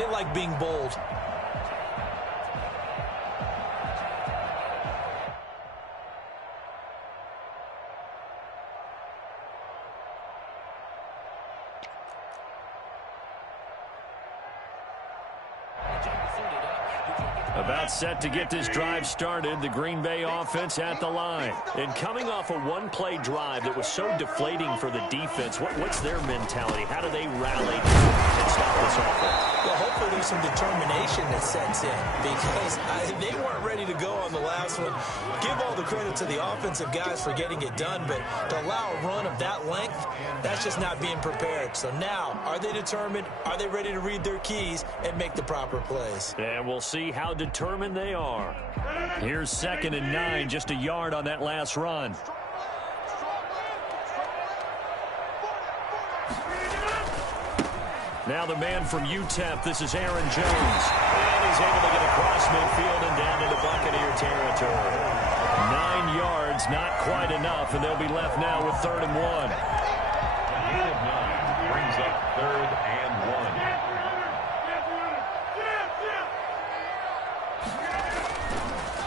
They like being bold. About set to get this drive started, the Green Bay offense at the line. And coming off a one-play drive that was so deflating for the defense, what's their mentality? How do they rally and stop this offense? Well, hopefully there's some determination that sets in because they weren't ready to go on the last one. Give all the credit to the offensive guys for getting it done, but to allow a run of that length, that's just not being prepared. So now, are they determined? Are they ready to read their keys and make the proper plays? And we'll see how determined they are. Here's 2nd and 9, just a yard on that last run. Now the man from UTEP, this is Aaron Jones. And he's able to get across midfield and down into Buccaneer territory. 9 yards, not quite enough, and they'll be left now with 3rd and 1. A gain of 9 brings up 3rd and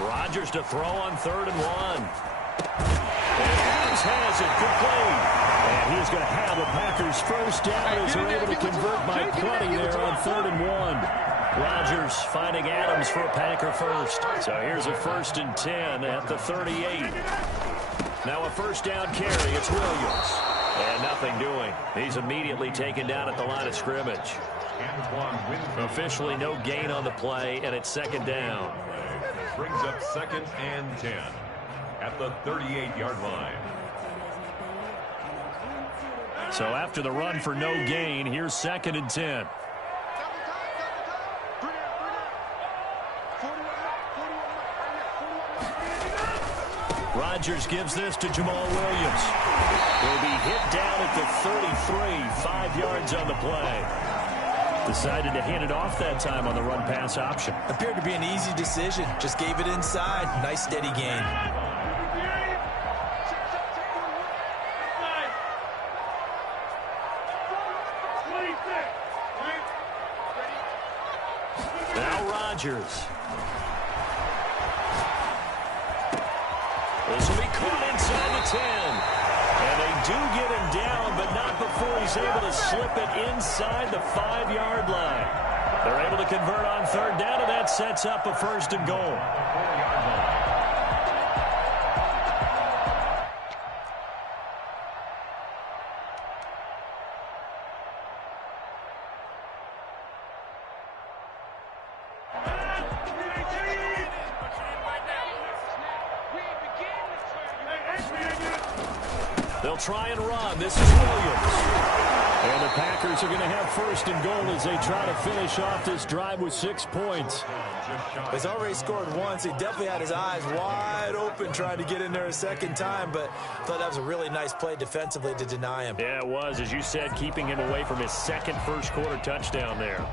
1. Rodgers to throw on 3rd and 1. And Adams has it. Good play. And he's going to have a Packers first down as they're able to convert by plenty there on 3rd and 1. Rodgers finding Adams for a Packer first. So here's a 1st and 10 at the 38. Now a first down carry. It's Williams. And nothing doing. He's immediately taken down at the line of scrimmage. Officially no gain on the play, and it's 2nd down. Brings up 2nd and 10 at the 38-yard line. So after the run for no gain, here's 2nd and 10. Rodgers gives this to Jamal Williams. He'll be hit down at the 33, 5 yards on the play. Decided to hand it off that time on the run-pass option. Appeared to be an easy decision. Just gave it inside. Nice steady gain. Now Rodgers. This will be caught inside the 10. And they do get him down, but not before he's able to slip it inside the 5-yard line. They're able to convert on 3rd down, and that sets up a 1st and goal. They'll try and run. This is Williams. And the Packers are going to have 1st and goal as they try to finish off this drive with 6 points. He's already scored once. He definitely had his eyes wide open trying to get in there a 2nd time, but I thought that was a really nice play defensively to deny him. Yeah, it was, as you said, keeping him away from his 2nd first-quarter touchdown there.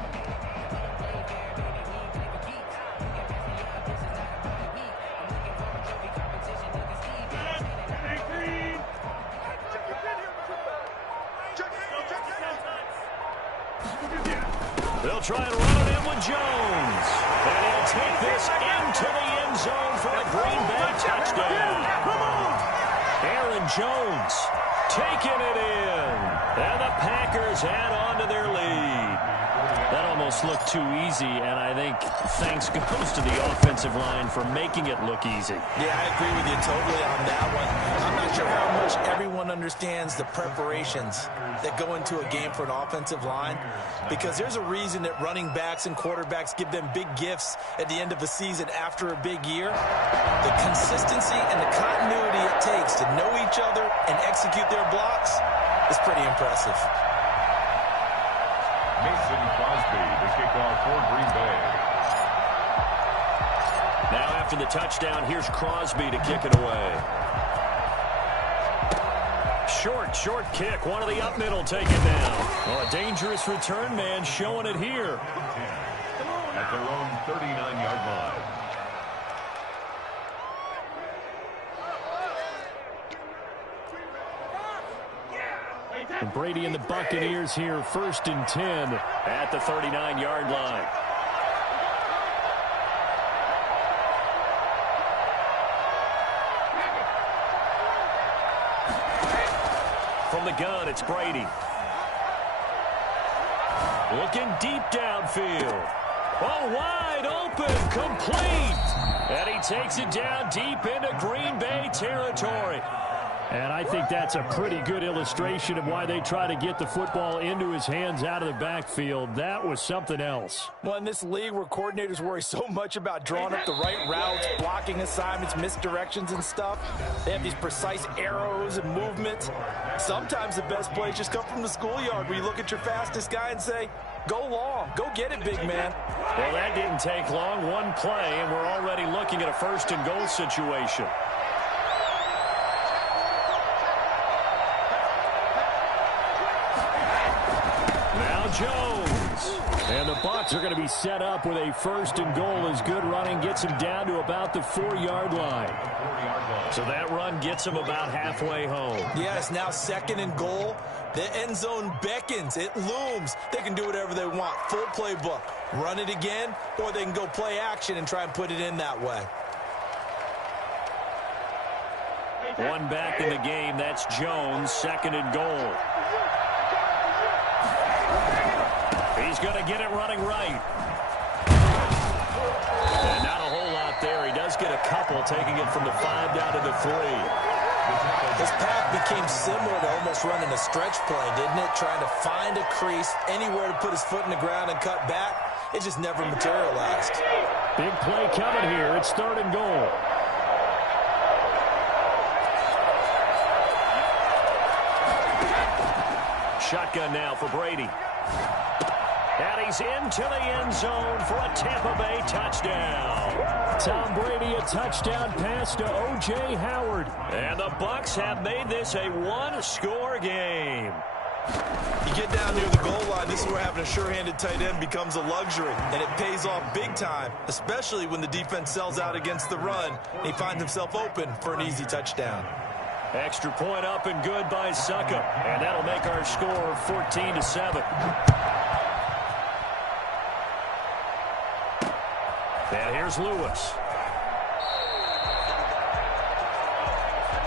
They'll try and run it in with Jones. And he'll take this into the end zone for a Green Bay touchdown. Aaron Jones taking it in. And the Packers add on to their lead. That almost looked too easy, and I think thanks goes to the offensive line for making it look easy. Yeah, I agree with you totally on that one. I'm not sure how much everyone understands the preparations that go into a game for an offensive line, because there's a reason that running backs and quarterbacks give them big gifts at the end of the season after a big year. The consistency and the continuity it takes to know each other and execute their blocks is pretty impressive. Mason Crosby, the kickoff for Green Bay. Now after the touchdown, here's Crosby to kick it away. Short kick. One of the up middle taken down. Oh, a dangerous return man showing it here. At their own 39-yard line. And Brady and the Buccaneers here, 1st and 10 at the 39-yard line. From the gun, it's Brady. Looking deep downfield. Oh, wide open, complete. And he takes it down deep into Green Bay territory. And I think that's a pretty good illustration of why they try to get the football into his hands out of the backfield. That was something else. Well, in this league where coordinators worry so much about drawing up the right routes, blocking assignments, misdirections and stuff, they have these precise arrows and movements. Sometimes the best plays just come from the schoolyard where you look at your fastest guy and say, go long, go get it, big man. Well, that didn't take long. One play, and we're already looking at a 1st and goal situation. Jones. And the Bucs are going to be set up with a 1st and goal as good running gets him down to about the 4-yard line. So that run gets him about halfway home. Yeah, it's now 2nd and goal. The end zone beckons. It looms. They can do whatever they want. Full playbook. Run it again, or they can go play action and try and put it in that way. One back in the game. That's Jones, 2nd and goal. He's going to get it running right. And not a whole lot there. He does get a couple, taking it from the 5 down to the 3. His path became similar to almost running a stretch play, didn't it? Trying to find a crease, anywhere to put his foot in the ground and cut back. It just never materialized. Big play coming here. It's 3rd and goal. Shotgun now for Brady. And he's into the end zone for a Tampa Bay touchdown. Tom Brady, a touchdown pass to O.J. Howard. And the Bucs have made this a one-score game. You get down near the goal line, this is where having a sure-handed tight end becomes a luxury, and it pays off big time, especially when the defense sells out against the run, and he finds himself open for an easy touchdown. Extra point up and good by Suckup, and that'll make our score 14-7. And here's Lewis.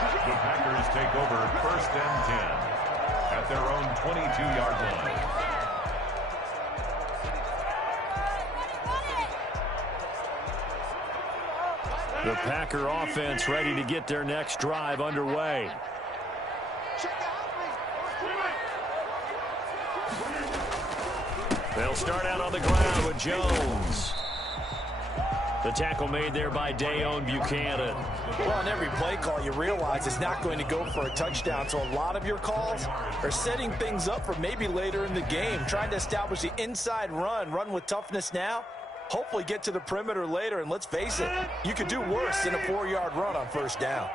The Packers take over 1st and 10 at their own 22-yard line. The Packer offense ready to get their next drive underway. They'll start out on the ground with Jones. The tackle made there by Dayon Buchanan. Well, on every play call, you realize it's not going to go for a touchdown, so a lot of your calls are setting things up for maybe later in the game, trying to establish the inside run with toughness now, hopefully get to the perimeter later, and let's face it, you could do worse than a 4-yard run on 1st down.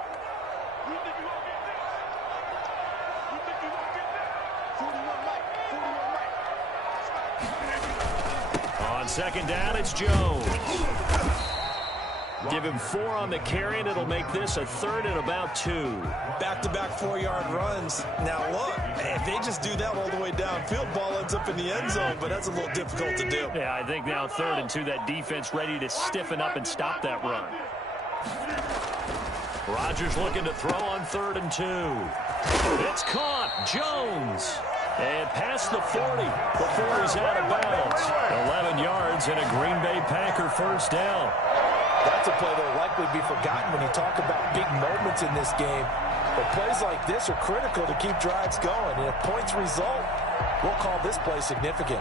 On 2nd down, it's Jones. Give him 4 on the carry, and it'll make this a 3rd and about 2. Back-to-back 4-yard runs. Now, look, if they just do that all the way downfield, ball ends up in the end zone, but that's a little difficult to do. Yeah, I think now 3rd and 2, that defense ready to stiffen up and stop that run. Rodgers looking to throw on 3rd and 2. It's caught. Jones. And past the 40 before he's out of bounds. 11 yards and a Green Bay Packer 1st down. That's a play that will likely be forgotten when you talk about big moments in this game. But plays like this are critical to keep drives going. And if points result, we'll call this play significant.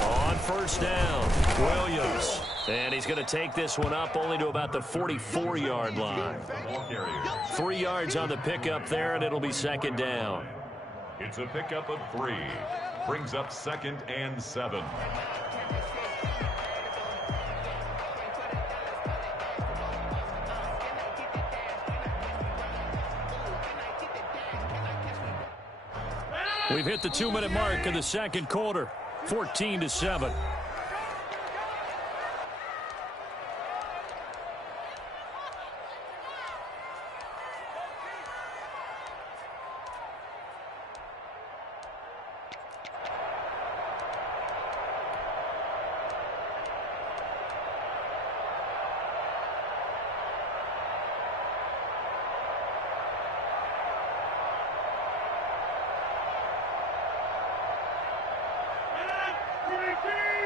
On 1st down, Williams. And he's going to take this one up only to about the 44-yard line. 3 yards on the pickup there, and it'll be 2nd down. It's a pickup of 3. Brings up 2nd and 7. We've hit the 2-minute mark of the second quarter. 14-7.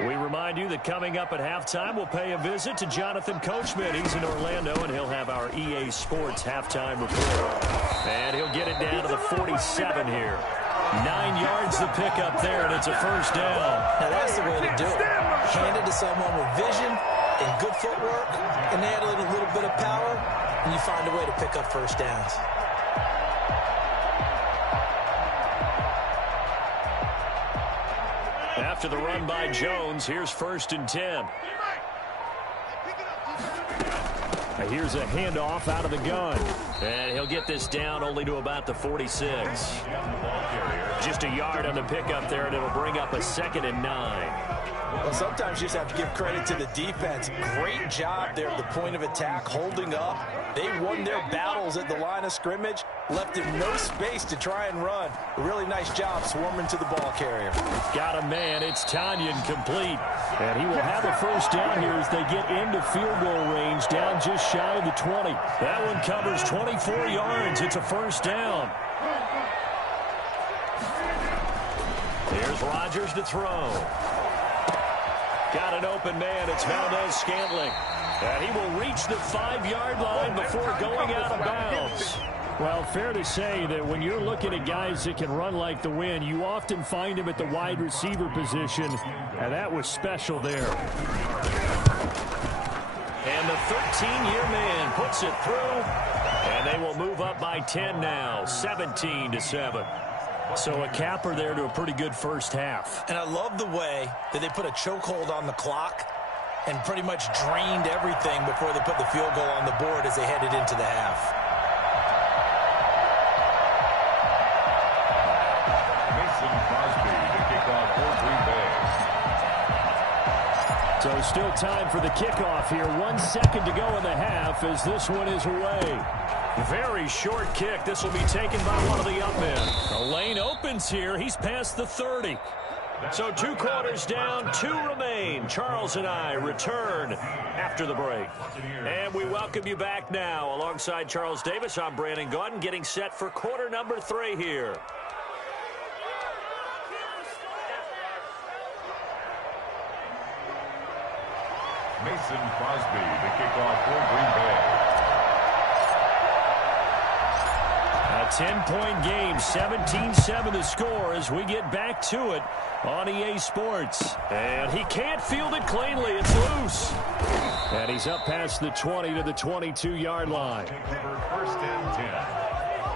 We remind you that coming up at halftime, we'll pay a visit to Jonathan Coachman. He's in Orlando, and he'll have our EA Sports halftime report. And he'll get it down to the 47 here. 9 yards to pick up there, and it's a first down. Now, that's the way to do it. Hand it to someone with vision and good footwork, and add a little bit of power, and you find a way to pick up first downs. After the run by Jones, here's 1st and 10. Here's a handoff out of the gun. And he'll get this down only to about the 46. Just a yard on the pickup there, and it'll bring up a 2nd and 9. Well, sometimes you just have to give credit to the defense. Great job there at the point of attack, holding up. They won their battles at the line of scrimmage, left him no space to try and run. A really nice job swarming to the ball carrier. Got a man. It's Tanyan complete. And he will have a first down here as they get into field goal range, down just shy of the 20. That one covers 24 yards. It's a first down. Here's Rodgers to throw. Got an open man. It's Valdez-Scantling. And he will reach the 5-yard line before going out of bounds. Well, fair to say that when you're looking at guys that can run like the wind, you often find him at the wide receiver position, and that was special there. And the 13-year man puts it through, and they will move up by 10 now, 17-7. So a capper there to a pretty good first half. And I love the way that they put a chokehold on the clock and pretty much drained everything before they put the field goal on the board as they headed into the half. Mason Crosby to kick off for Green Bay. So still time for the kickoff here. 1 second to go in the half as this one is away. Very short kick. This will be taken by one of the up men. The lane opens here. He's past the 30. So 2 quarters down, 2 remain. Charles and I return after the break. And we welcome you back now. Alongside Charles Davis, I'm Brandon Gaudin, getting set for quarter number 3 here. Mason Crosby to kick off for Green Bay. A 10-point game, 17-7 the score as we get back to it on EA Sports. And he can't field it cleanly. It's loose. And he's up past the 20 to the 22-yard line. First and 10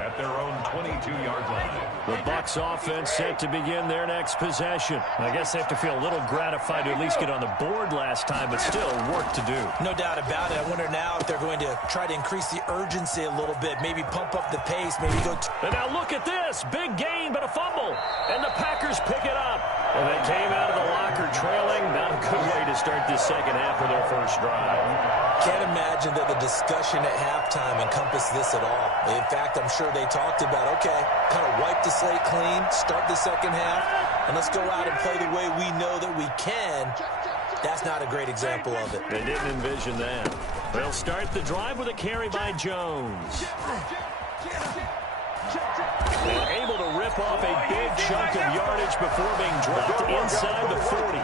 at their own 22-yard line. The Bucs offense set to begin their next possession. I guess they have to feel a little gratified to at least get on the board last time, but still work to do. No doubt about it. I wonder now if they're going to try to increase the urgency a little bit, maybe pump up the pace, maybe go... And now look at this. Big gain, but a fumble. And the Packers pick it up. And they came out of the locker trailing. Not a good way to start this second half of their first drive. Can't imagine that the discussion at halftime encompassed this at all. In fact, I'm sure they talked about, okay, kind of wipe the slate clean, start the second half, and let's go out and play the way we know that we can. That's not a great example of it. They didn't envision that. They'll start the drive with a carry by Jones. And able to rip off a big chunk of yardage before being dropped inside the 40.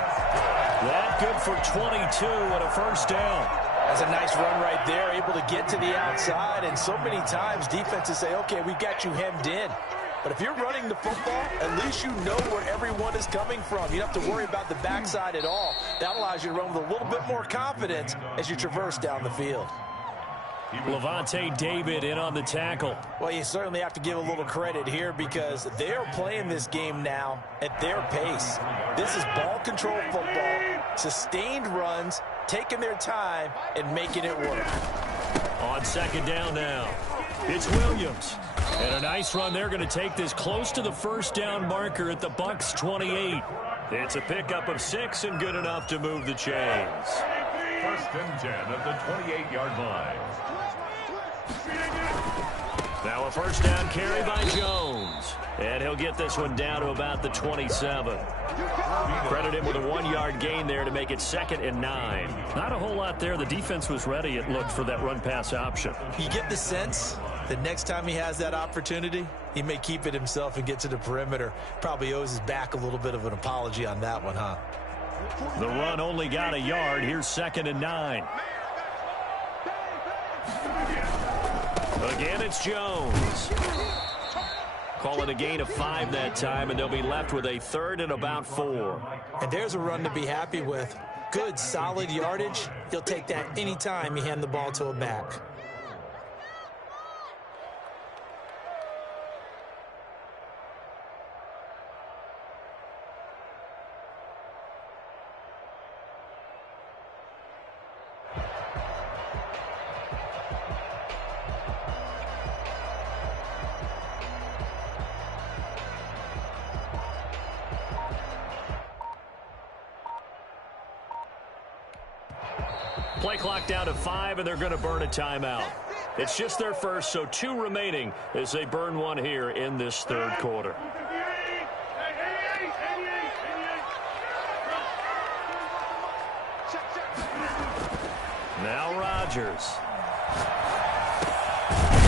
That good for 22 and a first down. That's a nice run right there, able to get to the outside. And so many times defenses say, okay, we've got you hemmed in. But if you're running the football, at least you know where everyone is coming from. You don't have to worry about the backside at all. That allows you to run with a little bit more confidence as you traverse down the field. Levante David in on the tackle. Well, you certainly have to give a little credit here because they are playing this game now at their pace. This is ball control football, sustained runs, taking their time and making it work. On second down now. It's Williams. And a nice run. They're going to take this close to the first down marker at the Bucs 28. It's a pickup of 6 and good enough to move the chains. First and 10 at the 28-yard line. Now a first down carry by Jones. And he'll get this one down to about the 27. Credit him with a 1-yard gain there to make it 2nd and 9. Not a whole lot there. The defense was ready, it looked, for that run-pass option. You get the sense that next time he has that opportunity, he may keep it himself and get to the perimeter. Probably owes his back a little bit of an apology on that one, huh? The run only got a yard. Here's 2nd and 9. Again, it's Jones. Call it a gain of 5 that time, and they'll be left with a 3rd and about 4. And there's a run to be happy with. Good, solid yardage. You'll take that any time you hand the ball to a back. Play clock down to 5, and they're going to burn a timeout. It's just their first, so 2 remaining as they burn one here in this 3rd quarter. Now Rodgers.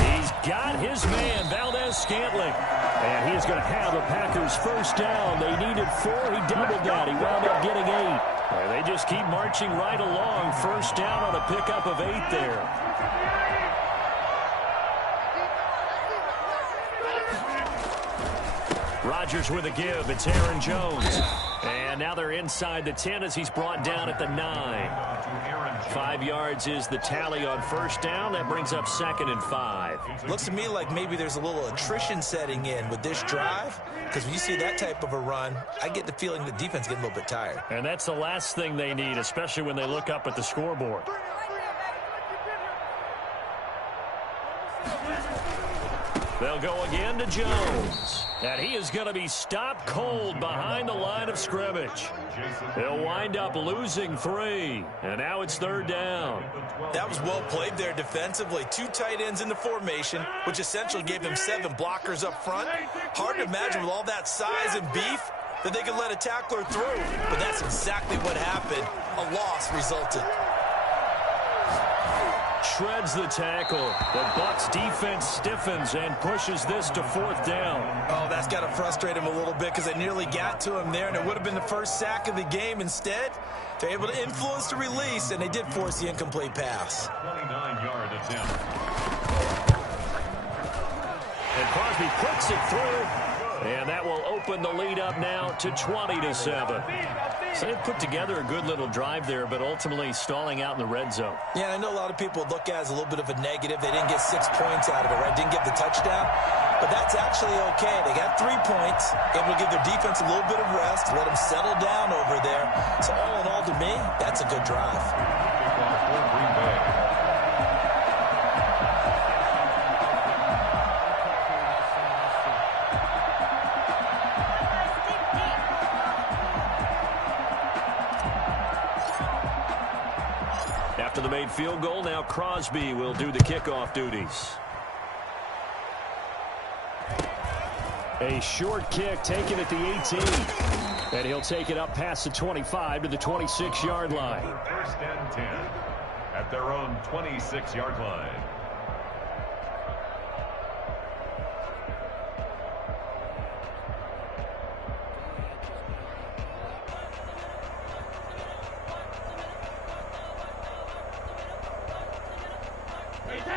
He's got his man, Valdez-Scantling. And he's going to have the Packers first down. They needed 4. He doubled that. He wound up getting 8. And they just keep marching right along. First down on a pickup of 8 there. Rodgers with a give. It's Aaron Jones. And now they're inside the 10 as he's brought down at the 9. 5 yards is the tally on first down. That brings up 2nd and 5. Looks to me like maybe there's a little attrition setting in with this drive, because when you see that type of a run, I get the feeling the defense getting a little bit tired. And that's the last thing they need, especially when they look up at the scoreboard. They'll go again to Jones. And he is going to be stopped cold behind the line of scrimmage. He'll wind up losing 3. And now it's 3rd down. That was well played there defensively. 2 tight ends in the formation, which essentially gave him 7 blockers up front. Hard to imagine with all that size and beef that they could let a tackler through. But that's exactly what happened. A loss resulted. Shreds the tackle. The Bucs defense stiffens and pushes this to 4th down. Oh, that's got to frustrate him a little bit because they nearly got to him there, and it would have been the first sack of the game. Instead, they're able to influence the release, and they did force the incomplete pass. 29-yard attempt. And Crosby puts it through, and that will open the lead up now to 20-7. So they put together a good little drive there, but ultimately stalling out in the red zone. Yeah, I know a lot of people look at it as a little bit of a negative. They didn't get 6 points out of it, right? Didn't get the touchdown. But that's actually okay. They got 3 points, able to give their defense a little bit of rest, let them settle down over there. So all in all, to me, that's a good drive. After the made field goal, now Crosby will do the kickoff duties. A short kick taken at the 18. And he'll take it up past the 25 to the 26-yard line. First and 10 at their own 26-yard line.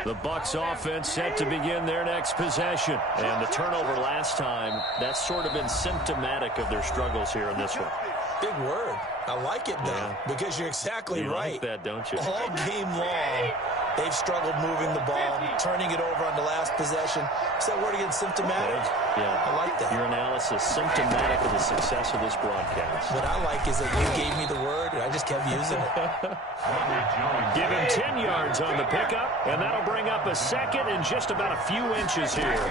The Bucs offense set to begin their next possession. And the turnover last time, that's sort of been symptomatic of their struggles here in this one. Big word. I like it, though, because you're exactly you right. Like that, don't you? All game long, They've struggled moving the ball, turning it over on the last possession. Is that word again, symptomatic? Yeah. I like that. Your analysis, symptomatic of the success of this broadcast. What I like is that you gave me the word, and I just kept using it. Give him 10 yards on the pickup, and that'll bring up a second and just about a few inches here.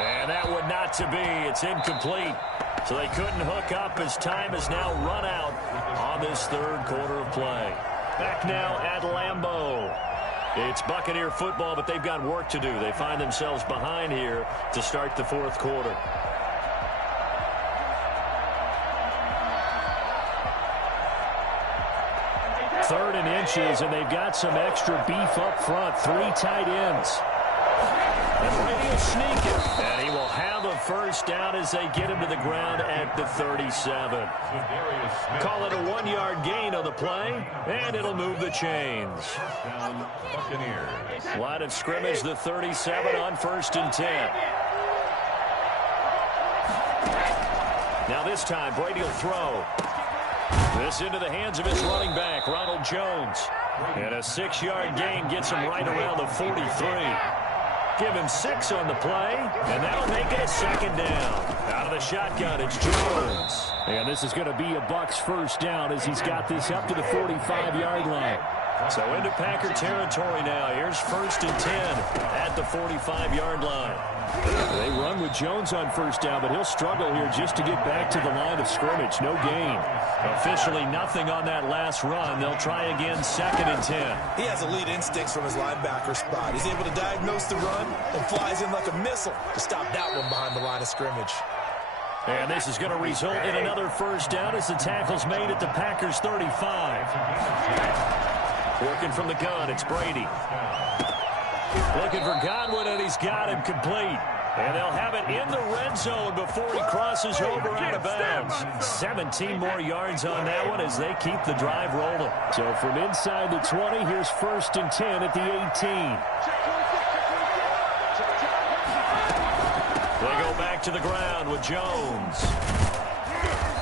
And that would not to be. It's incomplete. So they couldn't hook up as time has now run out on this third quarter of play. Back now at Lambeau. It's Buccaneer football, but they've got work to do. They find themselves behind here to start the fourth quarter. Third and inches, and they've got some extra beef up front. 3 tight ends. And Brady will sneak it. And he will have a first down as they get him to the ground at the 37. Call it a 1-yard gain on the play, and it'll move the chains. Line of scrimmage, the 37 on 1st and 10. Now this time, Brady will throw. This into the hands of his running back, Ronald Jones. And a 6-yard gain gets him right around the 43. Give him 6 on the play, and that'll make it a second down. Out of the shotgun, it's Jones. And this is going to be a Bucs first down as he's got this up to the 45-yard line. So into Packer territory now. Here's 1st and 10 at the 45-yard line. They run with Jones on first down, but he'll struggle here just to get back to the line of scrimmage. No gain. Officially nothing on that last run. They'll try again 2nd and 10. He has elite instincts from his linebacker spot. He's able to diagnose the run and flies in like a missile to stop that one behind the line of scrimmage. And this is going to result in another first down as the tackle's made at the Packers 35. Working from the gun, it's Brady. Looking for Godwin, and he's got him complete. And they'll have it in the red zone before he crosses over out of bounds. 17 more yards on that one as they keep the drive rolling. So from inside the 20, here's 1st and 10 at the 18. They go back to the ground with Jones.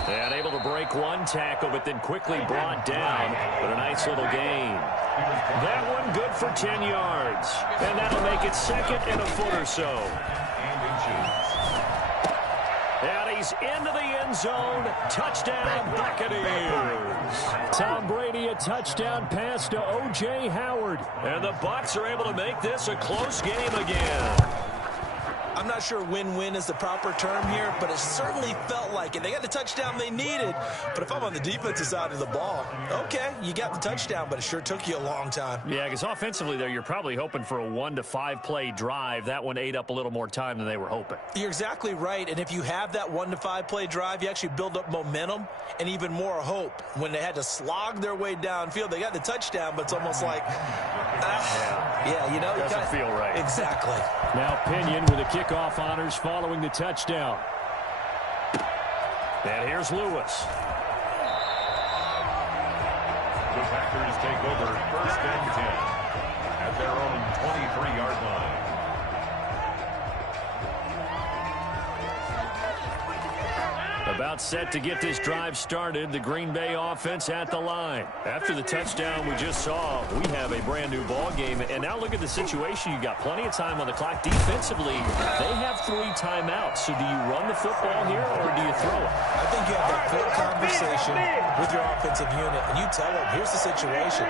And able to break one tackle, but then quickly brought down. But a nice little gain. That one good for 10 yards. And that'll make it 2nd and a foot or so. And he's into the end zone. Touchdown, Buccaneers. Tom Brady, a touchdown pass to O.J. Howard. And the Bucs are able to make this a close game again. I'm not sure win-win is the proper term here, but it certainly felt like it. They got the touchdown they needed, but if I'm on the defensive side of the ball, okay, you got the touchdown, but it sure took you a long time. Yeah, because offensively there, you're probably hoping for a 1 to 5 play drive. That one ate up a little more time than they were hoping. You're exactly right, and if you have that 1 to 5 play drive, you actually build up momentum and even more hope. When they had to slog their way downfield, they got the touchdown, but it's almost like, yeah, you know. Doesn't feel right. Exactly. Now Pinion with a kickoff honors following the touchdown. And here's Lewis. The Packers take over 1st and 10 at their own 23-yard line. About set to get this drive started. The Green Bay offense at the line. After the touchdown we just saw, we have a brand new ball game. And now look at the situation. You got plenty of time on the clock. Defensively, they have 3 timeouts. So do you run the football here or do you throw it? I think you have that full conversation with your offensive unit, and you tell them, here's the situation.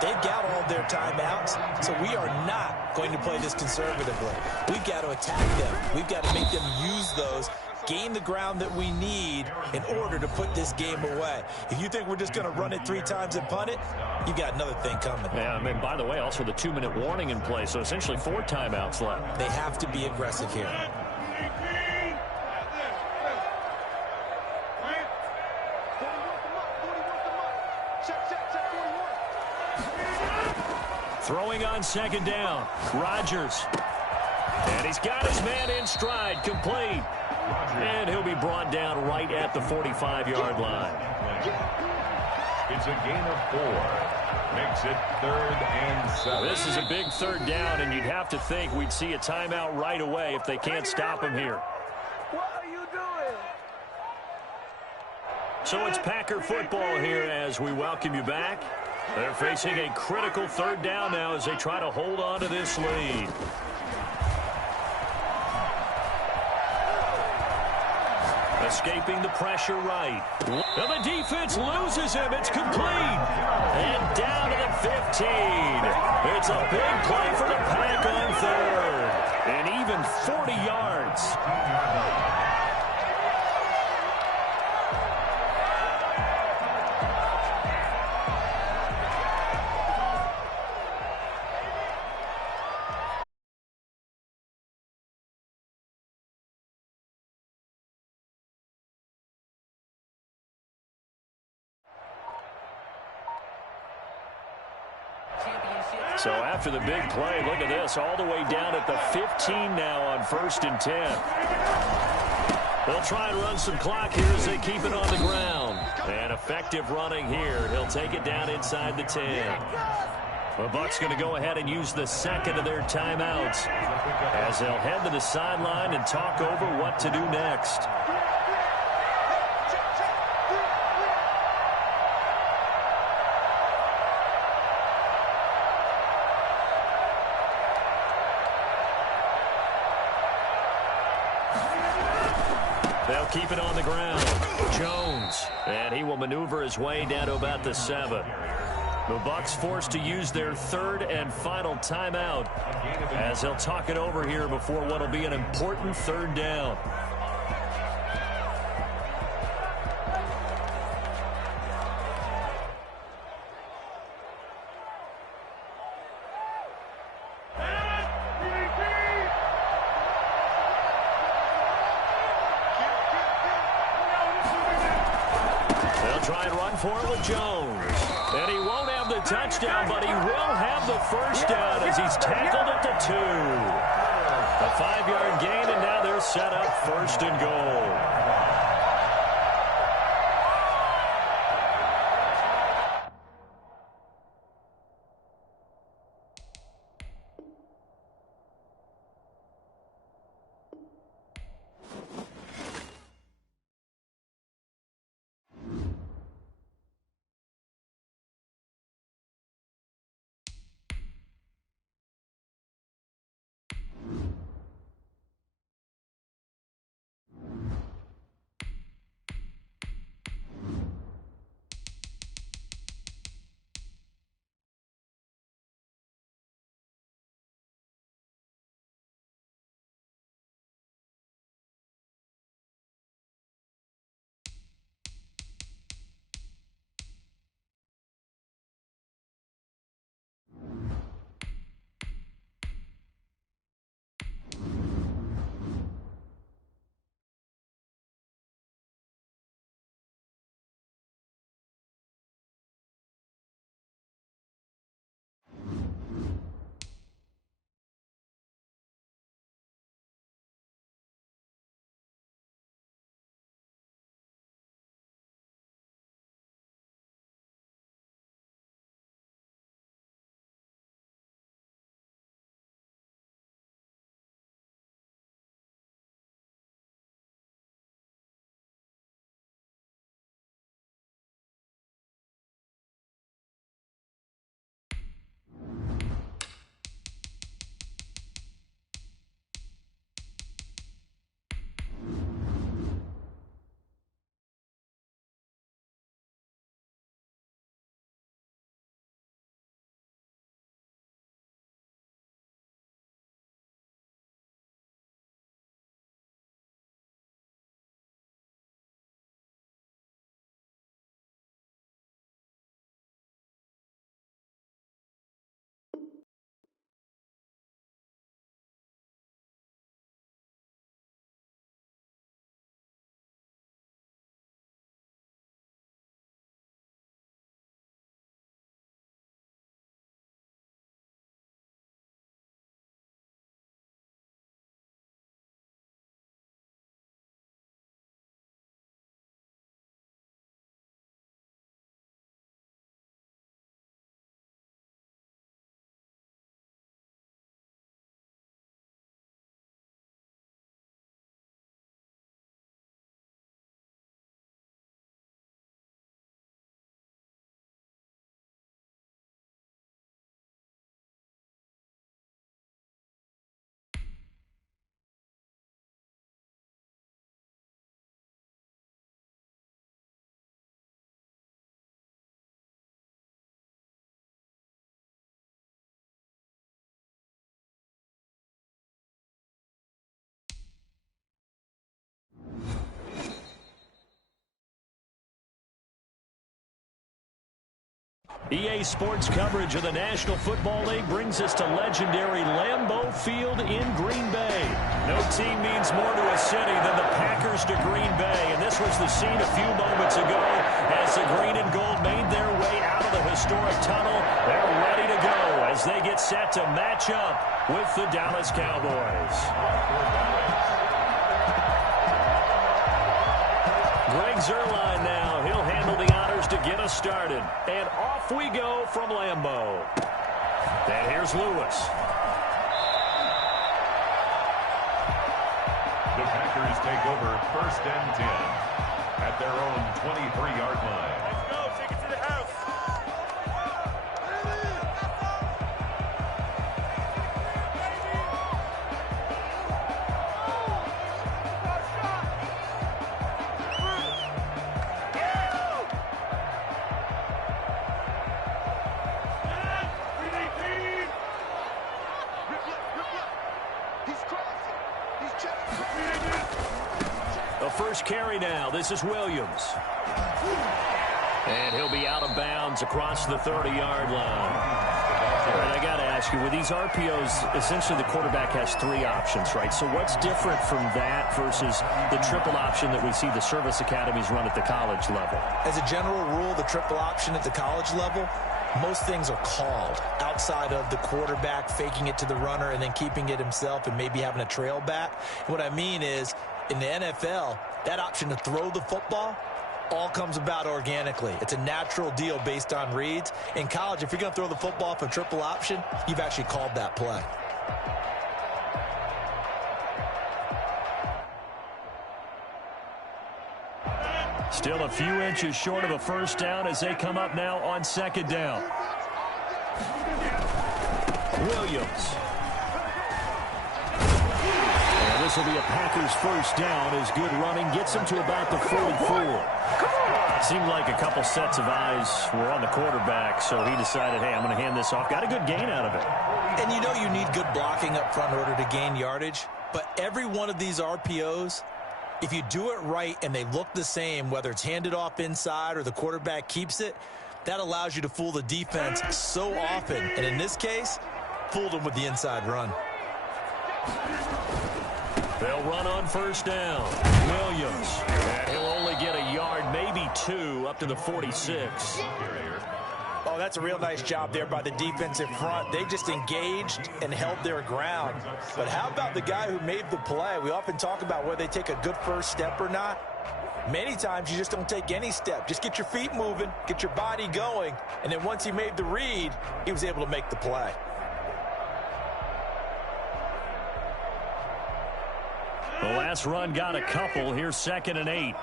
They've got all their timeouts, so we are not going to play this conservatively. We've got to attack them. We've got to make them use those, gain the ground that we need in order to put this game away. If you think we're just going to run it 3 times and punt it, you got another thing coming. Yeah, I mean, by the way, also the 2-minute warning in play, so essentially 4 timeouts left. They have to be aggressive here. Throwing on 2nd down, Rodgers. And he's got his man in stride, complete. And he'll be brought down right at the 45-yard line. It's a gain of 4. Makes it 3rd and 7. This is a big 3rd down, and you'd have to think we'd see a timeout right away if they can't stop him here. What are you doing? So it's Packer football here as we welcome you back. They're facing a critical third down now as they try to hold on to this lead. Escaping the pressure right. And the defense loses him. It's complete. And down to the 15. It's a big play for the Pack on third. And even 40 yards. So after the big play, look at this, all the way down at the 15 now on 1st and 10. They'll try and run some clock here as they keep it on the ground. And effective running here. He'll take it down inside the 10. The Bucs going to go ahead and use the second of their timeouts as they'll head to the sideline and talk over what to do next. They'll keep it on the ground. Jones. And he will maneuver his way down to about the 7. The Bucs forced to use their third and final timeout as they'll talk it over here before what will be an important third down. Try and run for it with Jones. And he won't have the touchdown, but he will have the first down as he's tackled at the 2. A 5-yard gain, and now they're set up 1st and goal. EA Sports coverage of the National Football League brings us to legendary Lambeau Field in Green Bay. No team means more to a city than the Packers to Green Bay, and this was the scene a few moments ago as the green and gold made their way out of the historic tunnel. They're ready to go as they get set to match up with the Dallas Cowboys. Greg Zuerlein now. He'll handle the honors to get us started. And off we go from Lambeau. And here's Lewis. The Packers take over 1st and 10 at their own 23-yard line. Let's go. Take it to the house. The first carry now. This is Williams. And he'll be out of bounds across the 30-yard line. All right, I got to ask you, with these RPOs, essentially the quarterback has 3 options, right? So what's different from that versus the triple option that we see the service academies run at the college level? As a general rule, the triple option at the college level, most things are called outside of the quarterback faking it to the runner and then keeping it himself and maybe having a trail back. What I mean is, in the NFL, that option to throw the football all comes about organically. It's a natural deal based on reads. In college, if you're going to throw the football for triple option, you've actually called that play. Still a few inches short of a first down as they come up now on 2nd down. Williams. And this will be a Packers first down as good running gets them to about the 44. Seemed like a couple sets of eyes were on the quarterback, so he decided, hey, I'm going to hand this off. Got a good gain out of it. And you know you need good blocking up front in order to gain yardage, but every one of these RPOs, if you do it right and they look the same, whether it's handed off inside or the quarterback keeps it, that allows you to fool the defense so often. And in this case, fooled them with the inside run. They'll run on first down. Williams. And he'll only get a yard, maybe 2, up to the 46. Oh, that's a real nice job there by the defensive front. They just engaged and held their ground. But how about the guy who made the play? We often talk about whether they take a good first step or not. Many times you just don't take any step. Just get your feet moving, get your body going, and then once he made the read, he was able to make the play. The last run got a couple. Here's 2nd and 8.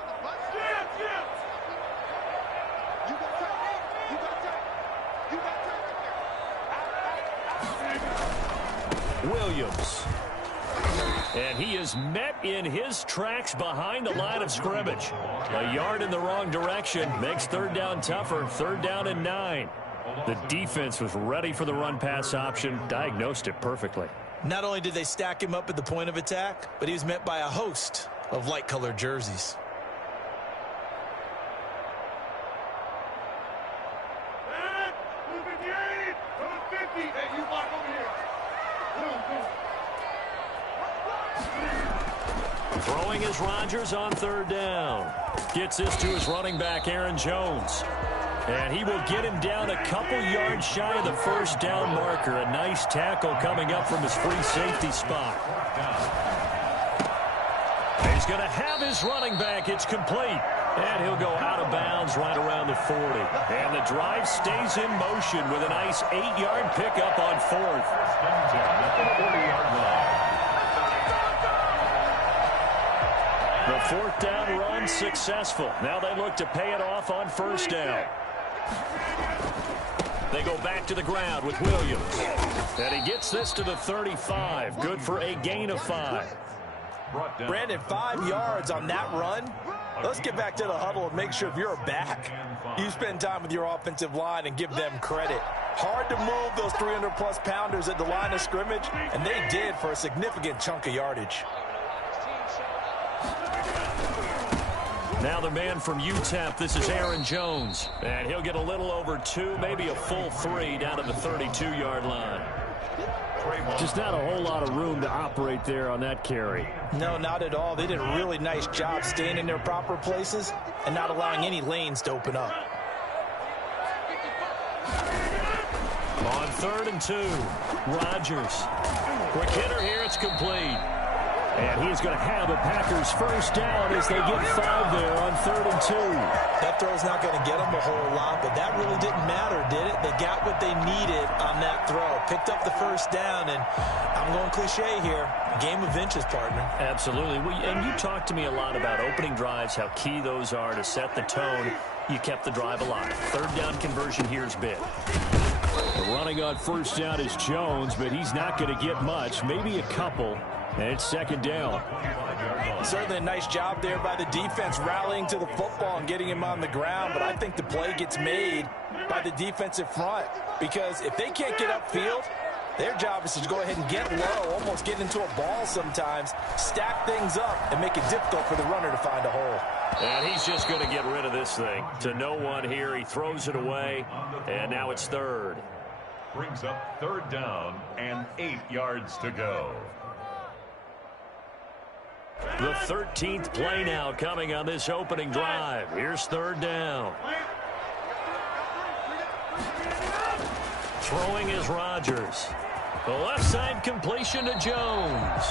Williams. And he is met in his tracks behind the line of scrimmage. A yard in the wrong direction makes 3rd down tougher. 3rd down and 9. The defense was ready for the run-pass option, diagnosed it perfectly. Not only did they stack him up at the point of attack, but he was met by a host of light-colored jerseys. Throwing is Rodgers on 3rd down. Gets this to his running back, Aaron Jones. And he will get him down a couple yards shy of the first down marker. A nice tackle coming up from his free safety spot. He's going to have his running back. It's complete. And he'll go out of bounds right around the 40. And the drive stays in motion with a nice 8-yard pickup on 4th. The 4th down run successful. Now they look to pay it off on first down. They go back to the ground with Williams. And he gets this to the 35. Good for a gain of 5. Brandon, 5 yards on that run. Let's get back to the huddle and make sure if you're a back, you spend time with your offensive line and give them credit. Hard to move those 300-plus pounders at the line of scrimmage, and they did for a significant chunk of yardage. Now the man from UTEP, this is Aaron Jones. And he'll get a little over 2, maybe a full 3 down to the 32-yard line. Just not a whole lot of room to operate there on that carry. No, not at all. They did a really nice job staying in their proper places and not allowing any lanes to open up. On 3rd and 2, Rodgers. Quick hitter here, it's complete. And he's going to have a Packers first down as they get 5 there on 3rd and 2. That throw's not going to get them a whole lot, but that really didn't matter, did it? They got what they needed on that throw. Picked up the first down, and I'm going cliche here. Game of inches, partner. Absolutely. And you talked to me a lot about opening drives, how key those are to set the tone. You kept the drive alive. 3rd down conversion here is big. Running on first down is Jones, but he's not going to get much, maybe a couple. And it's 2nd down. Certainly a nice job there by the defense rallying to the football and getting him on the ground, but I think the play gets made by the defensive front because if they can't get upfield, their job is to go ahead and get low, almost get into a ball sometimes, stack things up, and make it difficult for the runner to find a hole. And he's just going to get rid of this thing. To no one here, he throws it away, and now it's 3rd. Brings up 3rd down and 8 yards to go. The 13th play now coming on this opening drive. Here's 3rd down. Throwing is Rodgers. The left side completion to Jones.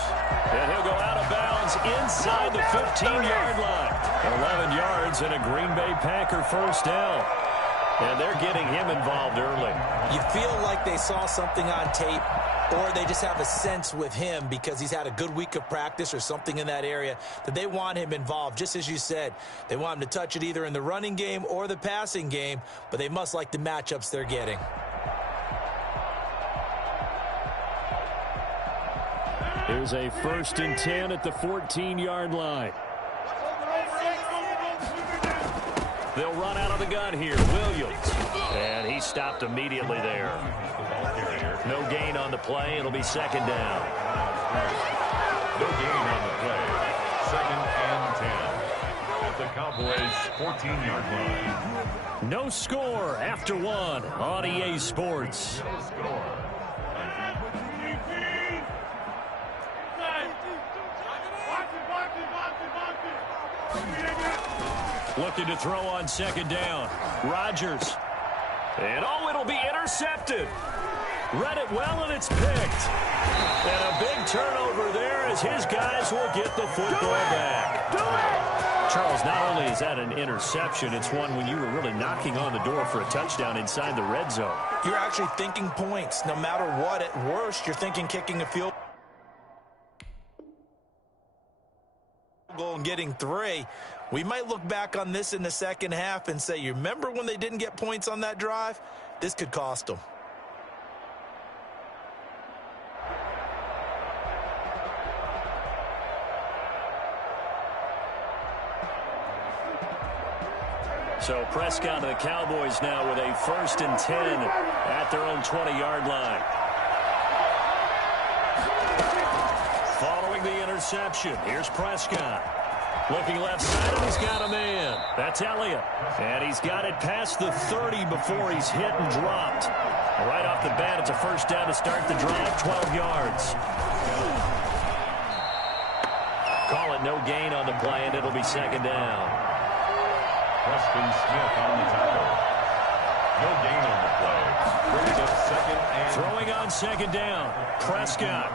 And he'll go out of bounds inside the 15-yard line. 11 yards and a Green Bay Packer first down. And they're getting him involved early. You feel like they saw something on tape, or they just have a sense with him because he's had a good week of practice or something in that area that they want him involved. Just as you said, they want him to touch it either in the running game or the passing game, but they must like the matchups they're getting. Here's a 1st and 10 at the 14-yard line. They'll run out of the gun here. Williams. And he stopped immediately there. No gain on the play. It'll be 2nd down. No gain on the play. 2nd and 10. At the Cowboys' 14-yard line. No score after 1 on EA Sports. No score. Looking to throw on 2nd down. Rodgers. And it'll be intercepted. Read it well, and it's picked. And a big turnover there as his guys will get the football back. Charles, not only is that an interception, it's one when you were really knocking on the door for a touchdown inside the red zone. You're actually thinking points. No matter what, at worst, you're thinking kicking a field goal and getting 3. We might look back on this in the second half and say, you remember when they didn't get points on that drive? This could cost them. So Prescott and the Cowboys now with a 1st and 10 at their own 20-yard line. Following the interception, here's Prescott. Looking left side, and he's got a man. That's Elliott. And he's got it past the 30 before he's hit and dropped. Right off the bat, it's a 1st down to start the drive, 12 yards. Call it no gain on the play, and it'll be 2nd down. Preston Smith on the tackle. No gain on the play. Brings up 2nd and... Throwing on 2nd down. Prescott.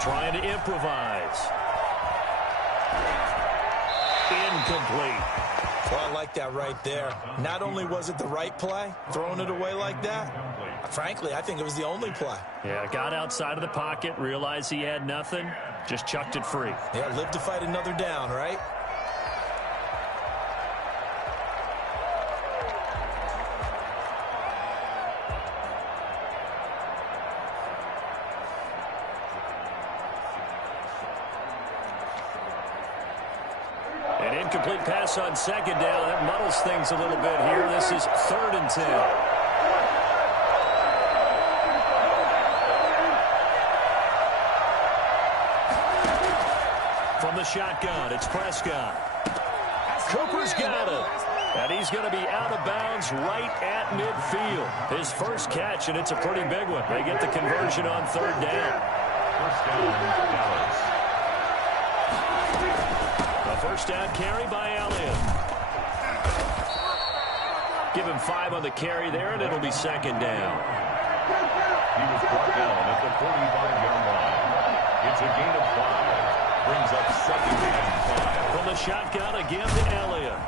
Trying to improvise. Incomplete. Well, I like that right there. Not only was it the right play, throwing it away like that, frankly, I think it was the only play. Yeah, got outside of the pocket, realized he had nothing, just chucked it free. Yeah, live to fight another down, right? Incomplete pass on 2nd down. That muddles things a little bit here. This is 3rd and 10. the shotgun, it's Prescott. Cooper's got it. And he's going to be out of bounds right at midfield. His first catch, and it's a pretty big one. They get the conversion on third down. First down, Dallas. A first down carry by Elliott. Give him 5 on the carry there, and it'll be second down. He was brought down at the 45-yard line. It's a gain of 5. Brings up second and 5. From the shotgun again to Elliott.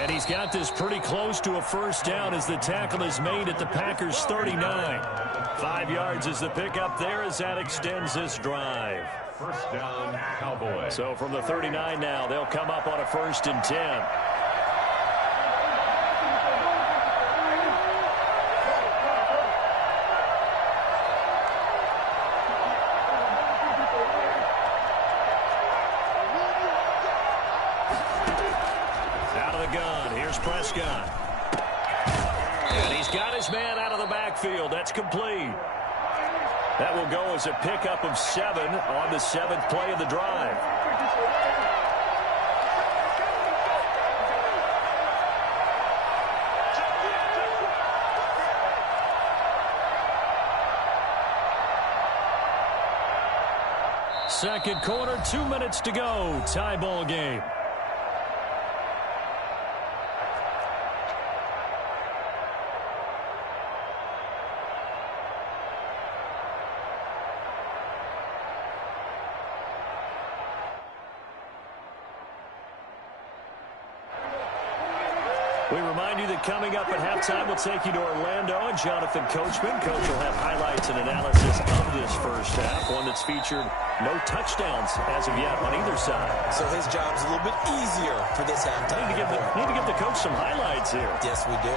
And he's got this pretty close to a first down as the tackle is made at the Packers' 39. 5 yards is the pickup there as that extends this drive. First down, Cowboys. So from the 39 now, they'll come up on a 1st and 10. Prescott. And he's got his man out of the backfield. That's complete. That will go as a pickup of 7 on the 7th play of the drive. Second quarter, 2 minutes to go. Tie ball game. We remind you that coming up at halftime, we'll take you to Orlando and Jonathan Coachman. Coach will have highlights and analysis of this first half, one that's featured no touchdowns as of yet on either side. So his job's a little bit easier for this halftime. Need to give the coach some highlights here. Yes, we do.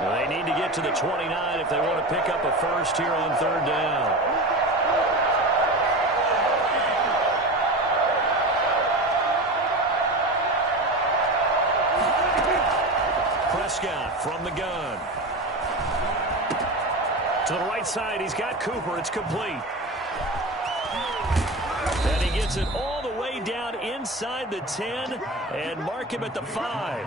They need to get to the 29 if they want to pick up a first here on third down. Prescott from the gun. To the right side, he's got Cooper. It's complete. And he gets it all the way down inside the 10 and mark him at the 5.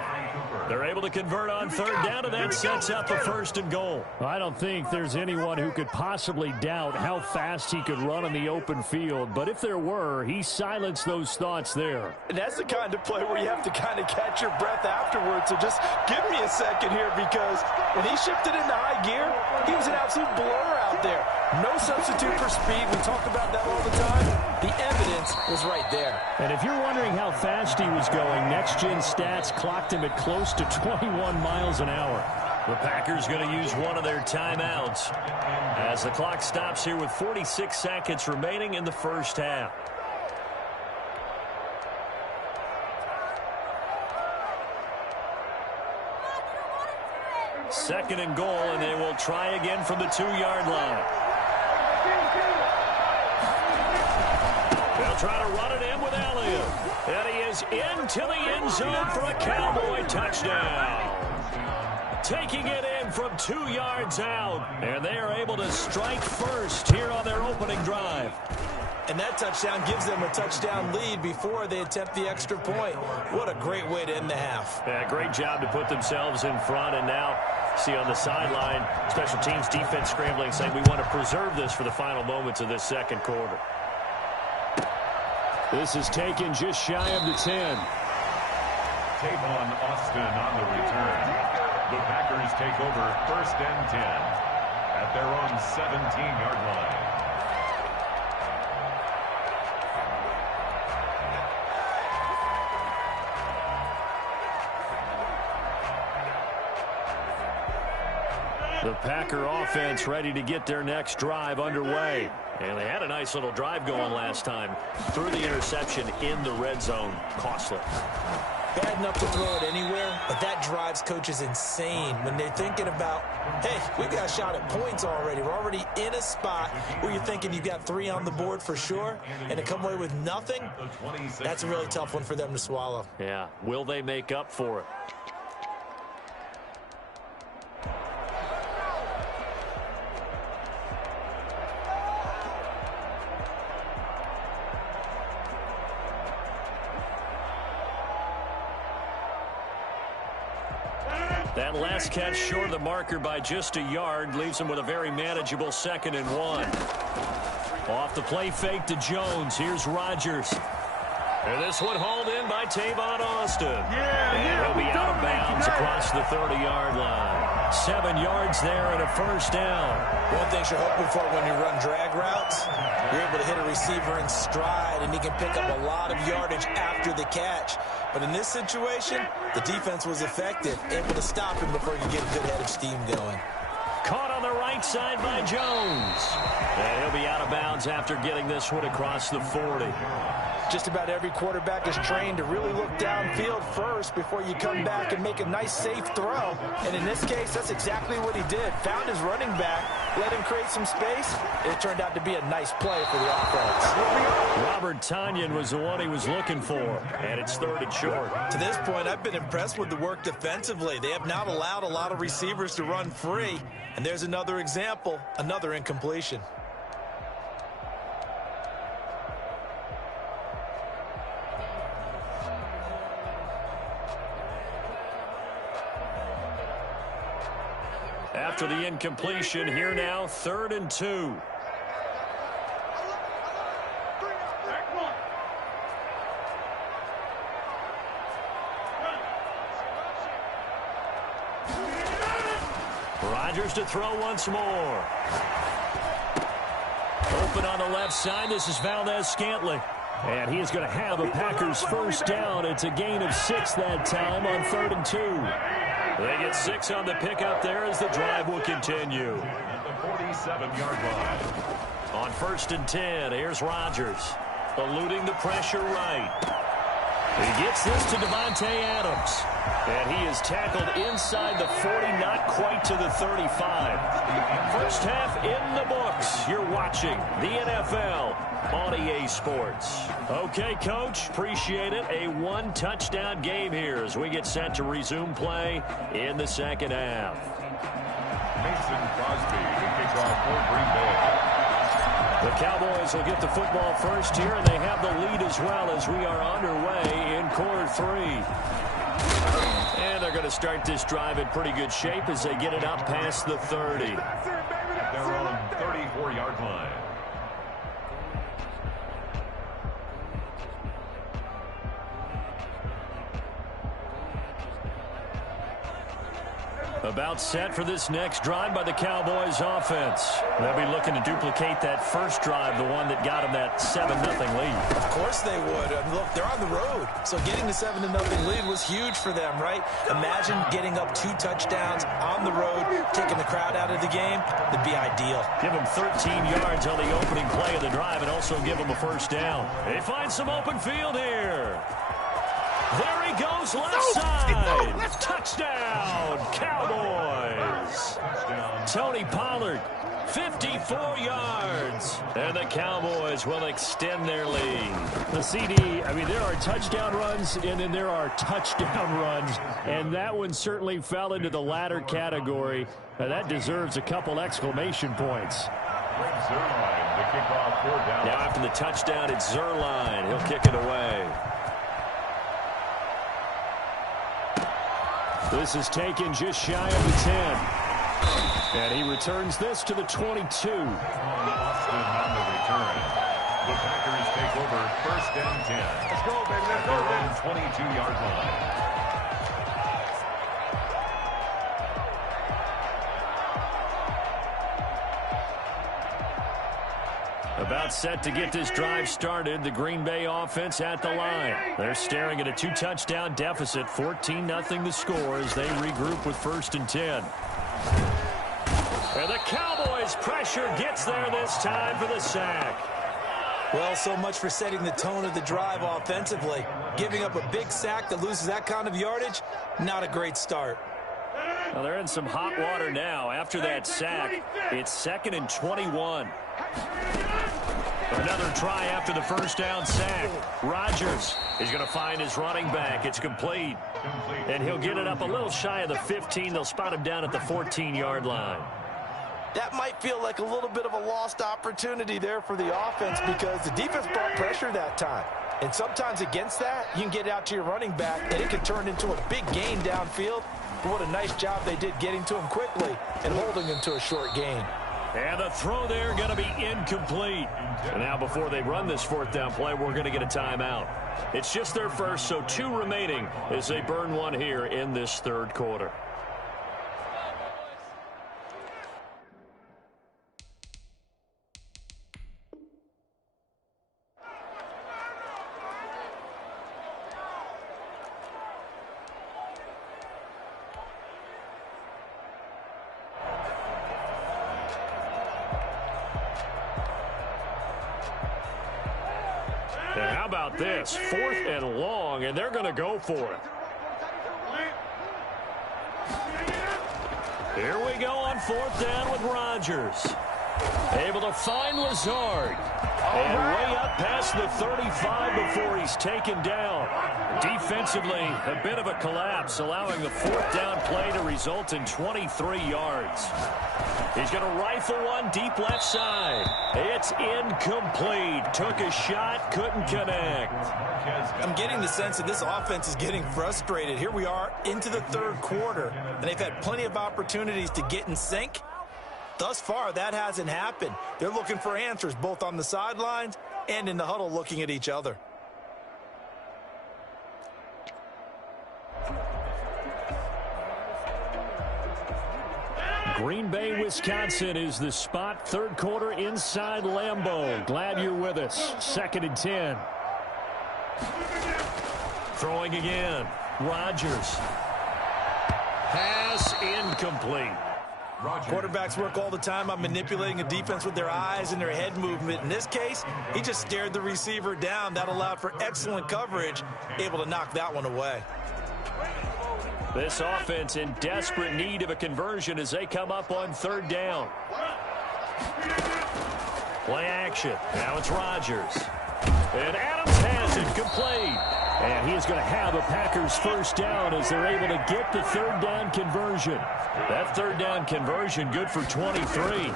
They're able to convert on third down, and that sets up a 1st and goal. I don't think there's anyone who could possibly doubt how fast he could run in the open field. But if there were, he silenced those thoughts there. And that's the kind of play where you have to kind of catch your breath afterwards. So just give me a second here, because when he shifted into high gear, he was an absolute blur out there. No substitute for speed. We talk about that all the time. The evidence was right there. And if you're wondering how fast he was going, Next Gen Stats clocked him at close to 21 miles an hour. The Packers going to use one of their timeouts as the clock stops here with 46 seconds remaining in the first half. Second and goal, and they will try again from the 2-yard line. They'll try to run it in with Elliott. And he is into the end zone for a Cowboy touchdown. Taking it in from 2 yards out. And they are able to strike first here on their opening drive. And that touchdown gives them a touchdown lead before they attempt the extra point. What a great way to end the half. Yeah, great job to put themselves in front. And now, see on the sideline, special teams defense scrambling, saying we want to preserve this for the final moments of this second quarter. This is taken just shy of the 10. Tavon Austin on the return. The Packers take over 1st and 10 at their own 17-yard line. The Packer offense ready to get their next drive underway. And they had a nice little drive going last time. Threw the interception in the red zone. Costly. bad enough to throw it anywhere, but that drives coaches insane when they're thinking about, hey, we got a shot at points already. We're already in a spot where you're thinking you've got 3 on the board for sure, and to come away with nothing, that's a really tough one for them to swallow. Yeah, will they make up for it? That last catch short of the marker by just a yard leaves him with a very manageable 2nd and 1. Off the play fake to Jones. Here's Rodgers. And this one hauled in by Tavon Austin. And he'll be out of bounds across the 30-yard line. 7 yards there and a first down. One thing you're hoping for when you run drag routes, you're able to hit a receiver in stride, and he can pick up a lot of yardage after the catch. But in this situation, the defense was effective, able to stop him before he could get a good head of steam going. Caught on the right side by Jones. And he'll be out of bounds after getting this one across the 40. Just about every quarterback is trained to really look downfield first before you come back and make a nice, safe throw. And in this case, that's exactly what he did. Found his running back, let him create some space. It turned out to be a nice play for the offense. Robert Tonyan was the one he was looking for, and it's 3rd and short. To this point, I've been impressed with the work defensively. They have not allowed a lot of receivers to run free. And there's another example, another incompletion. After the incompletion, here now, 3rd and 2. Rodgers to throw once more. Open on the left side. This is Valdez-Scantling. And he is going to have a Packers first down. It's a gain of 6 that time on 3rd and 2. They get 6 on the pickup there as the drive will continue. At the 47-yard line. On 1st and 10, here's Rodgers. Eluding the pressure right. He gets this to Devontae Adams. And he is tackled inside the 40, not quite to the 35. First half in the books. You're watching the NFL on EA Sports. Okay, Coach, appreciate it. A 1-touchdown game here as we get set to resume play in the second half. Mason Crosby to kick off for Green Bay. The Cowboys will get the football first here, and they have the lead as well as we are underway in quarter 3. And they're going to start this drive in pretty good shape as they get it up past the 30. At their own 34-yard line. About set for this next drive by the Cowboys offense. They'll be looking to duplicate that first drive, the one that got them that 7-0 lead. Of course they would. Look, they're on the road, so getting the 7-0 lead was huge for them, right? Imagine getting up 2 touchdowns on the road, taking the crowd out of the game. That'd be ideal. Give them 13 yards on the opening play of the drive and also give them a first down. They find some open field here. There he goes, left side. Touchdown, Cowboys. Tony Pollard, 54 yards. And the Cowboys will extend their lead. The CD, I mean, there are touchdown runs, and then there are touchdown runs. And that one certainly fell into the latter category. That deserves a couple exclamation points. Zerline to kick off 4th down. Now after the touchdown, it's Zerline. He'll kick it away. This is taken just shy of the 10. And he returns this to the 22. Austin on the return. The Packers take over 1st and 10. Let's go, baby. Let's go, baby. 22-yard line. About set to get this drive started. The Green Bay offense at the line. They're staring at a 2-touchdown deficit. 14-0 the score as they regroup with 1st and 10. And the Cowboys pressure gets there this time for the sack. Well, so much for setting the tone of the drive offensively. Giving up a big sack that loses that kind of yardage, not a great start. Well, they're in some hot water now. After that sack, it's 2nd and 21. Another try after the first down sack. Rodgers is going to find his running back. It's complete. And he'll get it up a little shy of the 15. They'll spot him down at the 14-yard line. That might feel like a little bit of a lost opportunity there for the offense because the defense brought pressure that time. And sometimes against that, you can get it out to your running back, and it can turn into a big gain downfield. But what a nice job they did getting to him quickly and holding him to a short gain. And the throw there going to be incomplete. And now before they run this 4th down play, we're going to get a timeout. It's just their first, so 2 remaining as they burn one here in this 3rd quarter. And how about this? 4th and long, and they're going to go for it. Here we go on 4th down with Rodgers. Able to find Lazard. And way up past the 35 before he's taken down. Defensively, a bit of a collapse, allowing the 4th down play to result in 23 yards. He's going to rifle one deep left side. It's incomplete. Took a shot, couldn't connect. I'm getting the sense that this offense is getting frustrated. Here we are into the 3rd quarter, and they've had plenty of opportunities to get in sync. Thus far, that hasn't happened. They're looking for answers both on the sidelines and in the huddle looking at each other. Green Bay, Wisconsin is the spot. 3rd quarter inside Lambeau. Glad you're with us. 2nd and 10. Throwing again. Rodgers. Pass incomplete. Quarterbacks work all the time on manipulating a defense with their eyes and their head movement. In this case, he just stared the receiver down. That allowed for excellent coverage, able to knock that one away. This offense in desperate need of a conversion as they come up on 3rd down. Play action. Now it's Rodgers. And Adams has it complete. And he is going to have a Packers 1st down as they're able to get the 3rd down conversion. That 3rd down conversion good for 23.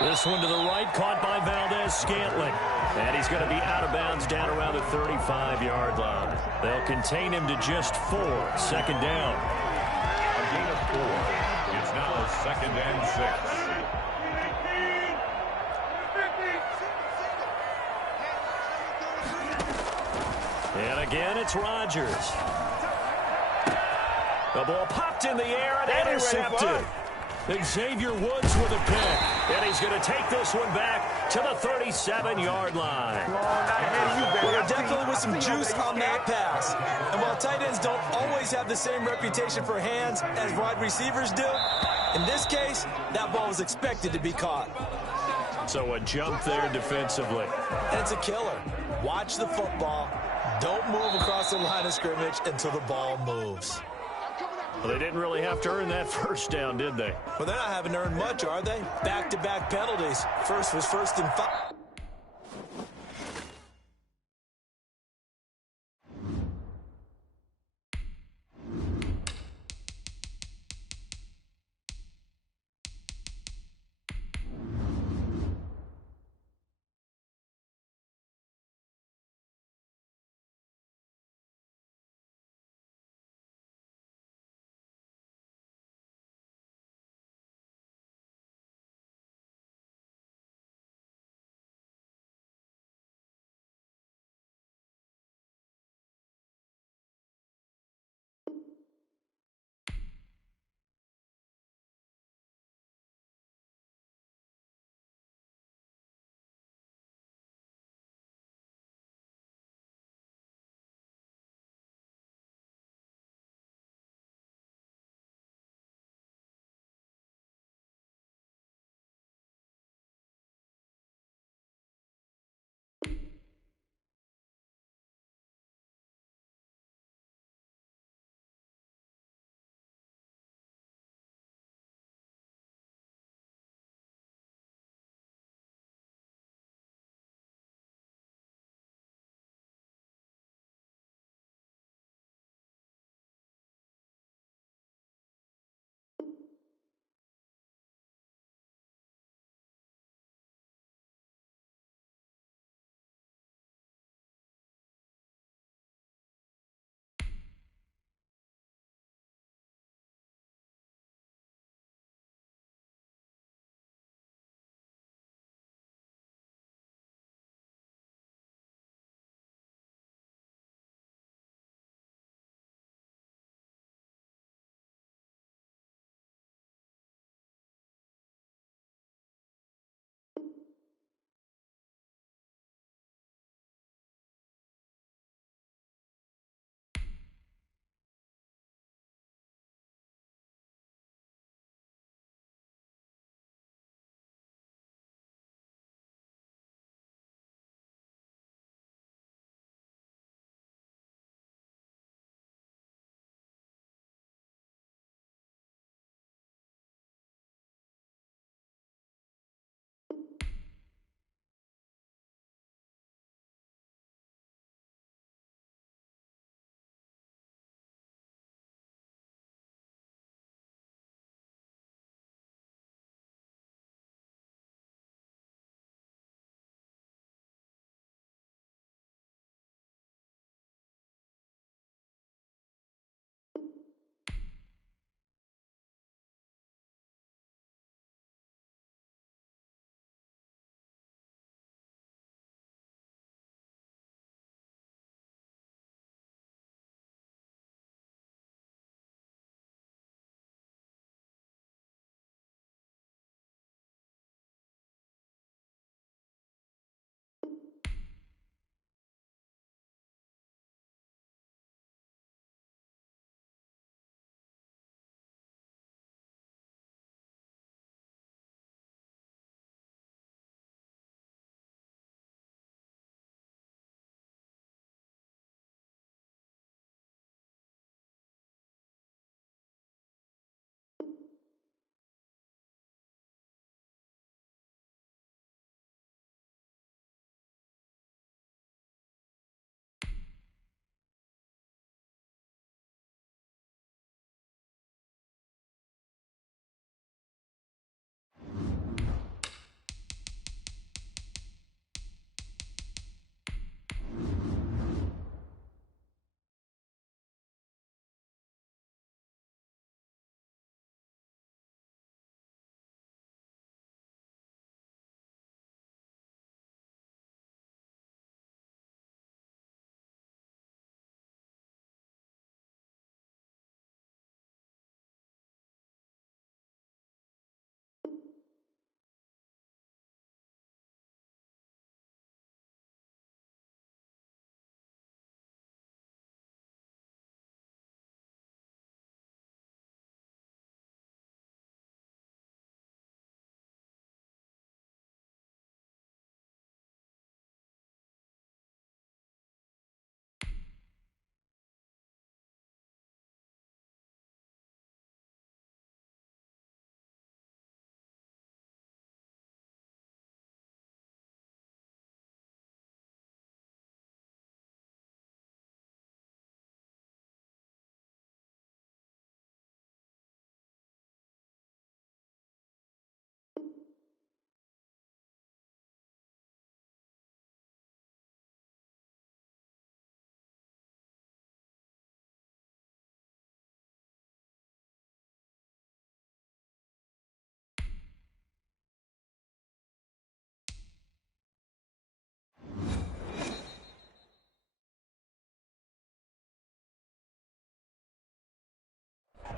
This one to the right, caught by Valdez-Scantling. And he's going to be out of bounds down around the 35-yard line. They'll contain him to just 4. 2nd down. A gain of 4. It's now 2nd and 6. And again, it's Rodgers. The ball popped in the air and intercepted. Xavier Woods with a pick. And he's going to take this one back to the 37-yard line. Well, there definitely was some juice on that pass. And while tight ends don't always have the same reputation for hands as wide receivers do, in this case, that ball was expected to be caught. So a jump there defensively. And it's a killer. Watch the football. Don't move across the line of scrimmage until the ball moves. Well, they didn't really have to earn that 1st down, did they? Well, they're not having to earn much, are they? Back-to-back penalties. First was 1st and 5.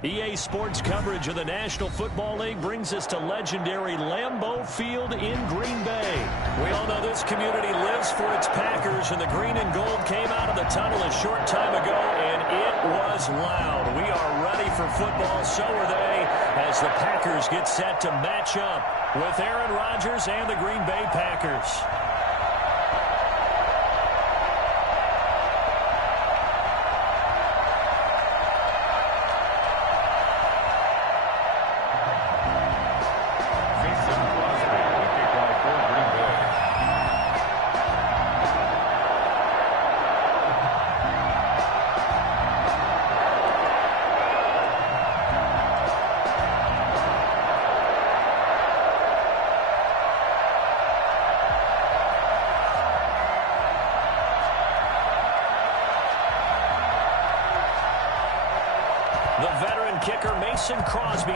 EA Sports coverage of the National Football League brings us to legendary Lambeau Field in Green Bay. We all know this community lives for its Packers, and the green and gold came out of the tunnel a short time ago, and it was loud. We are ready for football, so are they, as the Packers get set to match up with Aaron Rodgers and the Green Bay Packers.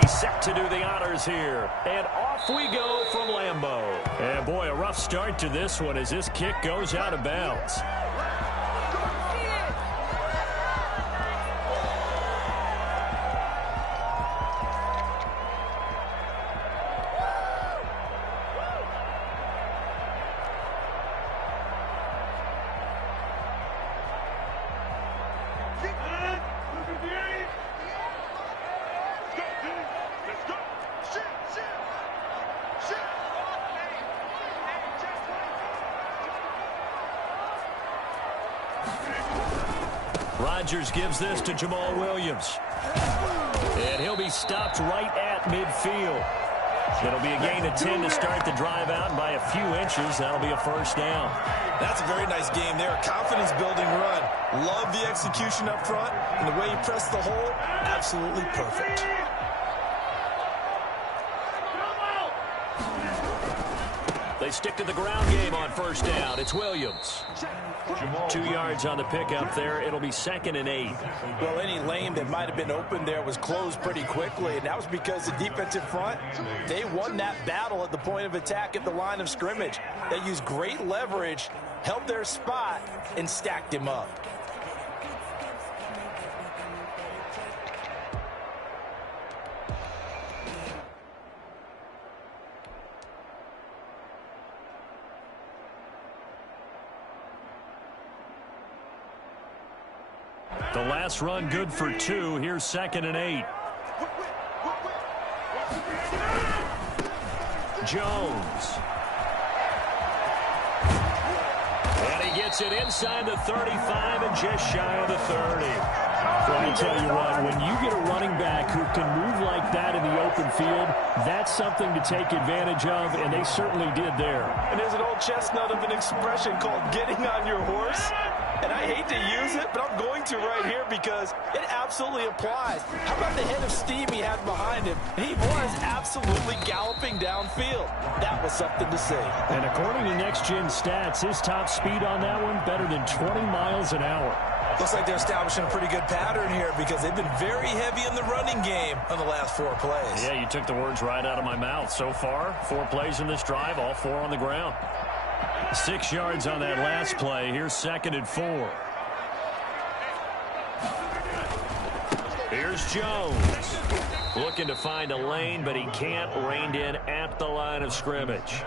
Set to do the honors here. And off we go from Lambeau. And boy, a rough start to this one as this kick goes out of bounds. Rodgers gives this to Jamal Williams. And he'll be stopped right at midfield. It'll be a gain of 10 to start the drive out, and by a few inches, that'll be a first down. That's a very nice game there. Confidence-building run. Love the execution up front, and the way he pressed the hole, absolutely perfect. They stick to the ground game on first down. It's Williams. 2 yards on the pickup there. It'll be 2nd and 8. Well, any lane that might have been open there was closed pretty quickly, and that was because the defensive front, they won that battle at the point of attack at the line of scrimmage. They used great leverage, held their spot, and stacked him up. The last run good for 2. Here's 2nd and 8. Jones. And he gets it inside the 35 and just shy of the 30. Well, I tell you what, when you get a running back who can move like that in the open field, that's something to take advantage of, and they certainly did there. And there's an old chestnut of an expression called getting on your horse. And I hate to use it, but I'm going to right here because it absolutely applies. How about the head of steam he had behind him? He was absolutely galloping downfield. That was something to say. And according to Next Gen Stats, his top speed on that one better than 20 miles an hour. Looks like they're establishing a pretty good pattern here because they've been very heavy in the running game on the last 4 plays. Yeah, you took the words right out of my mouth. So far, 4 plays in this drive, all 4 on the ground. 6 yards on that last play. Here's 2nd and 4. Here's Jones. Looking to find a lane, but he can't. Reined in at the line of scrimmage.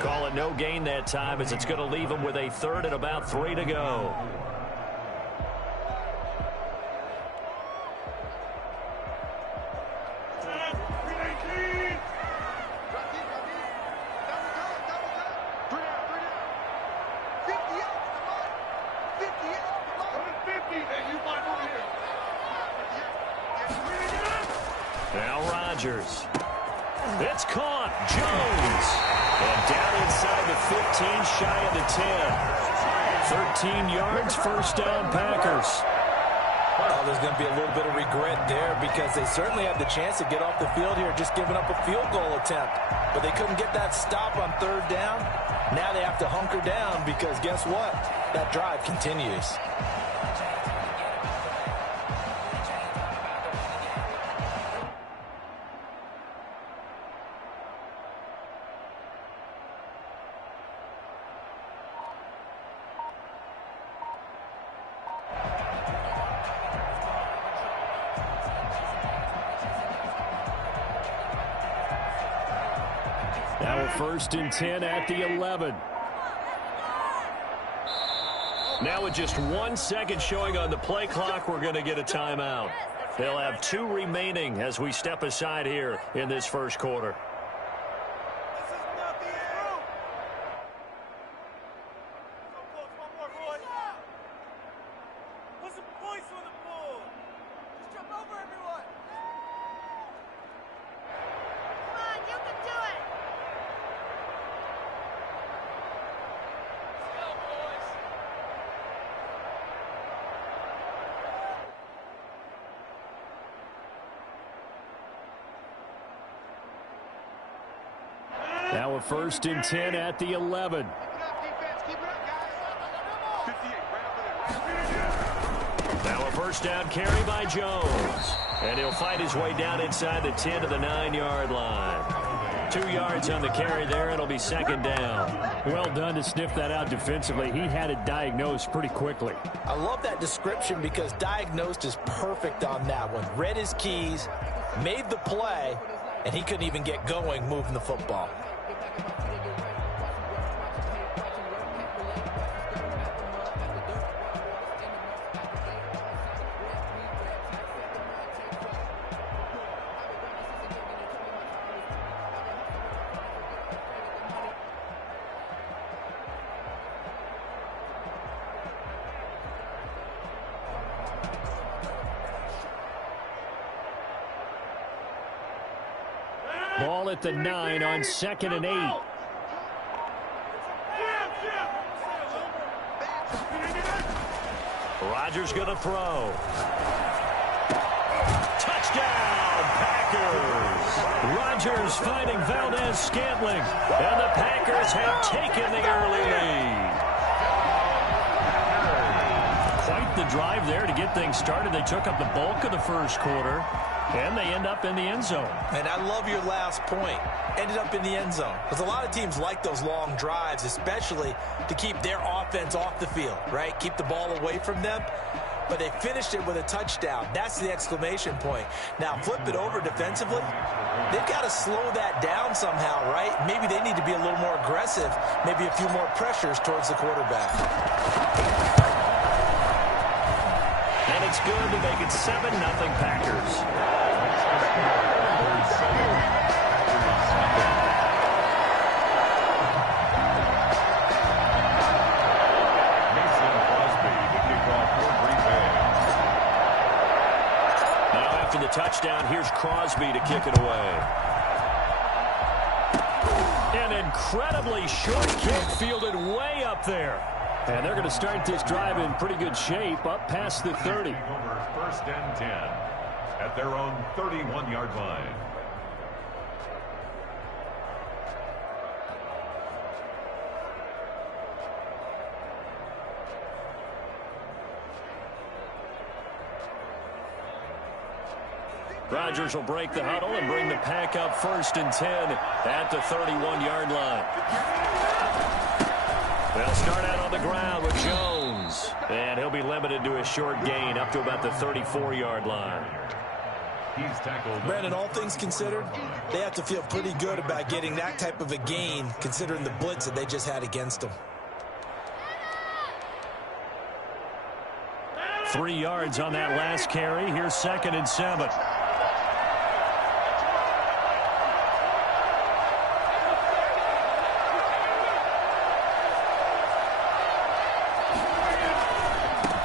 Call it no gain that time as it's going to leave him with a 3rd and about 3 to go. Now Rodgers. It's caught. Jones. And down inside the 15, shy of the 10. 13 yards, first down, Packers. Oh, there's going to be a little bit of regret there because they certainly had the chance to get off the field here, just giving up a field goal attempt. But they couldn't get that stop on 3rd down. Now they have to hunker down because guess what? That drive continues. Now a 1st and 10 at the 11. Now with just 1 second showing on the play clock, we're going to get a timeout. They'll have 2 remaining as we step aside here in this first quarter. Now a 1st and 10 at the 11. Now a first down carry by Jones. And he'll fight his way down inside the 10 to the 9-yard line. 2 yards on the carry there. It'll be 2nd down. Well done to sniff that out defensively. He had it diagnosed pretty quickly. I love that description because diagnosed is perfect on that one. Read his keys, made the play, and he couldn't even get going moving the football. Ball at the 9 on 2nd and 8. Rodgers going to throw. Touchdown, Packers. Rodgers finding Valdez-Scantling. And the Packers have taken the early lead. Quite the drive there to get things started. They took up the bulk of the first quarter. And they end up in the end zone. And I love your last point. Ended up in the end zone. Because a lot of teams like those long drives, especially to keep their offense off the field, right? Keep the ball away from them. But they finished it with a touchdown. That's the exclamation point. Now, flip it over defensively. They've got to slow that down somehow, right? Maybe they need to be a little more aggressive. Maybe a few more pressures towards the quarterback. And it's good to make it 7-0 Packers. Now after the touchdown, here's Crosby to kick it away. An incredibly short kick fielded way up there. And they're going to start this drive in pretty good shape, up past the 30. Over 1st and 10 at their own 31-yard line. Rodgers will break the huddle and bring the pack up 1st and 10 at the 31-yard line. They'll start out on the ground with Jones. And he'll be limited to a short gain up to about the 34-yard line. He's tackled. Brandon, all things considered, they have to feel pretty good about getting that type of a gain considering the blitz that they just had against them. 3 yards on that last carry. Here's 2nd and 7.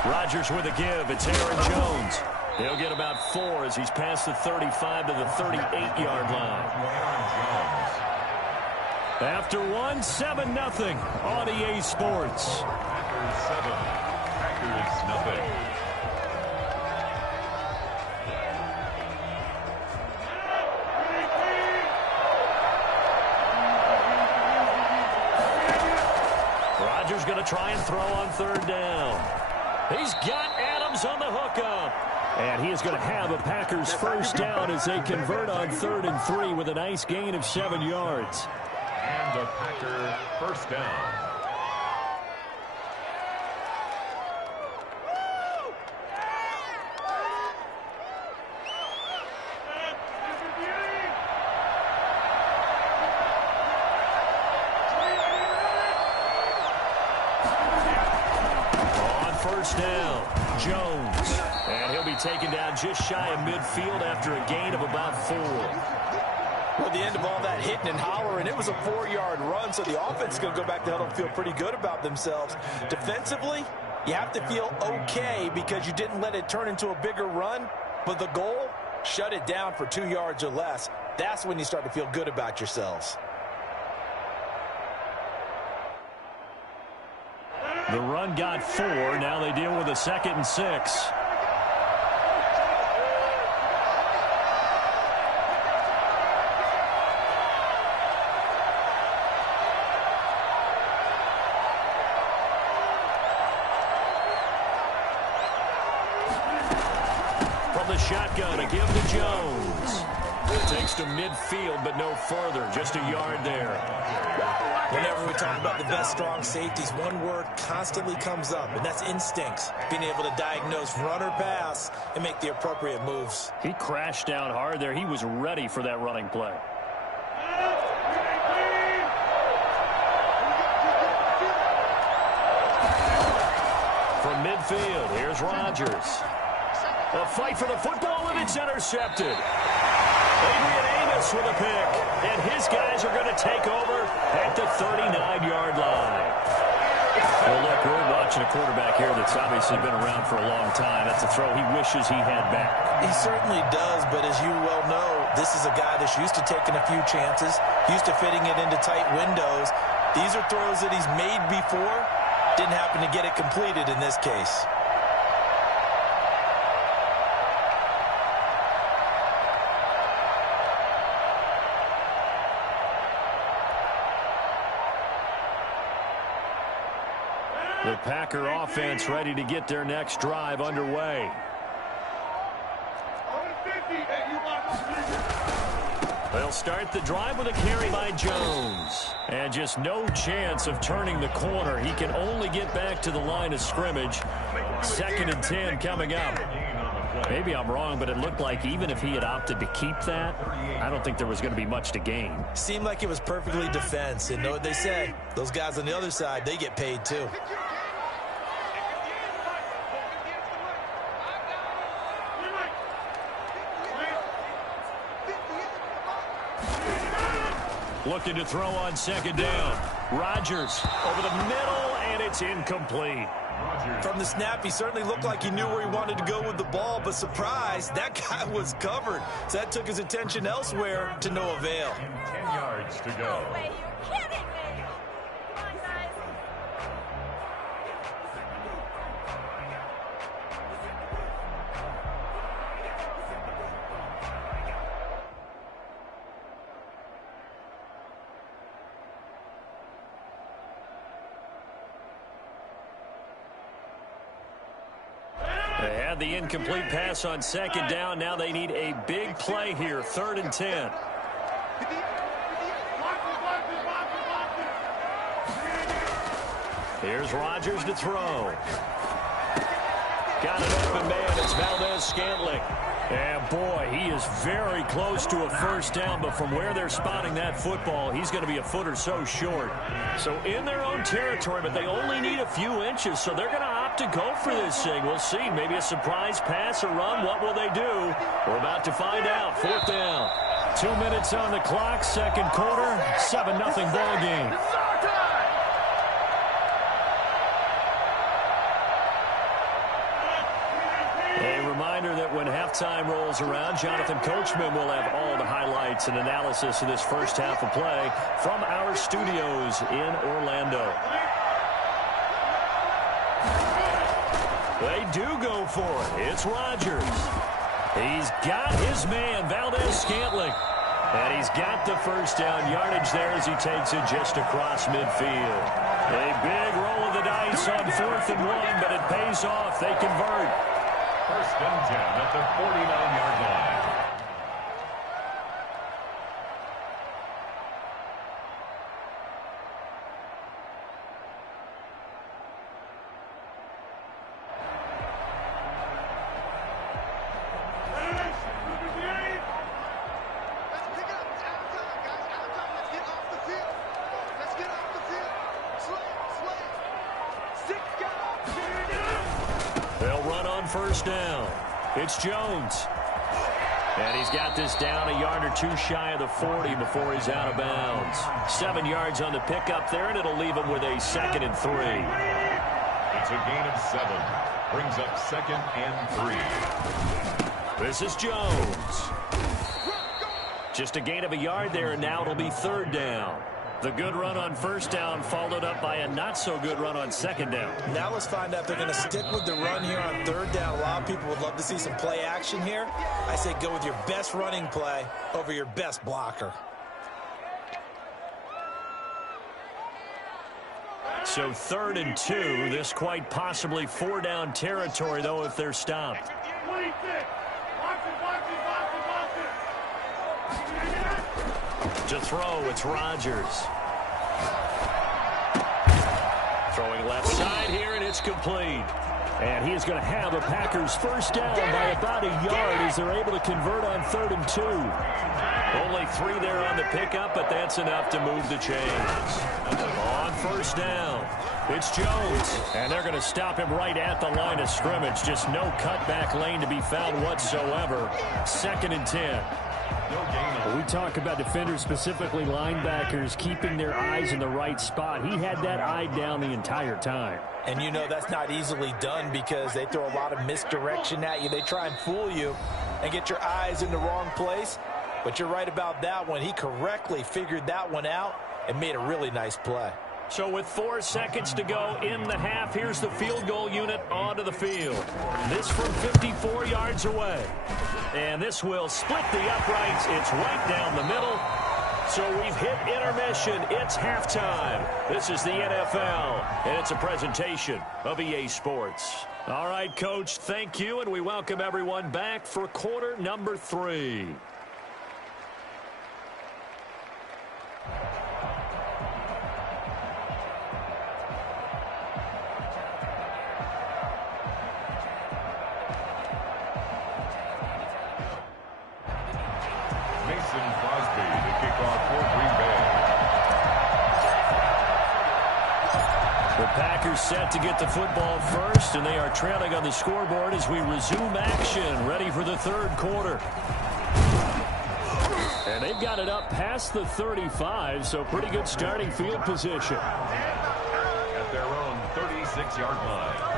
Rodgers with a give. It's Aaron Jones. He'll get about 4 as he's past the 35 to the 38-yard line. After 1, 7-0 on EA Sports. Packers 7, Packers nothing. Rodgers going to try and throw on 3rd down. He's got Adams on the hookup. And he is going to have a Packers 1st down as they convert on 3rd and 3 with a nice gain of 7 yards. And a Packer 1st down. first down. Jones. And he'll be taken down just shy of midfield after a gain of about 4. Well, the end of all that hitting and hollering, it was a 4-yard run, so the offense is going to go back to huddle and feel pretty good about themselves. Defensively, you have to feel okay because you didn't let it turn into a bigger run, but the goal, shut it down for 2 yards or less. That's when you start to feel good about yourselves. The run got 4. Now they deal with a 2nd and 6. From the shotgun, a give to Jones. Takes to midfield, but no further. Just a yard there. Whenever we talk about the best strong safeties, one word constantly comes up, and that's instincts. Being able to diagnose run or pass and make the appropriate moves. He crashed down hard there. He was ready for that running play. From midfield, here's Rodgers. A fight for the football, and it's intercepted. Adrian Amos with a pick, and his guys are going to take over at the 39-yard line. Well, look, we're watching a quarterback here that's obviously been around for a long time. That's a throw he wishes he had back. He certainly does, but as you well know, this is a guy that's used to taking a few chances, used to fitting it into tight windows. These are throws that he's made before. Didn't happen to get it completed in this case. The Packer offense ready to get their next drive underway. They'll start the drive with a carry by Jones. And just no chance of turning the corner. He can only get back to the line of scrimmage. 2nd and 10 coming up. Maybe I'm wrong, but it looked like even if he had opted to keep that, I don't think there was going to be much to gain. Seemed like it was perfectly defense. And know what they say? Those guys on the other side, they get paid too. Looking to throw on 2nd down. Rodgers over the middle, and it's incomplete. From the snap, he certainly looked like he knew where he wanted to go with the ball, but surprise, that guy was covered. So that took his attention elsewhere to no avail. 10 yards to go. No way, you're kidding me. Come on, guys. They had the incomplete pass on 2nd down. Now they need a big play here, 3rd and 10. Here's Rodgers to throw. Got an open man. It's Valdez-Scantling. And, boy, he is very close to a first down, but from where they're spotting that football, he's going to be a foot or so short. So in their own territory, but they only need a few inches, so they're going to opt to go for this thing. We'll see. Maybe a surprise pass or run. What will they do? We're about to find out. 4th down. 2 minutes on the clock, 2nd quarter, 7-0 ball game. A reminder that when halftime rolls around, Jonathan Coachman will have all the highlights and analysis of this first half of play from our studios in Orlando. They do go for it. It's Rodgers. He's got his man, Valdez-Scantling. And he's got the first down yardage there as he takes it just across midfield. A big roll of the dice on 4th and 1, but it pays off. They convert. 1st and 10 at the 49-yard line. first down. It's Jones. And he's got this down a yard or two shy of the 40 before he's out of bounds. 7 yards on the pickup there, and it'll leave him with a 2nd and 3. It's a gain of 7. Brings up 2nd and 3. This is Jones. Just a gain of a yard there, and now it'll be 3rd down. The good run on first down followed up by a not-so-good run on 2nd down. Now let's find out if they're going to stick with the run here on 3rd down. A lot of people would love to see some play action here. I say go with your best running play over your best blocker. So 3rd and 2. This quite possibly 4-down territory, though, if they're stopped. To throw, it's Rodgers. Throwing left side here, and it's complete. And he is going to have a Packers first down by about a yard as they're able to convert on 3rd and 2. Only 3 there on the pickup, but that's enough to move the chains. On first down, it's Jones. And they're going to stop him right at the line of scrimmage. Just no cutback lane to be found whatsoever. 2nd and 10. We talk about defenders, specifically linebackers, keeping their eyes in the right spot. He had that eye down the entire time. And you know that's not easily done because they throw a lot of misdirection at you. They try and fool you and get your eyes in the wrong place. But you're right about that one. He correctly figured that one out and made a really nice play. So with 4 seconds to go in the half, here's the field goal unit onto the field. This from 54 yards away. And this will split the uprights. It's right down the middle. So we've hit intermission. It's halftime. This is the NFL, and it's a presentation of EA Sports. All right, Coach, thank you, and we welcome everyone back for quarter number 3. The Packers set to get the football first, and they are trailing on the scoreboard as we resume action, ready for the 3rd quarter. And they've got it up past the 35, so pretty good starting field position. At their own 36-yard line.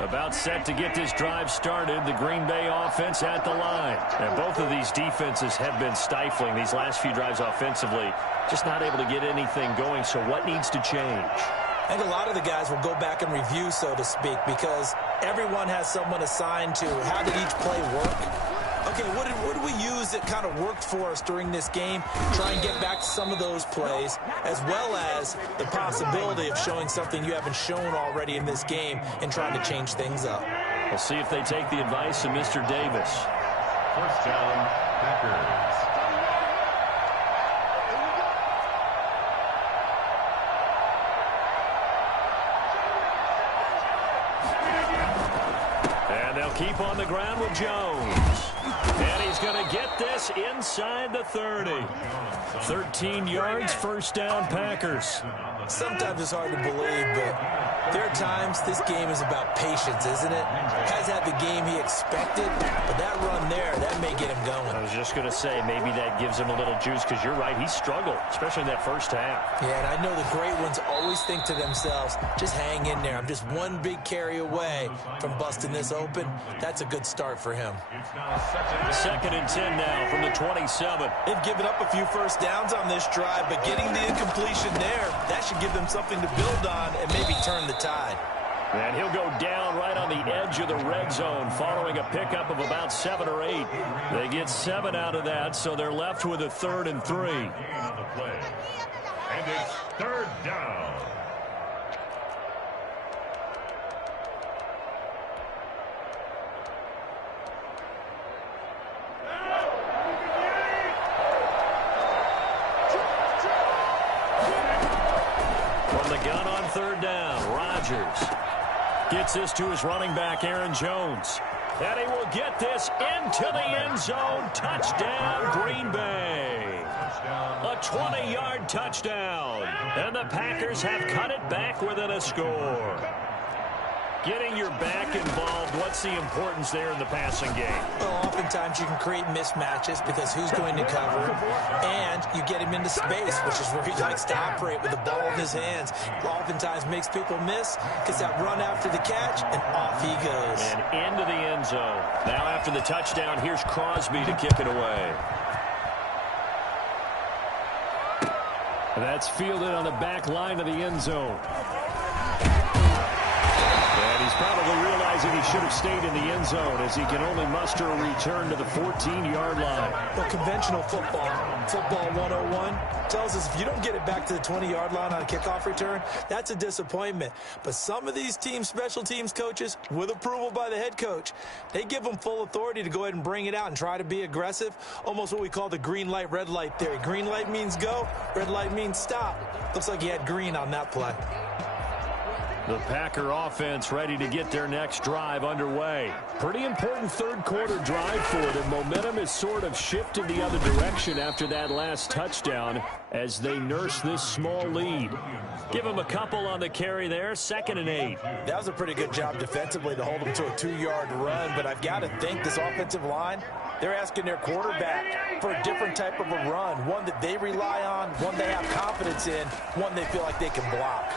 About set to get this drive started, the Green Bay offense at the line. And both of these defenses have been stifling these last few drives offensively. Just not able to get anything going, so what needs to change? I think a lot of the guys will go back and review, so to speak, because everyone has someone assigned to how did each play work. Okay, what did we use that kind of worked for us during this game? Try and get back to some of those plays, as well as the possibility of showing something you haven't shown already in this game and trying to change things up. We'll see if they take the advice of Mr. Davis. First down, Packers. And they'll keep on the ground with Jones. And he's going to get this inside the 30. 13 yards, first down, Packers. Sometimes it's hard to believe, but there are times this game is about patience, isn't it? Has had the game he expected, but that run there, that may get him going. I was just going to say, maybe that gives him a little juice, because you're right, he struggled, especially in that first half. Yeah, and I know the great ones always think to themselves, just hang in there. I'm just one big carry away from busting this open. That's a good start for him. 2nd and 10 now from the 27. They've given up a few first downs on this drive, but getting the incompletion there, that should give them something to build on and maybe turn the tide. And he'll go down right on the edge of the red zone following a pickup of about 7 or 8. They get 7 out of that, so they're left with a 3rd and 3. And it's 3rd down. From the gun on 3rd down, Rodgers gets this to his running back, Aaron Jones. And he will get this into the end zone. Touchdown, Green Bay. A 20-yard touchdown. And the Packers have cut it back within a score. Getting your back involved, what's the importance there in the passing game? Well, oftentimes you can create mismatches because who's going to cover, and you get him into space, which is where he likes to operate with the ball in his hands. Oftentimes makes people miss, gets that run after the catch, and off he goes. And into the end zone. Now after the touchdown, here's Crosby to kick it away. That's fielded on the back line of the end zone. And he's probably realizing he should have stayed in the end zone as he can only muster a return to the 14-yard line. Well, conventional football 101, tells us if you don't get it back to the 20-yard line on a kickoff return, that's a disappointment. But some of these special teams coaches, with approval by the head coach, they give them full authority to go ahead and bring it out and try to be aggressive, almost what we call the green light, red light theory. Green light means go, red light means stop. Looks like he had green on that play. The Packer offense ready to get their next drive underway. Pretty important third quarter drive for them. Momentum is sort of shifted the other direction after that last touchdown as they nurse this small lead. Give them a couple on the carry there, 2nd and 8. That was a pretty good job defensively to hold them to a 2-yard run, but I've got to think this offensive line, they're asking their quarterback for a different type of a run, one that they rely on, one they have confidence in, one they feel like they can block.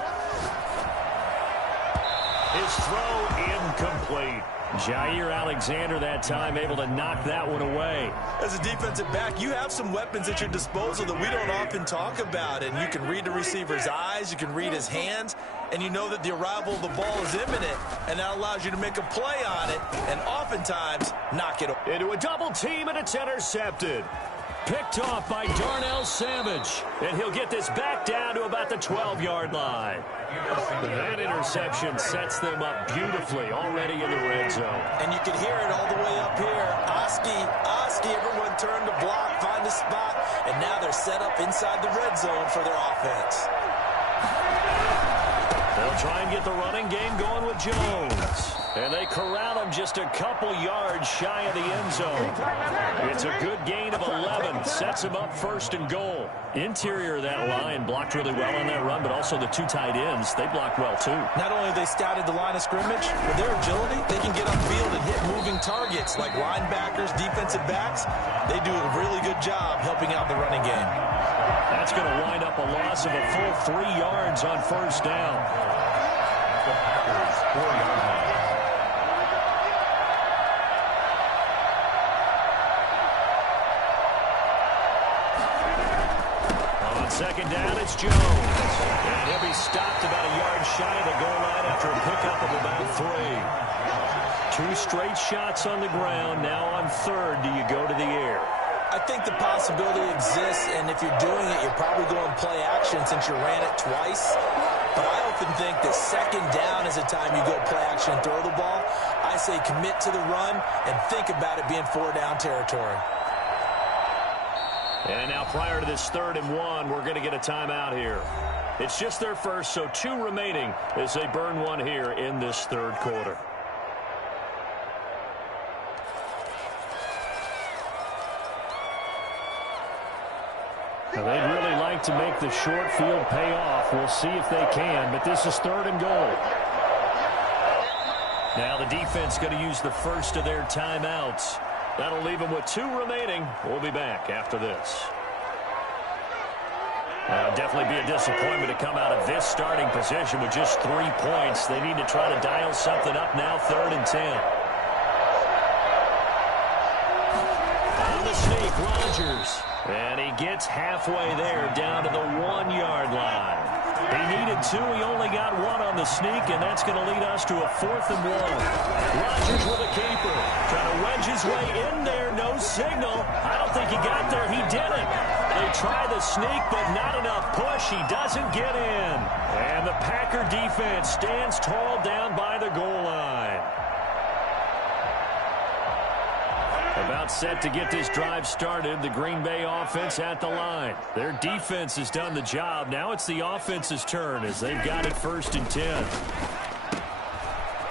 His throw incomplete. Jair Alexander that time able to knock that one away. As a defensive back, you have some weapons at your disposal that we don't often talk about, and you can read the receiver's eyes, you can read his hands, and you know that the arrival of the ball is imminent, and that allows you to make a play on it and oftentimes knock it into a double team, and it's intercepted. Picked off by Darnell Savage, and he'll get this back down to about the 12-yard line. That interception sets them up beautifully already in the red zone. And you can hear it all the way up here. Oski, everyone turn to block, find a spot, and now they're set up inside the red zone for their offense. They'll try and get the running game going with Jones. And they corral him just a couple yards shy of the end zone. It's a good gain of 11. Sets him up 1st and goal. Interior of that line blocked really well on that run, but also the 2 tight ends, they blocked well too. Not only have they scouted the line of scrimmage, with their agility, they can get upfield and hit moving targets like linebackers, defensive backs. They do a really good job helping out the running game. That's going to wind up a loss of a full 3 yards on 1st down. The Packers 4-yard line. On 2nd down, it's Jones. And he'll be stopped about a yard shy of the goal line after a pickup of about 3. 2 straight shots on the ground. Now on 3rd, do you go to the air? I think the possibility exists, and if you're doing it, you're probably going play action since you ran it twice. But I often think that 2nd down is the time you go play action and throw the ball. I say commit to the run and think about it being 4-down territory. And now prior to this 3rd and 1, we're going to get a timeout here. It's just their first, so 2 remaining as they burn one here in this 3rd quarter. Now, they'd really like to make the short field pay off. We'll see if they can, but this is 3rd and goal. Now the defense going to use the first of their timeouts. That'll leave them with 2 remaining. We'll be back after this. Now, definitely be a disappointment to come out of this starting position with just 3 points. They need to try to dial something up now, 3rd and 10. On the sneak, Rodgers. And he gets halfway there down to the 1-yard line. He needed 2. He only got 1 on the sneak, and that's going to lead us to a 4th and 1. Rodgers with a keeper. Trying to wedge his way in there. No signal. I don't think he got there. He didn't. They try the sneak, but not enough push. He doesn't get in. And the Packer defense stands tall down by the goal line. About set to get this drive started. The Green Bay offense at the line. Their defense has done the job. Now it's the offense's turn as they've got it 1st and 10.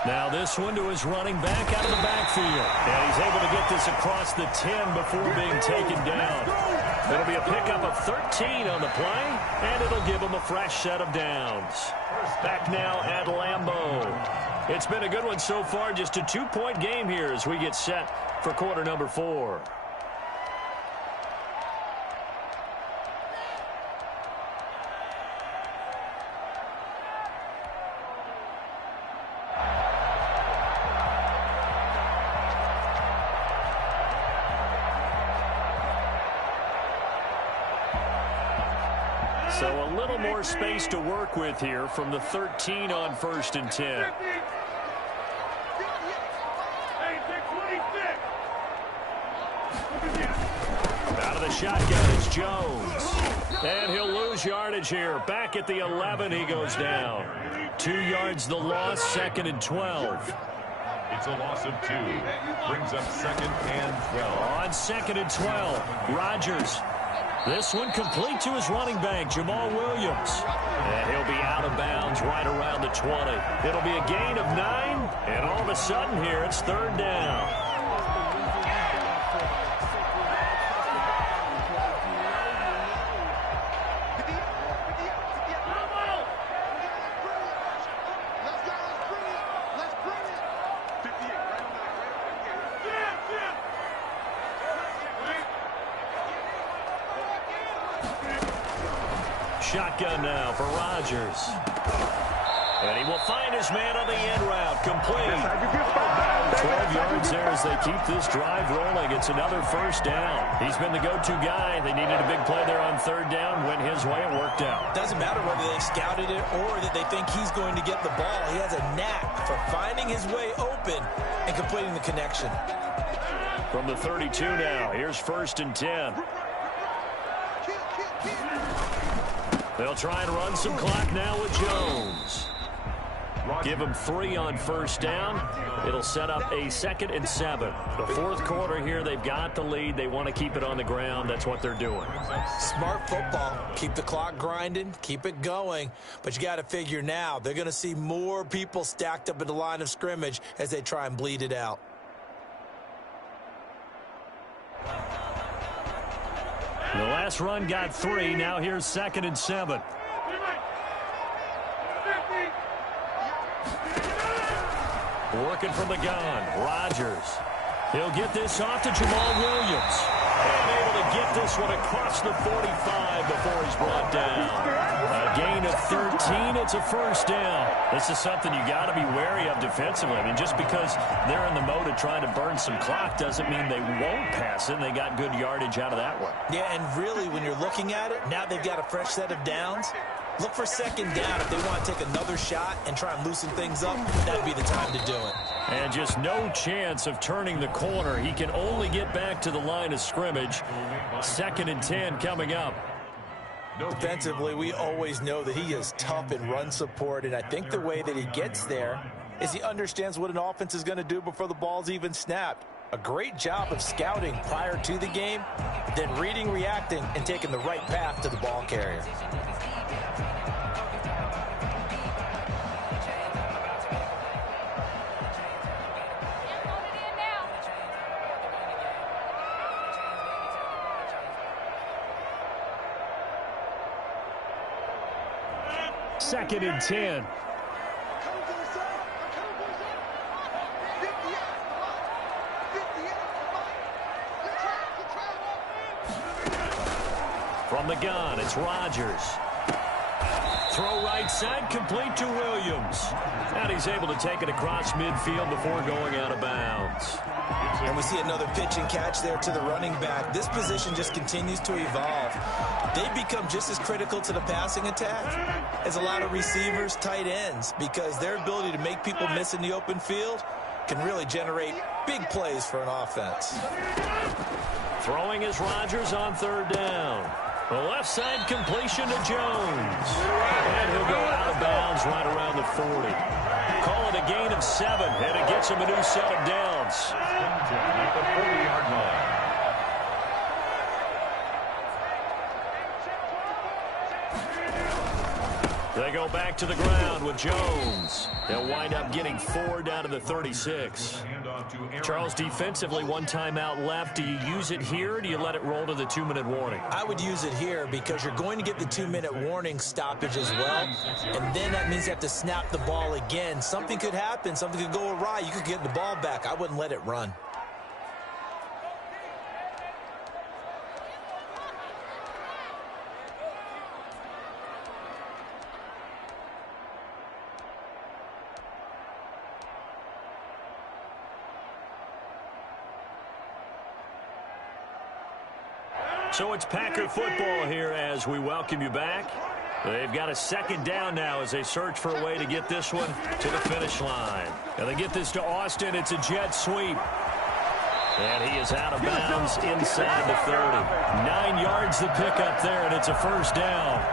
Now this one to his running back out of the backfield. And he's able to get this across the 10 before being taken down. It'll be a pickup of 13 on the play, and it'll give him a fresh set of downs. Back now at Lambeau. It's been a good one so far, just a 2-point game here as we get set for quarter number 4. So a little more space to work with here from the 13 on 1st and 10. Out of the shotgun, it's Jones. And he'll lose yardage here. Back at the 11, he goes down. 2 yards the loss, 2nd and 12. It's a loss of 2. Brings up 2nd and 12. On 2nd and 12, Rodgers. This one complete to his running back, Jamal Williams. And he'll be out of bounds right around the 20. It'll be a gain of 9, and all of a sudden here it's 3rd down. Shotgun now for Rodgers. And he will find his man on the end route. Complete. 12 yards there as they keep this drive rolling. It's another 1st down. He's been the go-to guy. They needed a big play there on 3rd down. Went his way. It worked out. Doesn't matter whether they scouted it or that they think he's going to get the ball. He has a knack for finding his way open and completing the connection. From the 32 now. Here's 1st and 10. They'll try and run some clock now with Jones. Give him 3 on 1st down. It'll set up a 2nd and 7. The 4th quarter here, they've got the lead. They want to keep it on the ground. That's what they're doing. Smart football. Keep the clock grinding. Keep it going. But you got to figure now, they're going to see more people stacked up at the line of scrimmage as they try and bleed it out. The last run got 3. Now here's 2nd and 7. Working from the gun. Rodgers. He'll get this off to Jamal Williams. And able to get this one across the 45 before he's brought down. A gain of 13. It's a 1st down. This is something you got to be wary of defensively. I mean, just because they're in the mode of trying to burn some clock doesn't mean they won't pass it. They got good yardage out of that one. Yeah, and really, when you're looking at it, now they've got a fresh set of downs. Look for 2nd down if they want to take another shot and try and loosen things up. That'd be the time to do it. And just no chance of turning the corner. He can only get back to the line of scrimmage. 2nd and 10 coming up. Defensively, we always know that he is tough in run support, and I think the way that he gets there is he understands what an offense is going to do before the ball's even snapped. A great job of scouting prior to the game, then reading, reacting, and taking the right path to the ball carrier. Second and 10. From the gun, it's Rodgers. Throw right side, complete to Williams. And he's able to take it across midfield before going out of bounds. And we see another pitch and catch there to the running back. This position just continues to evolve. They become just as critical to the passing attack as a lot of receivers, tight ends, because their ability to make people miss in the open field can really generate big plays for an offense. Throwing is Rodgers on 3rd down. The left side completion to Jones. And he'll go out of bounds right around the 40. Call it a gain of 7, and it gets him a new set of downs. At the 40-yard line. They go back to the ground with Jones. They'll wind up getting 4 down to the 36. Charles, defensively, 1 timeout left. Do you use it here, or do you let it roll to the 2-minute warning? I would use it here because you're going to get the 2-minute warning stoppage as well. And then that means you have to snap the ball again. Something could happen. Something could go awry. You could get the ball back. I wouldn't let it run. So it's Packer football here as we welcome you back. They've got a 2nd down now as they search for a way to get this one to the finish line. And they get this to Austin. It's a jet sweep. And he is out of bounds inside the 30. 9 yards the pickup there, and it's a 1st down.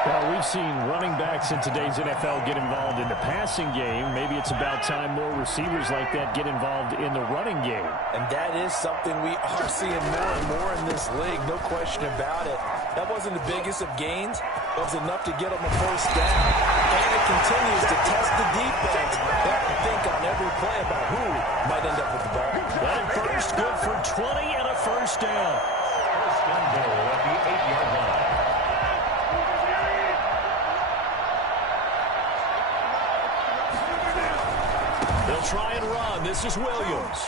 Well, we've seen running backs in today's NFL get involved in the passing game. Maybe it's about time more receivers like that get involved in the running game. And that is something we are seeing more and more in this league, no question about it. That wasn't the biggest of gains. It was enough to get them a 1st down. And it continues to test the defense. They have to think on every play about who might end up with the ball. That first good for 20 and a 1st down. 1st and goal at the 8-yard line. They'll try and run. This is Williams.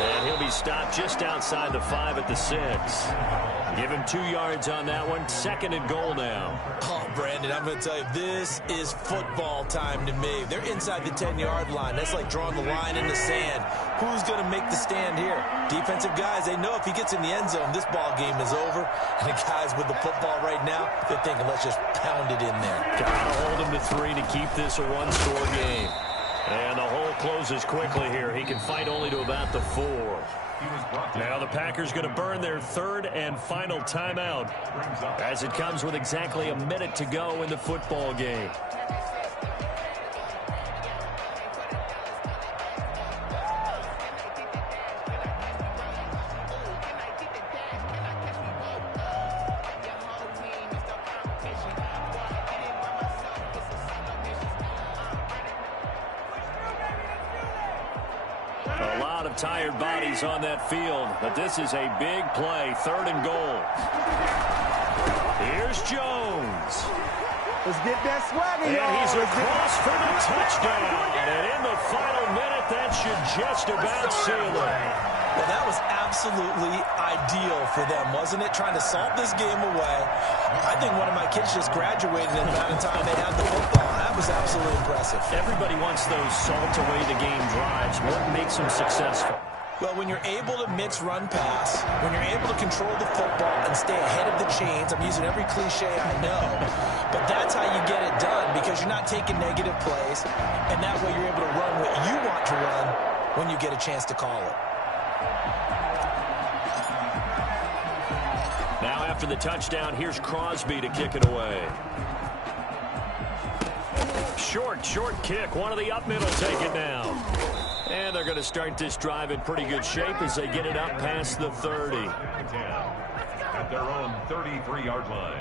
And he'll be stopped just outside the 5 at the 6. Give him 2 yards on that one. 2nd and goal now. Oh, Brandon, I'm going to tell you, this is football time to me. They're inside the 10-yard line. That's like drawing the line in the sand. Who's going to make the stand here? Defensive guys, they know if he gets in the end zone, this ball game is over. And the guys with the football right now, they're thinking, let's just pound it in there. Got to hold him to 3 to keep this a 1-score game. And the hole closes quickly here. He can fight only to about the 4. Now the Packers going to burn their 3rd and final timeout as it comes with exactly a minute to go in the football game. A lot of tired bodies on that field, but this is a big play. 3rd and goal. Here's Jones. Let's get that swagger, And he's across for the touchdown. And in the final minute, that should just about seal it. Well, that was absolutely ideal for them, wasn't it? Trying to salt this game away. I think one of my kids just graduated in the amount of time they had the football. That was absolutely impressive. Everybody wants those salt-away-the-game drives. What makes them successful? Well, when you're able to mix run pass, when you're able to control the football and stay ahead of the chains, I'm using every cliche I know, but that's how you get it done because you're not taking negative plays, and that way you're able to run what you want to run when you get a chance to call it. Now after the touchdown, here's Crosby to kick it away. Short kick. One of the up middle take it now. And they're going to start this drive in pretty good shape as they get it up past the 30. At their own 33-yard line.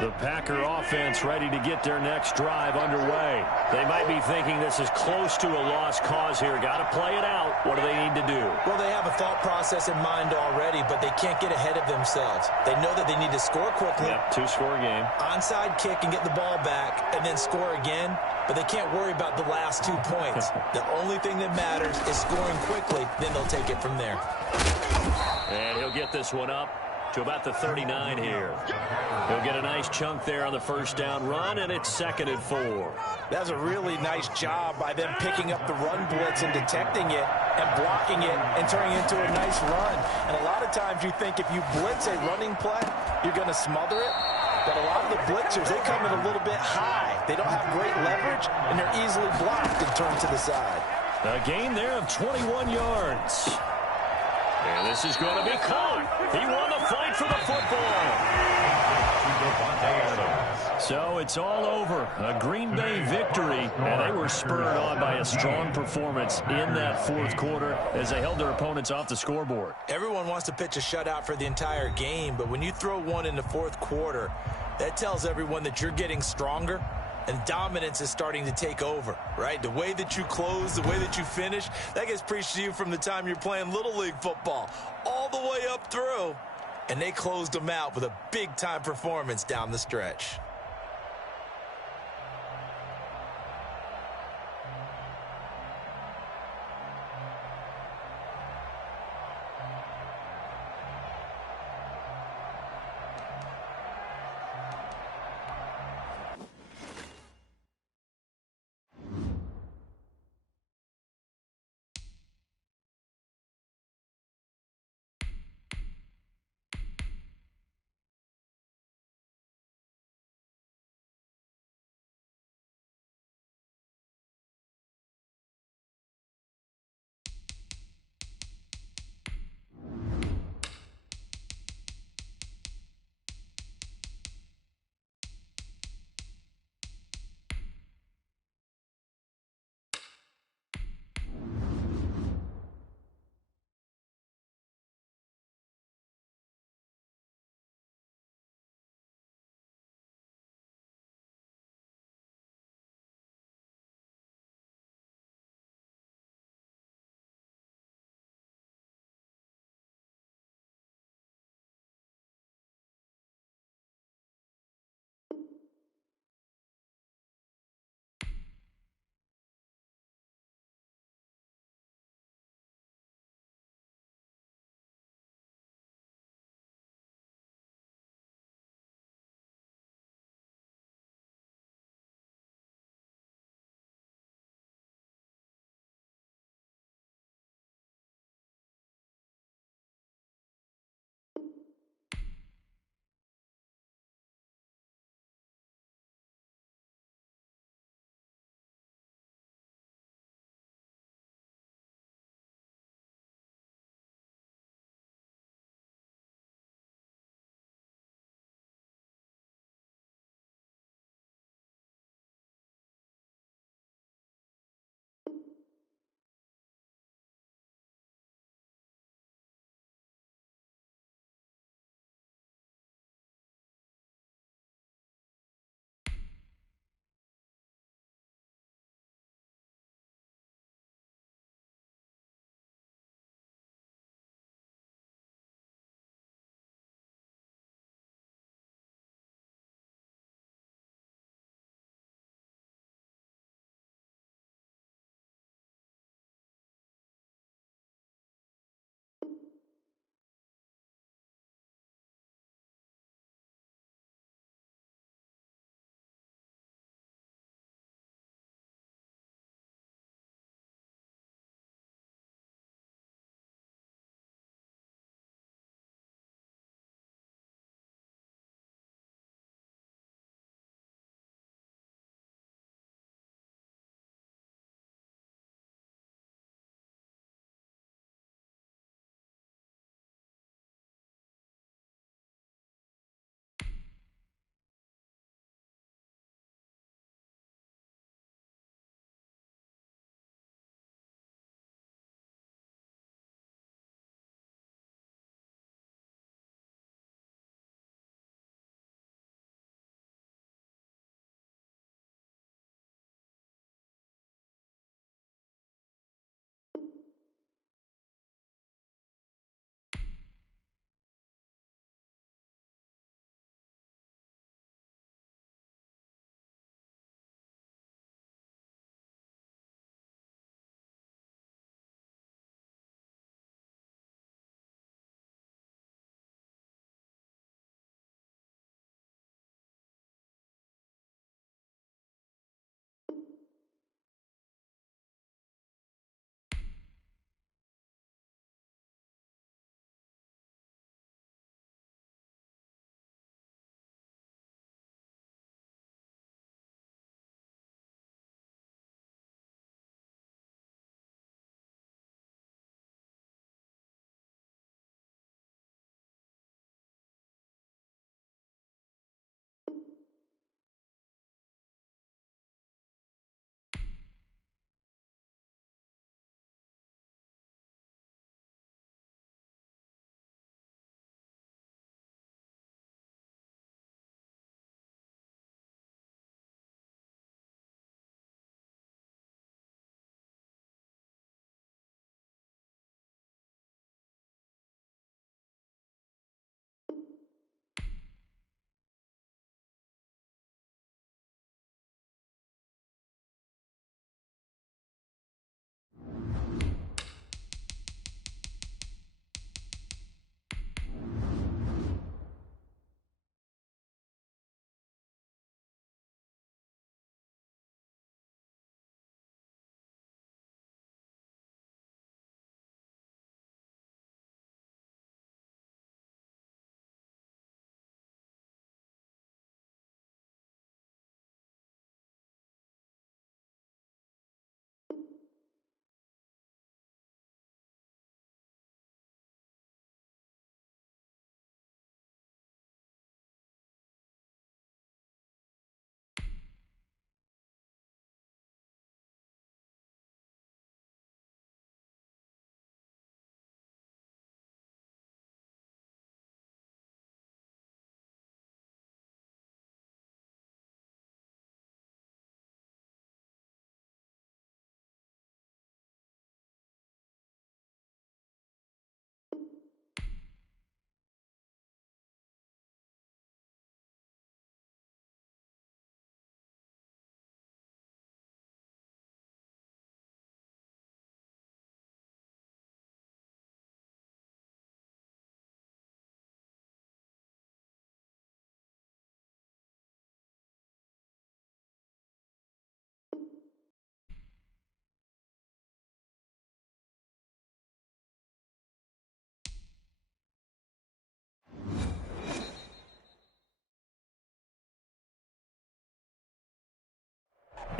The Packer offense ready to get their next drive underway. They might be thinking this is close to a lost cause here. Got to play it out. What do they need to do? Well, they have a thought process in mind already, but they can't get ahead of themselves. They know that they need to score quickly. Yep, 2-score game. Onside kick and get the ball back and then score again, but they can't worry about the last 2 points. The only thing that matters is scoring quickly, then they'll take it from there. And he'll get this one up to about the 39 here. He'll get a nice chunk there on the first down run, and it's 2nd and 4. That's a really nice job by them picking up the run blitz and detecting it and blocking it and turning it into a nice run. And a lot of times you think if you blitz a running play, you're going to smother it. But a lot of the blitzers, they come in a little bit high. They don't have great leverage, and they're easily blocked and turned to the side. A gain there of 21 yards. And this is going to be caught. He won the fight for the football. So it's all over. A Green Bay victory, and they were spurred on by a strong performance in that fourth quarter as they held their opponents off the scoreboard. Everyone wants to pitch a shutout for the entire game, but when you throw one in the fourth quarter, that tells everyone that you're getting stronger and dominance is starting to take over, right? The way that you close, the way that you finish, that gets preached to you from the time you're playing Little League football all the way up through. And they closed them out with a big-time performance down the stretch.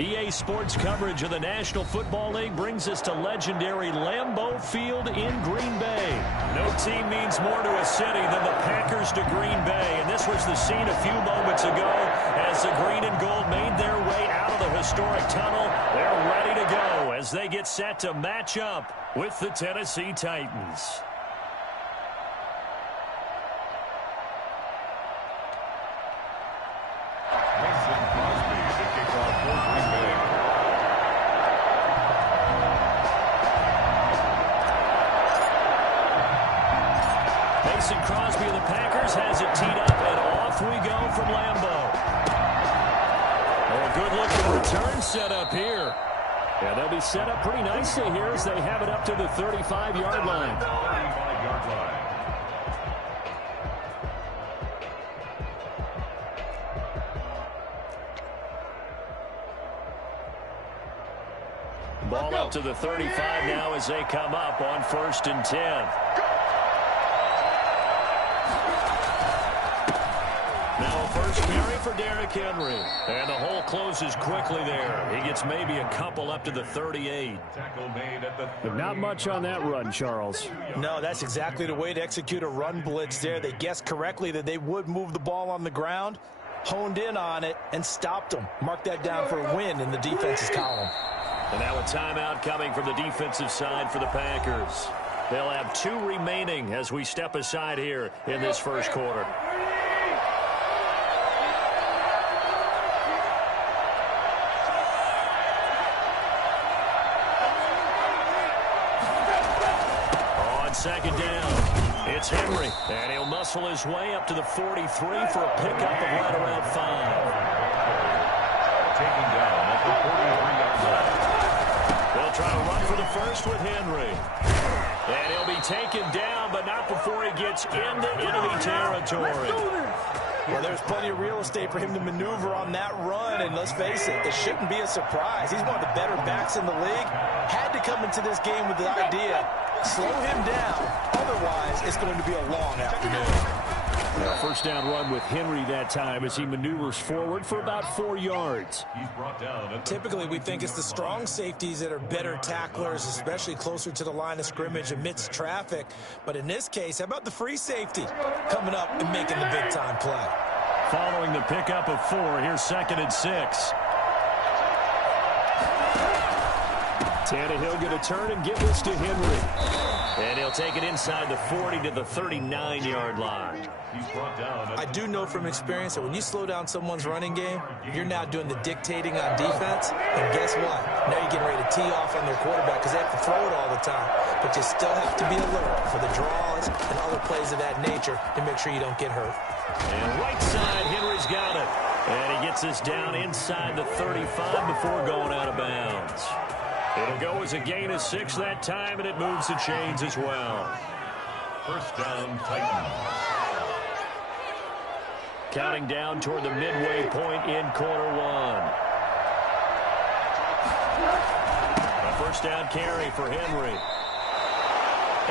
EA Sports coverage of the National Football League brings us to legendary Lambeau Field in Green Bay. No team means more to a city than the Packers to Green Bay, and this was the scene a few moments ago as the green and gold made their way out of the historic tunnel. They're ready to go as they get set to match up with the Tennessee Titans. Crosby of the Packers has it teed up, and off we go from Lambeau. Oh, a good-looking return set up here. Yeah, they'll be set up pretty nicely here as they have it up to the 35-yard line. 35-yard line. Ball up to the 35 now as they come up on 1st and 10. Now a first carry for Derrick Henry. And the hole closes quickly there. He gets maybe a couple up to the 38. Tackle made at the But not much on that run, Charles. No, that's exactly the way to execute a run blitz there. They guessed correctly that they would move the ball on the ground, honed in on it, and stopped them. Mark that down for a win in the defense's column. And now a timeout coming from the defensive side for the Packers. They'll have 2 remaining as we step aside here in this first quarter. Second down, it's Henry, and he'll muscle his way up to the 43 for a pickup of right around 5. taken down at the 43-yard line. They'll try to run for the first with Henry. And he'll be taken down, but not before he gets into enemy territory. Well, there's plenty of real estate for him to maneuver on that run, and let's face it, it shouldn't be a surprise. He's one of the better backs in the league. Had to come into this game with the idea, slow him down, otherwise it's going to be a long afternoon. First down run with Henry that time as he maneuvers forward for about 4 yards. He's brought down. Typically, we think it's the strong safeties that are better tacklers, especially closer to the line of scrimmage amidst traffic. But in this case, how about the free safety coming up and making the big-time play? Following the pickup of 4, here's 2nd and 6. Tannehill going to turn and give this to Henry. And he'll take it inside the 40 to the 39-yard line. He's brought down. I do know from experience that when you slow down someone's running game, you're now doing the dictating on defense. And guess what? Now you're getting ready to tee off on their quarterback because they have to throw it all the time. But you still have to be alert for the draws and other plays of that nature to make sure you don't get hurt. And right side, Henry's got it. And he gets this down inside the 35 before going out of bounds. It'll go as a gain of 6 that time, and it moves the chains as well. First down, Titans. Counting down toward the midway point in quarter 1. A first down carry for Henry.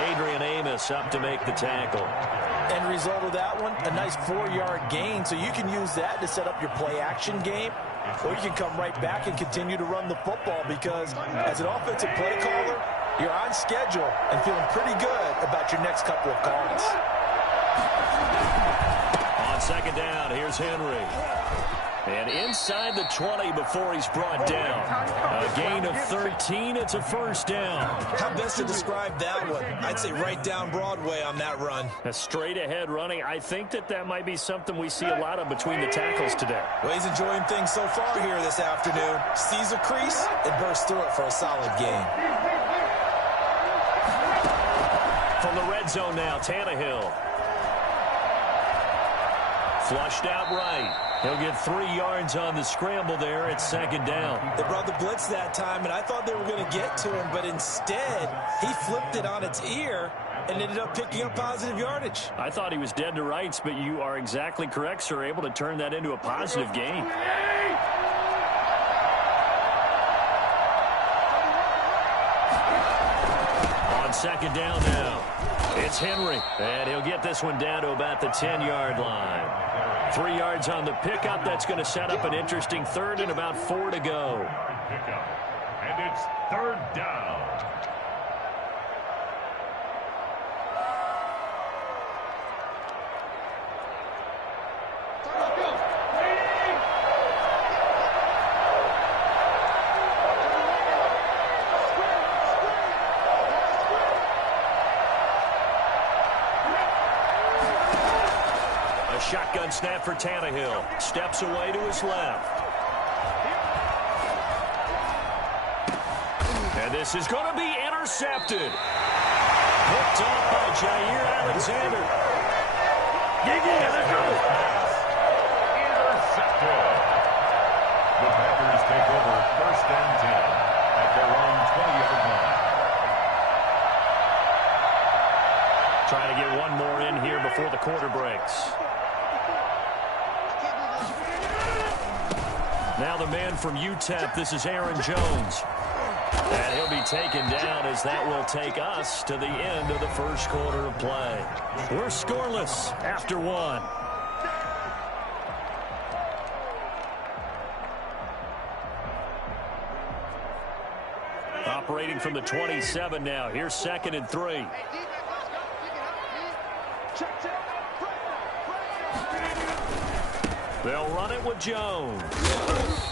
Adrian Amos up to make the tackle. End result of that one, a nice 4-yard gain, so you can use that to set up your play-action game, or you can come right back and continue to run the football because as an offensive play caller, you're on schedule and feeling pretty good about your next couple of calls. On second down, here's Henry. And inside the 20 before he's brought down. A gain of 13, it's a first down. How best to describe that one? I'd say right down Broadway on that run. A straight-ahead running. I think that might be something we see a lot of between the tackles today. Well, he's enjoying things so far here this afternoon. Sees a crease and bursts through it for a solid gain. From the red zone now, Tannehill. Flushed out right. He'll get 3 yards on the scramble there. It's second down. They brought the blitz that time, and I thought they were going to get to him, but instead, he flipped it on its ear and ended up picking up positive yardage. I thought he was dead to rights, but you are exactly correct, sir. Able to turn that into a positive gain. On second down now, it's Henry, and he'll get this one down to about the 10-yard line. 3 yards on the pickup. That's going to set up an interesting third and about 4 to go. Pickup. And it's third down. Shotgun snap for Tannehill. Steps away to his left. And this is going to be intercepted. Picked off by Jair Alexander. Let's go. Intercepted. The Packers take over first and 10 at their own 20-yard line. Trying to get one more in here before the quarter breaks. Now the man from UTEP, this is Aaron Jones. And he'll be taken down as that will take us to the end of the first quarter of play. We're scoreless after 1. Operating from the 27 now. Here's 2nd and 3. They'll run it with Jones.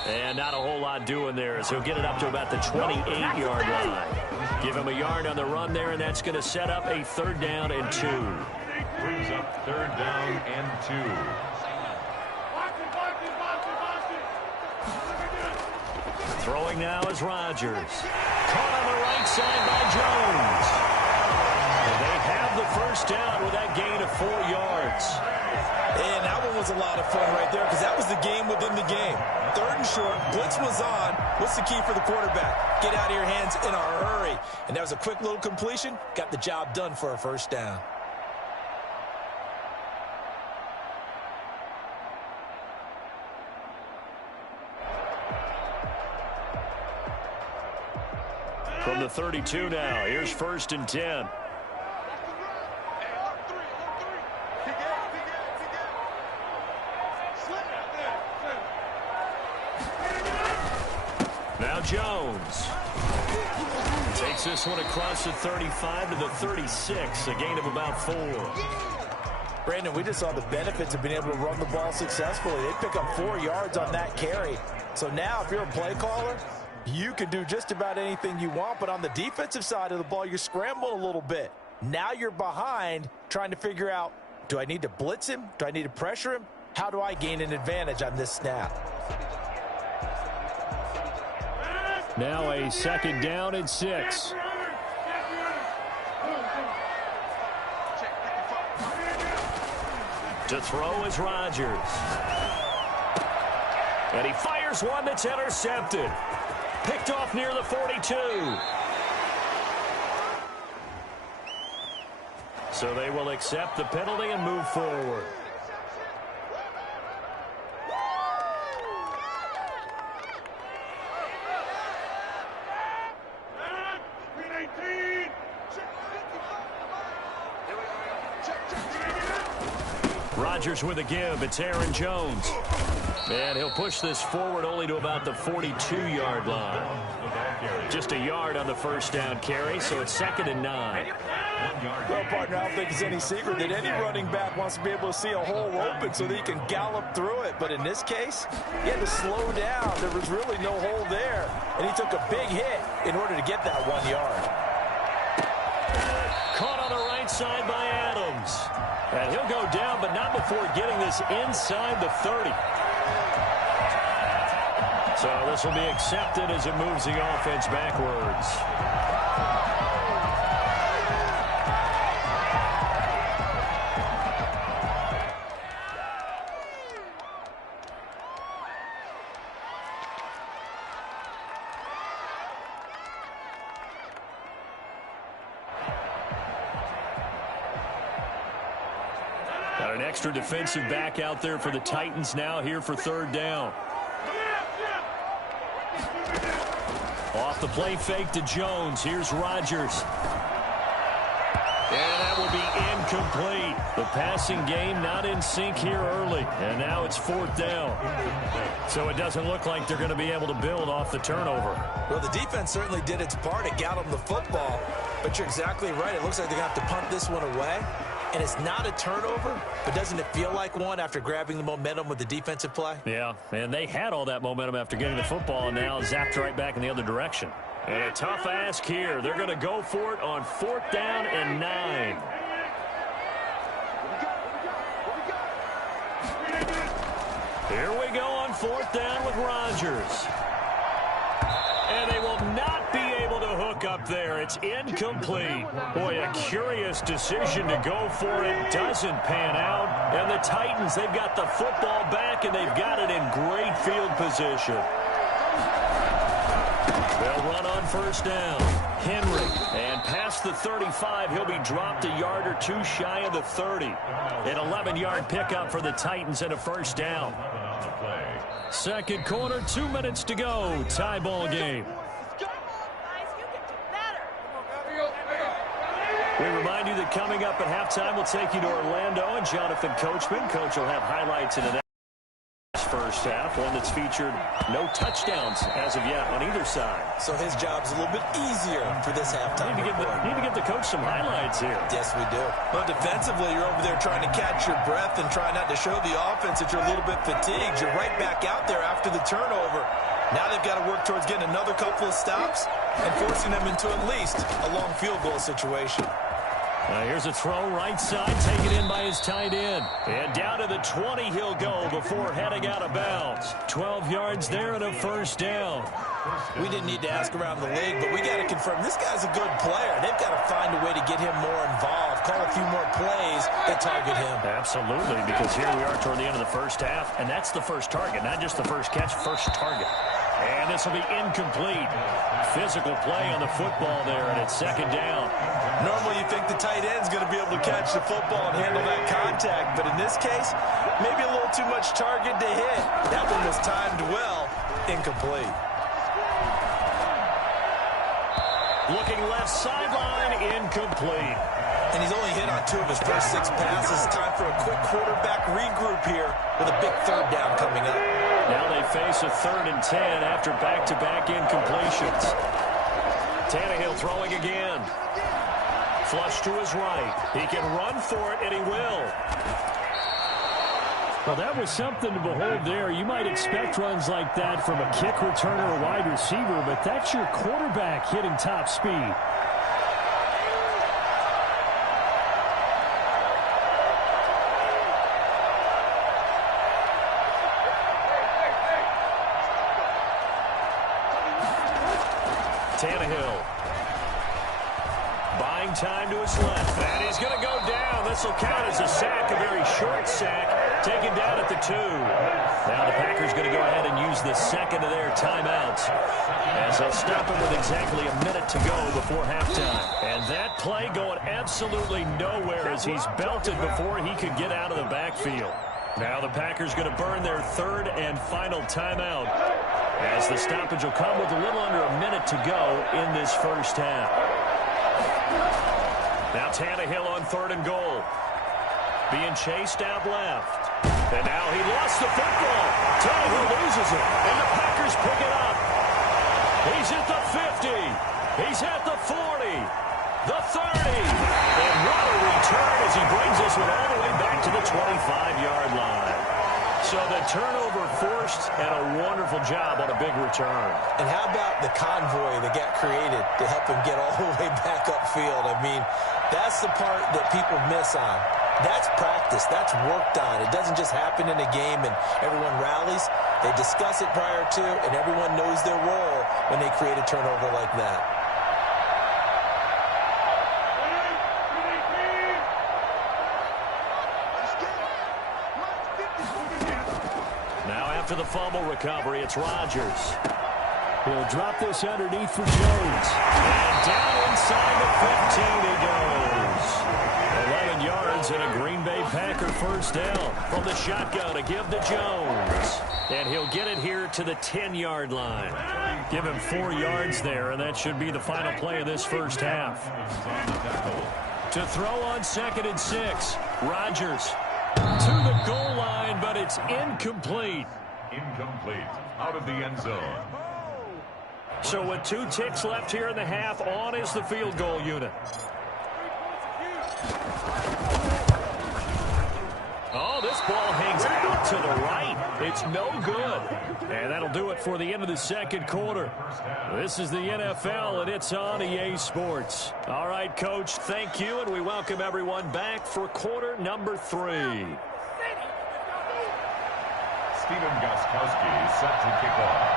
And not a whole lot doing there as he'll get it up to about the 28-yard line. Give him a yard on the run there, and that's going to set up a 3rd down and 2. Brings up 3rd down and 2. Throwing now is Rodgers. Caught on the right side by Jones. And they have the first down with that gain of 4 yards. And that one was a lot of fun right there because that was the game within the game. 3rd and short, blitz was on. What's the key for the quarterback? Get out of your hands in a hurry. And that was a quick little completion. Got the job done for a first down. From the 32 now, here's 1st and 10. Now Jones takes this one across the 35 to the 36, a gain of about 4. Brandon, we just saw the benefits of being able to run the ball successfully. They pick up 4 yards on that carry. So now if you're a play caller, you can do just about anything you want, but on the defensive side of the ball, you're scrambling a little bit. Now you're behind trying to figure out, do I need to blitz him? Do I need to pressure him? How do I gain an advantage on this snap? Now a 2nd down and 6. To throw is Rodgers. And he fires one that's intercepted. Picked off near the 42. So they will accept the penalty and move forward. Rodgers with a give. It's Aaron Jones. And he'll push this forward only to about the 42-yard line. Just a yard on the first down carry, so it's 2nd and 9. Well, partner, I don't think it's any secret that any running back wants to be able to see a hole open so that he can gallop through it. But in this case, he had to slow down. There was really no hole there. And he took a big hit in order to get that 1 yard. Caught on the right side by Adams. And he'll go down, but not before getting this inside the 30. So this will be accepted as it moves the offense backwards. Got an extra defensive back out there for the Titans now here for 3rd down. Off the play fake to Jones. Here's Rodgers. And that will be incomplete. The passing game not in sync here early. And now it's 4th down. So it doesn't look like they're going to be able to build off the turnover. Well, the defense certainly did its part. It got them the football. But you're exactly right. It looks like they're going to have to punt this one away. And it's not a turnover, but doesn't it feel like one after grabbing the momentum with the defensive play? Yeah, and they had all that momentum after getting the football and now zapped right back in the other direction. And a tough ask here. They're going to go for it on 4th down and 9. Here we go on 4th down with Rodgers. And they will not be able to hook up there. It's incomplete. Boy, a curious decision to go for it. Doesn't pan out. And the Titans, they've got the football back, and they've got it in great field position. They'll run on 1st down. Henry, and past the 35, he'll be dropped a yard or two shy of the 30. An 11-yard pickup for the Titans and a 1st down. Second quarter, 2 minutes to go. Tie ball game. We remind you that coming up at halftime, we'll take you to Orlando and Jonathan Coachman. Coach will have highlights in the first half, one that's featured no touchdowns as of yet on either side. So his job's a little bit easier for this halftime. Need to give the coach some highlights here. Yes, we do. Well, defensively, you're over there trying to catch your breath and try not to show the offense that you're a little bit fatigued. You're right back out there after the turnover. Now they've got to work towards getting another couple of stops and forcing them into at least a long field goal situation. Here's a throw right side, taken in by his tight end. And down to the 20 he'll go before heading out of bounds. 12 yards there and a 1st down. We didn't need to ask around the league, but we got to confirm this guy's a good player. They've got to find a way to get him more involved, call a few more plays that target him. Absolutely, because here we are toward the end of the first half, and that's the first target, not just the first catch, first target. And this will be incomplete. Physical play on the football there, and it's 2nd down. Normally you think the tight end's going to be able to catch the football and handle that contact, but in this case, maybe a little too much target to hit. That one was timed well, incomplete. Looking left sideline, incomplete. And he's only hit on 2 of his first 6 passes. Time for a quick quarterback regroup here with a big 3rd down coming up. Now they face a 3rd and 10 after back-to-back incompletions. Tannehill throwing again. Flush to his right. He can run for it, and he will. Well, that was something to behold there. You might expect runs like that from a kick returner or wide receiver, but that's your quarterback hitting top speed. Tannehill. Buying time to his left. And he's going to go down. This will count as a sack, a very short sack. Taken down at the 2. Now the Packers going to go ahead and use the second of their timeouts as they'll stop him with exactly a minute to go before halftime. And that play going absolutely nowhere as he's belted before he could get out of the backfield. Now the Packers going to burn their 3rd and final timeout as the stoppage will come with a little under a minute to go in this first half. Now Tannehill on 3rd and goal. Being chased out left. And now he lost the football. Tannehill loses it. And the Packers pick it up. He's at the 50. He's at the 40. The 30. And what a return as he brings this one all the way back to the 25-yard line. So the turnover forced and a wonderful job on a big return. And how about the convoy that got created to help him get all the way back upfield? I mean, that's the part that people miss on. That's practice. That's worked on. It doesn't just happen in a game and everyone rallies. They discuss it prior to, and everyone knows their role when they create a turnover like that. Now after the fumble recovery, it's Rodgers. He'll drop this underneath for Jones. And down inside the 15 he goes. 11 yards and a Green Bay Packer first down from the shotgun to give to Jones. And he'll get it here to the 10-yard line. Give him 4 yards there, and that should be the final play of this first half. To throw on 2nd and 6. Rodgers to the goal line, but it's incomplete. Incomplete. Out of the end zone. So with 2 ticks left here in the half, on is the field goal unit. Oh, this ball hangs out to the right. It's no good. And that'll do it for the end of the 2nd quarter. This is the NFL, and it's on EA Sports. All right, Coach, thank you, and we welcome everyone back for quarter number 3. Steven Gostkowski set to kick off.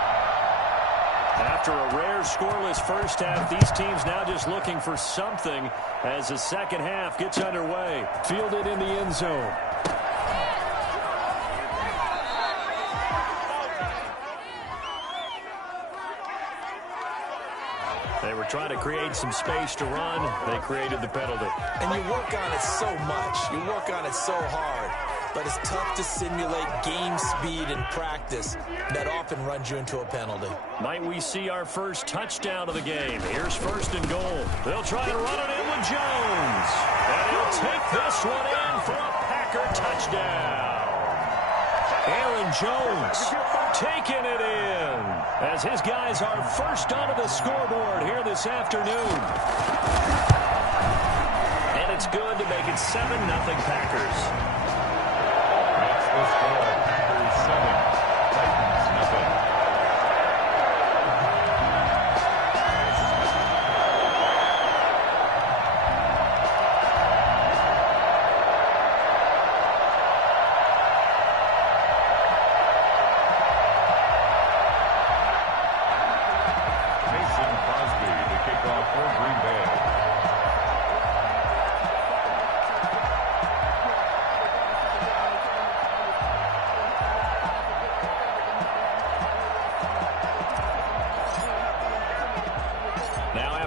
After a rare scoreless first half, these teams now just looking for something as the second half gets underway. Fielded in the end zone. They were trying to create some space to run. They created the penalty. And you work on it so much. You work on it so hard. But it's tough to simulate game speed in practice. That often runs you into a penalty. Might we see our first touchdown of the game? Here's 1st and goal. They'll try and run it in with Jones. And he'll take this one in for a Packer touchdown. Aaron Jones taking it in as his guys are first onto the scoreboard here this afternoon. And it's good to make it 7-0 Packers. That's the score. Packers 7, Titans 0.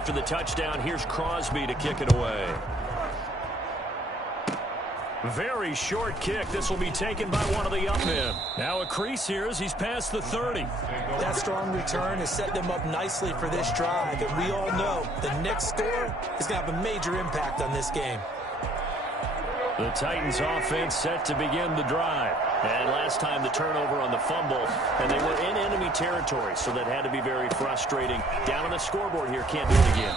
After the touchdown, here's Crosby to kick it away. Very short kick. This will be taken by one of the up men. Now a crease here as he's past the 30. That strong return has set them up nicely for this drive, and we all know the next score is going to have a major impact on this game. The Titans offense set to begin the drive. And last time the turnover on the fumble, and they were in enemy territory, so that had to be very frustrating. Down on the scoreboard here, can't do it again.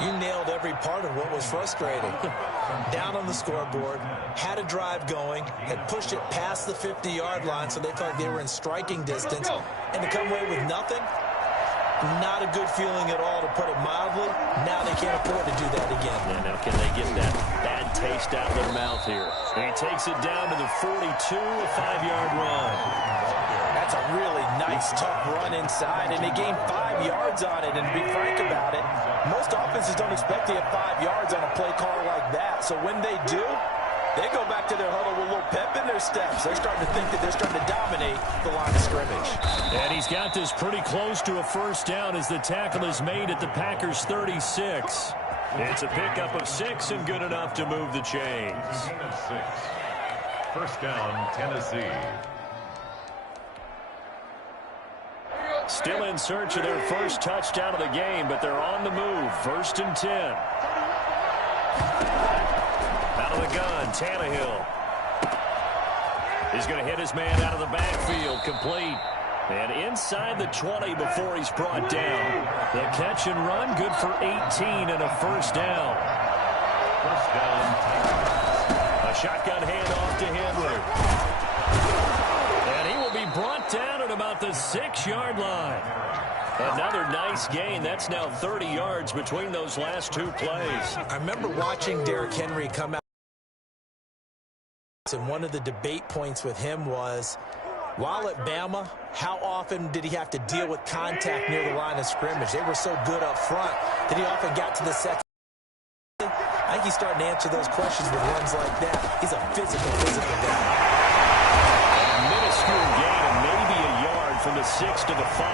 You nailed every part of what was frustrating. Down on the scoreboard, had a drive going, had pushed it past the 50-yard line, so they felt like they were in striking distance, and to come away with nothing, not a good feeling at all, to put it mildly. Now they can't afford to do that again. Yeah, now can they get that bad taste out of their mouth here? And he takes it down to the 42, a 5-yard run. That's a really nice, tough run inside, and they gained 5 yards on it. And to be frank about it, most offenses don't expect to get 5 yards on a play call like that. So when they do, they go back to their huddle with a little pep in their steps. They're starting to think that they're starting to dominate the line of scrimmage. And he's got this pretty close to a first down as the tackle is made at the Packers' 36. It's a pickup of 6 and good enough to move the chains. Gain of 6. First down, Tennessee. Still in search of their first touchdown of the game, but they're on the move. 1st and 10. Out of the gun, Tannehill. He's going to hit his man out of the backfield, complete. And inside the 20 before he's brought down. The catch and run, good for 18 and a first down. First down, A shotgun handoff to Henry. And he will be brought down at about the 6-yard line. Another nice gain. That's now 30 yards between those last 2 plays. I remember watching Derrick Henry come out, and one of the debate points with him was, while at Bama, how often did he have to deal with contact near the line of scrimmage? They were so good up front that he often got to the second. I think he's starting to answer those questions with runs like that. He's a physical guy. A minuscule gain of maybe a yard from the 6 to the 5.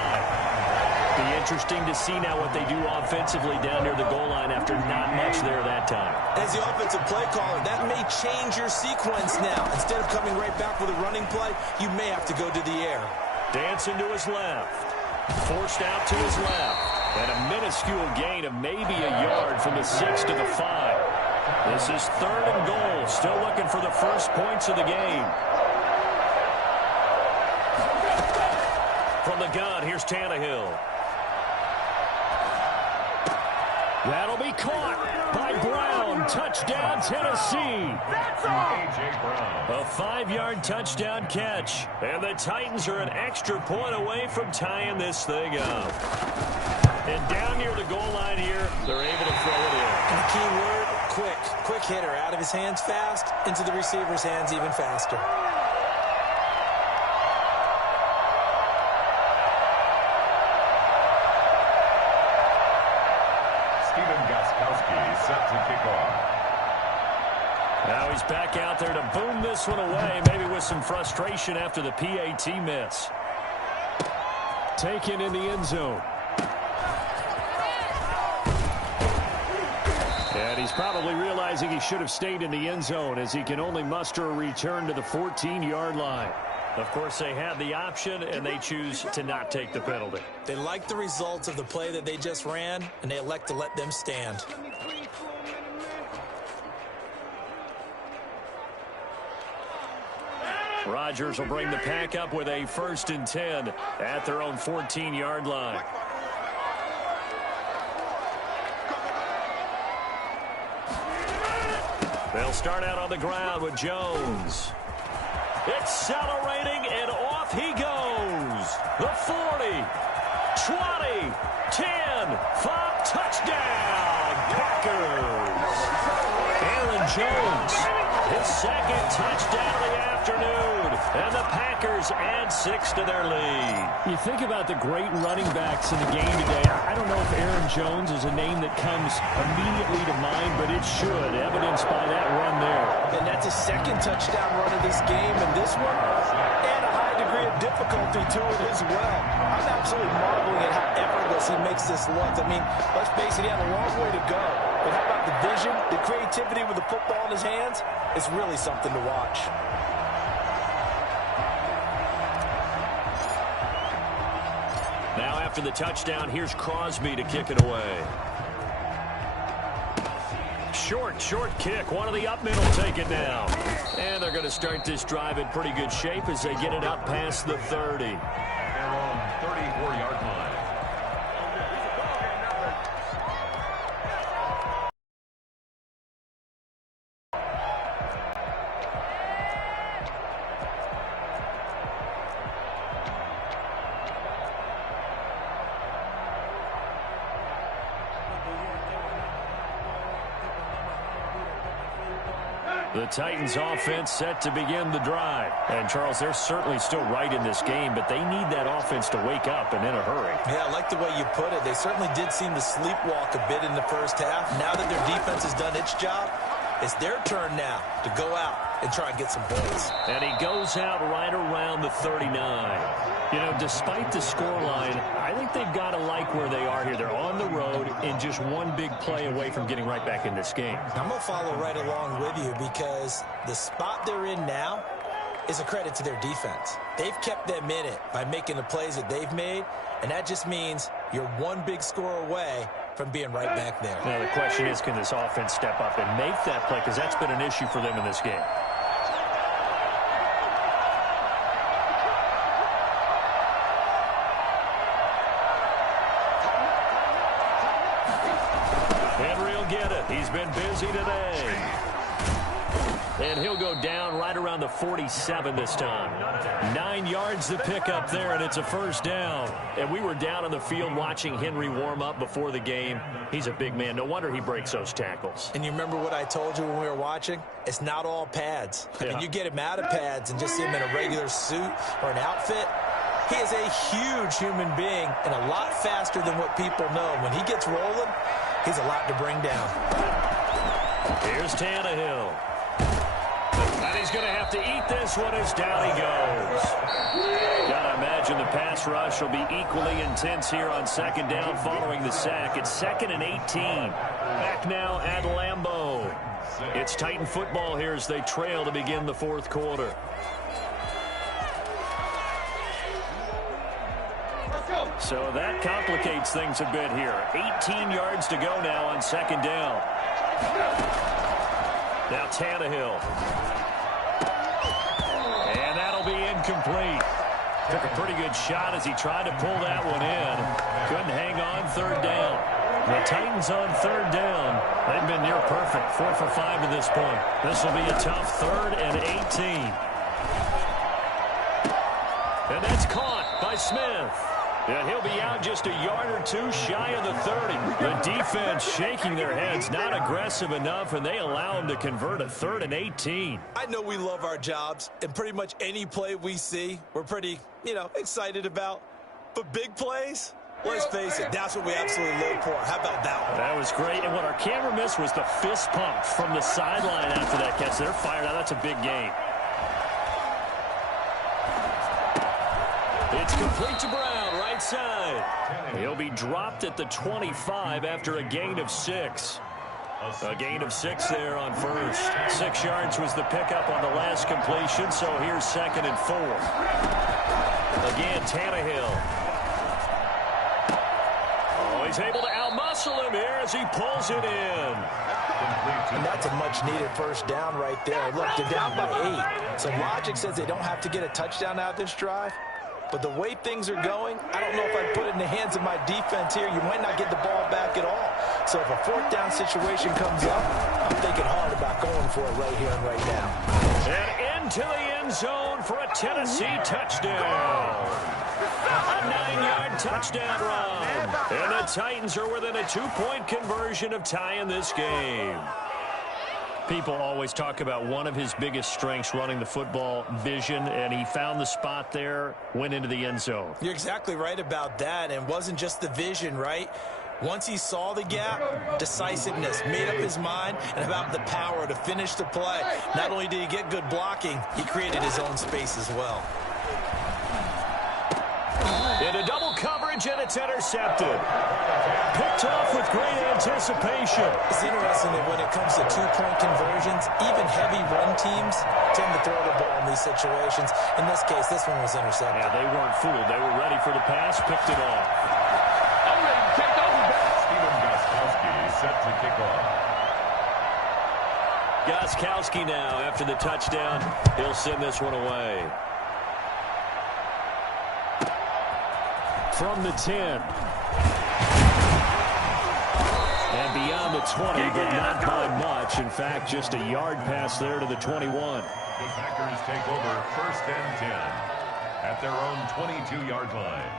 Be interesting to see now what they do offensively down near the goal line after not much there that time. As the offensive play caller, that may change your sequence now. Instead of coming right back with a running play, you may have to go to the air. Dancing to his left. Forced out to his left. And a minuscule gain of maybe a yard from the 6 to the 5. This is 3rd and goal. Still looking for the first points of the game. From the gun, here's Tannehill. That'll be caught by Brown. Touchdown, Tennessee. A.J. Brown. A 5-yard touchdown catch. And the Titans are an extra point away from tying this thing up. And down near the goal line here, they're able to throw it in. And the key word, quick. Quick hitter. Out of his hands fast, into the receiver's hands even faster. Set to kick off. Now he's back out there to boom this one away, maybe with some frustration after the PAT miss. Taken in the end zone. And he's probably realizing he should have stayed in the end zone as he can only muster a return to the 14-yard line. Of course, they had the option, and they choose to not take the penalty. They like the results of the play that they just ran, and they elect to let them stand. Rodgers will bring the pack up with a 1st and 10 at their own 14-yard line. They'll start out on the ground with Jones. Accelerating, and off he goes. The 40, 20, 10, 5, touchdown, Packers. Aaron Jones, his 2nd touchdown of the afternoon, and the Packers add 6 to their lead. You think about the great running backs in the game today. I don't know if Aaron Jones is a name that comes immediately to mind, but it should, evidenced by that run there. And that's his 2nd touchdown run of this game, and this one, and a high degree of difficulty to it as well. I'm absolutely marveling at how effortless he makes this look. I mean, let's face it, he had a long way to go. But how about the vision, the creativity with the football in his hands? It's really something to watch. Now after the touchdown, here's Crosby to kick it away. Short kick. One of the up middle take it down. And they're going to start this drive in pretty good shape as they get it up past the 30. Their own 34-yard line. The Titans offense set to begin the drive. And, Charles, they're certainly still right in this game, but they need that offense to wake up and in a hurry. Yeah, I like the way you put it. They certainly did seem to sleepwalk a bit in the first half. Now that their defense has done its job, it's their turn now to go out and try and get some points. And he goes out right around the 39. You know, despite the scoreline, I think they've got to like where they are here. They're on the road and just one big play away from getting right back in this game. I'm going to follow right along with you because the spot they're in now is a credit to their defense. They've kept them in it by making the plays that they've made, and that just means you're one big score away from being right back there. Now, the question is, can this offense step up and make that play? Because that's been an issue for them in this game. Henry will get it. He's been busy today. And he'll go down right around the 47 this time. 9 yards to pick up there, and it's a first down. And we were down on the field watching Henry warm up before the game. He's a big man. No wonder he breaks those tackles. And you remember what I told you when we were watching? It's not all pads. I mean, you get him out of pads and just see him in a regular suit or an outfit. He is a huge human being and a lot faster than what people know. When he gets rolling, he's a lot to bring down. Here's Tannehill. And he's going to have to eat this one as down he goes. Gotta imagine the pass rush will be equally intense here on second down following the sack. It's 2nd and 18. Back now at Lambeau. It's Titan football here as they trail to begin the fourth quarter. So that complicates things a bit here. 18 yards to go now on second down. Now Tannehill. And that'll be incomplete. Took a pretty good shot as he tried to pull that one in. Couldn't hang on third down. The Titans on third down. They've been near perfect. 4 for 5 to this point. This will be a tough 3rd and 18. And that's caught by Smith. And he'll be out just a yard or two shy of the 30. The defense shaking their heads, not aggressive enough, and they allow him to convert a 3rd and 18. I know we love our jobs, and pretty much any play we see, we're pretty, excited about. But big plays, let's face it, that's what we absolutely live for. How about that one? That was great, and what our camera missed was the fist pump from the sideline after that catch. They're fired out. That's a big game. It's complete to Brown, right side. He'll be dropped at the 25 after a gain of 6. A gain of 6 there on first. 6 yards was the pickup on the last completion, so here's 2nd and 4. Again, Tannehill. Oh, he's able to outmuscle him here as he pulls it in. And that's a much-needed first down right there. Look, they're down by 8. So logic says they don't have to get a touchdown out of this drive. But the way things are going, I don't know if I'd put it in the hands of my defense here. You might not get the ball back at all. So if a 4th down situation comes up, I'm thinking hard about going for it right here and right now. And into the end zone for a Tennessee touchdown. A 9-yard touchdown run. And the Titans are within a 2-point conversion of tying this game. People always talk about one of his biggest strengths running the football, vision, and he found the spot there, went into the end zone. You're exactly right about that, and it wasn't just the vision, right? Once he saw the gap, decisiveness, made up his mind, and about the power to finish the play. Not only did he get good blocking, he created his own space as well. Into double coverage, and it's intercepted. Picked off with great anticipation. It's interesting that when it comes to 2-point conversions, even heavy run teams tend to throw the ball in these situations. In this case, this one was intercepted. Yeah, they weren't fooled. They were ready for the pass, picked it off. Stephen Gostkowski set to kick off. Gostkowski now, after the touchdown, he'll send this one away. From the 10. And beyond the 20, but not by much. In fact, just a yard pass there to the 21. The Packers take over 1st and 10 at their own 22-yard line.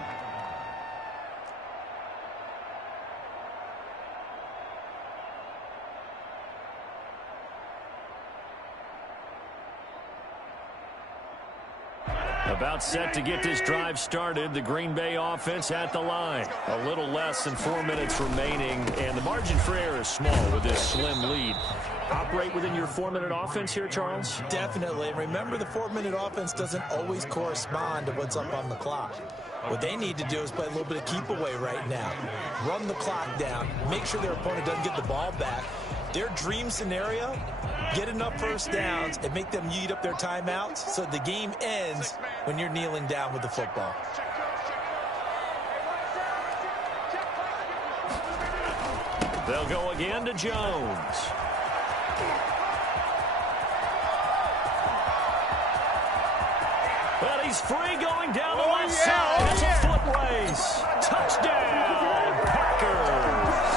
About set to get this drive started. The Green Bay offense at the line. A little less than 4 minutes remaining, and the margin for error is small with this slim lead. Operate within your 4-minute offense here, Charles? Definitely. And remember, the 4-minute offense doesn't always correspond to what's up on the clock. What they need to do is play a little bit of keep away right now. Run the clock down. Make sure their opponent doesn't get the ball back. Their dream scenario, get enough first downs and make them eat up their timeouts so the game ends when you're kneeling down with the football. They'll go again to Jones. Well, he's free going down the left side. It's a foot race. Touchdown, Packers.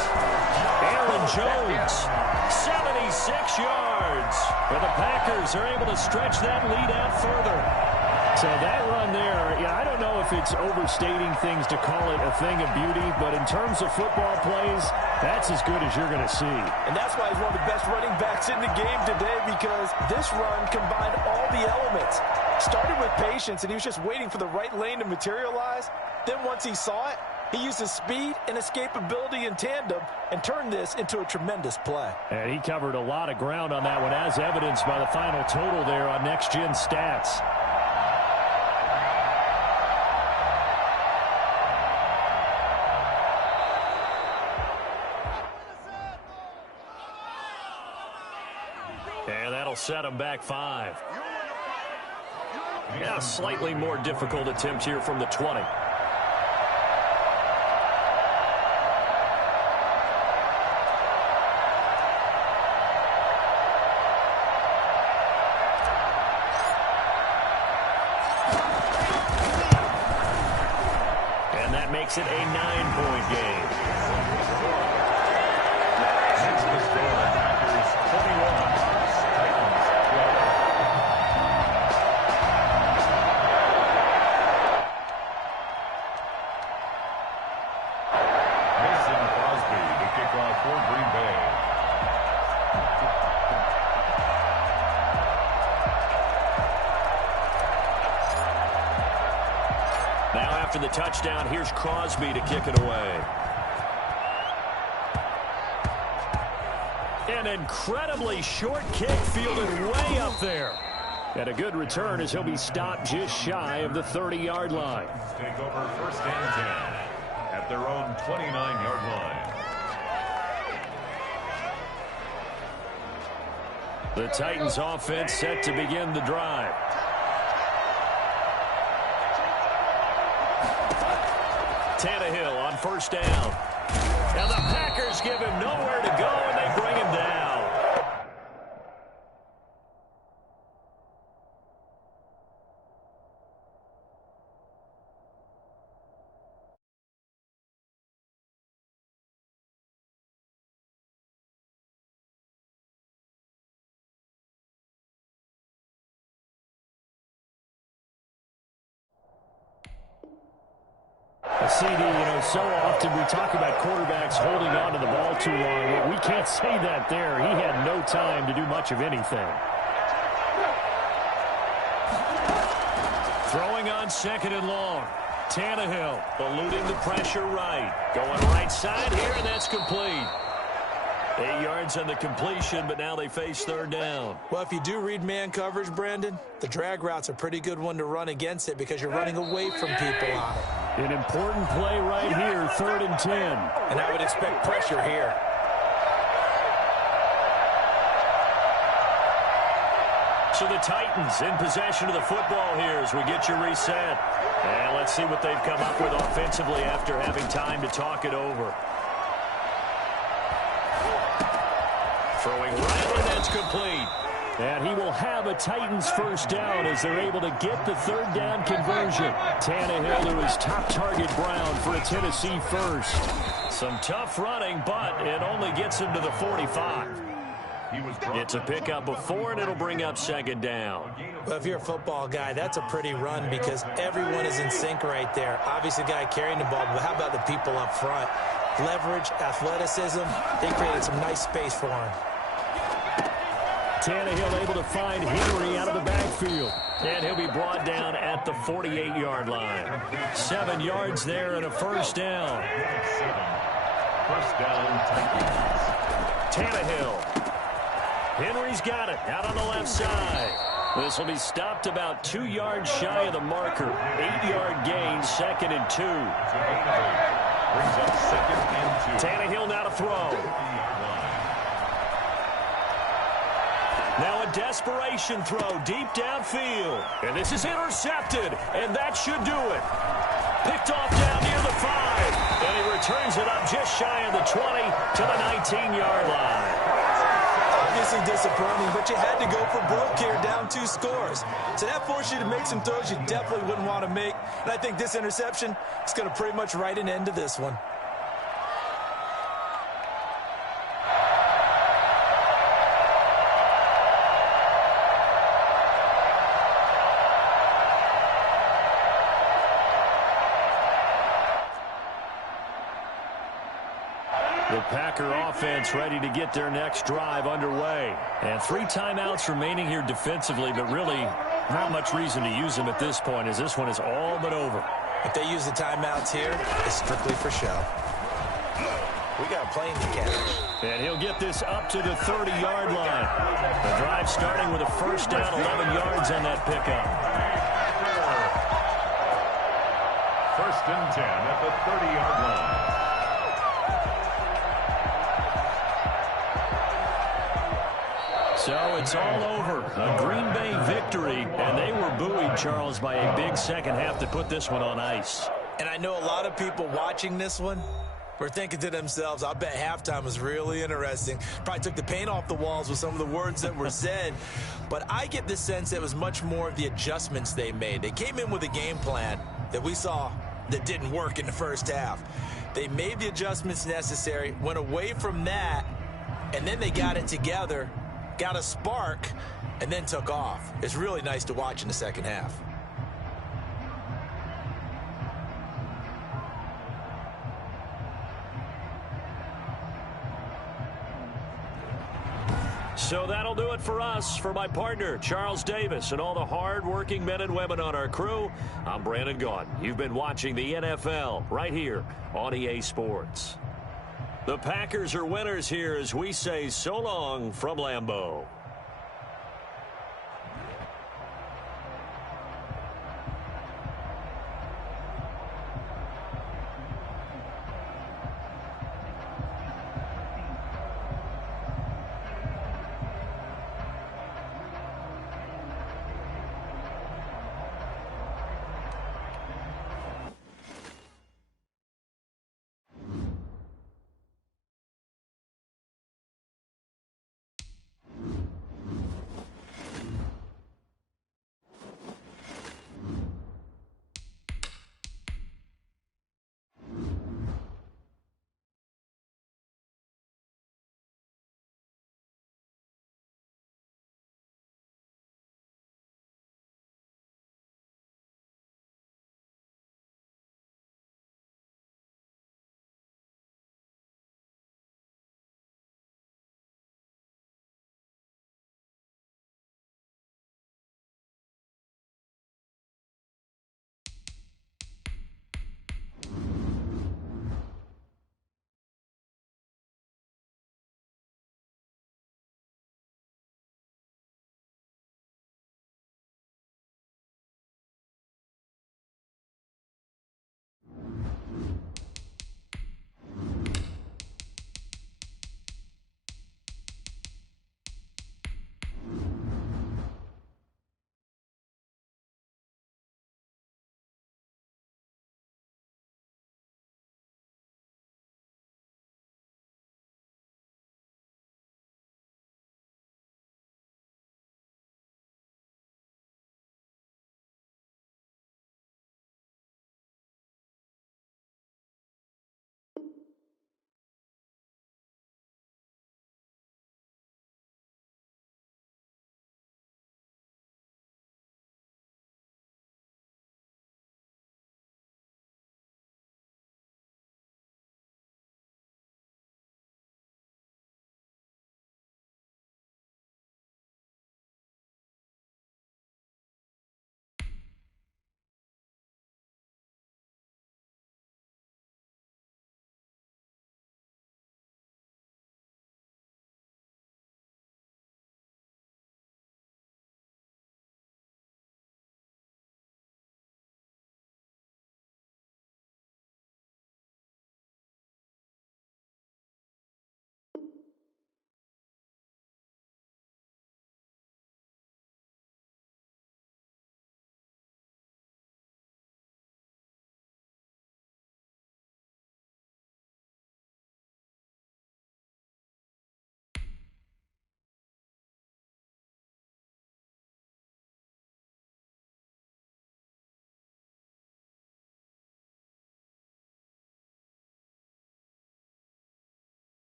Aaron Jones, 76 yards. But the Packers are able to stretch that lead out further. So that run there, I don't know if it's overstating things to call it a thing of beauty, but in terms of football plays, that's as good as you're going to see. And that's why he's one of the best running backs in the game today, because this run combined all the elements. Started with patience, and he was just waiting for the right lane to materialize. Then once he saw it, he used his speed and escapability in tandem and turned this into a tremendous play. And he covered a lot of ground on that one, as evidenced by the final total there on Next Gen Stats. And that'll set him back 5. Yeah, a slightly more difficult attempt here from the 20. makes it a 9-point game. That's the score. Packers 21, Titans 12. Mason Crosby to kick off for Green Bay. Now after the touchdown, here's Crosby to kick it away. An incredibly short kick fielded way up there. And a good return as he'll be stopped just shy of the 30-yard line. Take over first and 10 at their own 29-yard line. The Titans offense set to begin the drive. Tannehill on first down. And the Packers give him nowhere to go, and they bring him down. CD, so often we talk about quarterbacks holding on to the ball too long. Well, we can't say that there. He had no time to do much of anything. Throwing on second and long. Tannehill eluding the pressure right. Going right side here, and that's complete. 8 yards on the completion, but now they face third down. Well, if you do read man coverage, Brandon, the drag route's a pretty good one to run against it because you're running away from people on it. An important play right here, 3rd and 10. And I would expect pressure here. So the Titans in possession of the football here as we get you reset. And let's see what they've come up with offensively after having time to talk it over. Throwing right, and that's complete. And he will have a Titans first down as they're able to get the third down conversion. Tannehill to his top target, Brown, for a Tennessee first. Some tough running, but it only gets him to the 45. It's a pickup of 4, and it'll bring up second down. Well, if you're a football guy, that's a pretty run because everyone is in sync right there. Obviously, the guy carrying the ball, but how about the people up front? Leverage, athleticism, they created some nice space for him. Tannehill able to find Henry out of the backfield. And he'll be brought down at the 48-yard line. 7 yards there and a first down. First down, Titans. Tannehill. Henry's got it out on the left side. This will be stopped about 2 yards shy of the marker. 8-yard gain, 2nd and 2. Brings up 2nd and 2. Tannehill now to throw. Now a desperation throw deep downfield. And this is intercepted, and that should do it. Picked off down near the 5. And he returns it up just shy of the 20 to the 19-yard line. Obviously disappointing, but you had to go for broke here, down 2 scores. So that forced you to make some throws you definitely wouldn't want to make. And I think this interception is going to pretty much write an end to this one. The Packer offense ready to get their next drive underway. And 3 timeouts remaining here defensively, but really not much reason to use them at this point as this one is all but over. If they use the timeouts here, it's strictly for show. We got a plane to catch. And he'll get this up to the 30-yard line. The drive starting with a first down, 11 yards on that pickup. First and 10 at the 30-yard line. So it's all over. A Green Bay victory, and they were buoyed, Charles, by a big second half to put this one on ice. And I know a lot of people watching this one were thinking to themselves, I bet halftime was really interesting. Probably took the paint off the walls with some of the words that were said. But I get the sense it was much more of the adjustments they made. They came in with a game plan that we saw that didn't work in the first half. They made the adjustments necessary, went away from that, and then they got it together, got a spark, and then took off. It's really nice to watch in the second half. So that'll do it for us. For my partner, Charles Davis, and all the hard-working men and women on our crew, I'm Brandon Gaudin. You've been watching the NFL right here on EA Sports. The Packers are winners here as we say so long from Lambeau.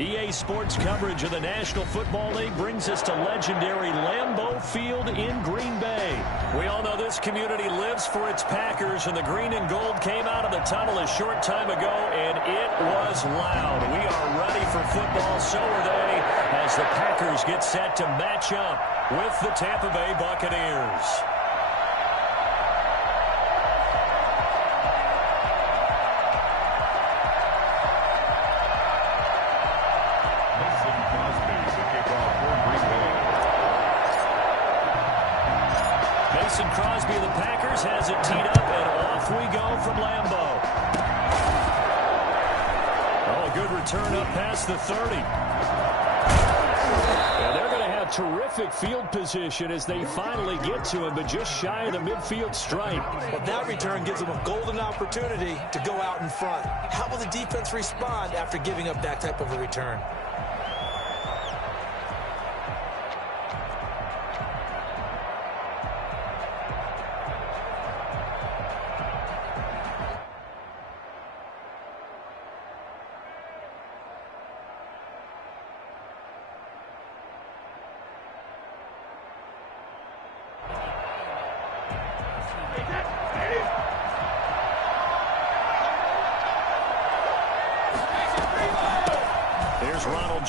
EA Sports coverage of the National Football League brings us to legendary Lambeau Field in Green Bay. We all know this community lives for its Packers, and the green and gold came out of the tunnel a short time ago, and it was loud. We are ready for football, so are they, as the Packers get set to match up with the Tampa Bay Buccaneers. Crosby of the Packers has it teed up, and off we go from Lambeau. Oh, a good return up past the 30. And they're going to have terrific field position as they finally get to him, but just shy of the midfield stripe. Well, that return gives them a golden opportunity to go out in front. How will the defense respond after giving up that type of a return?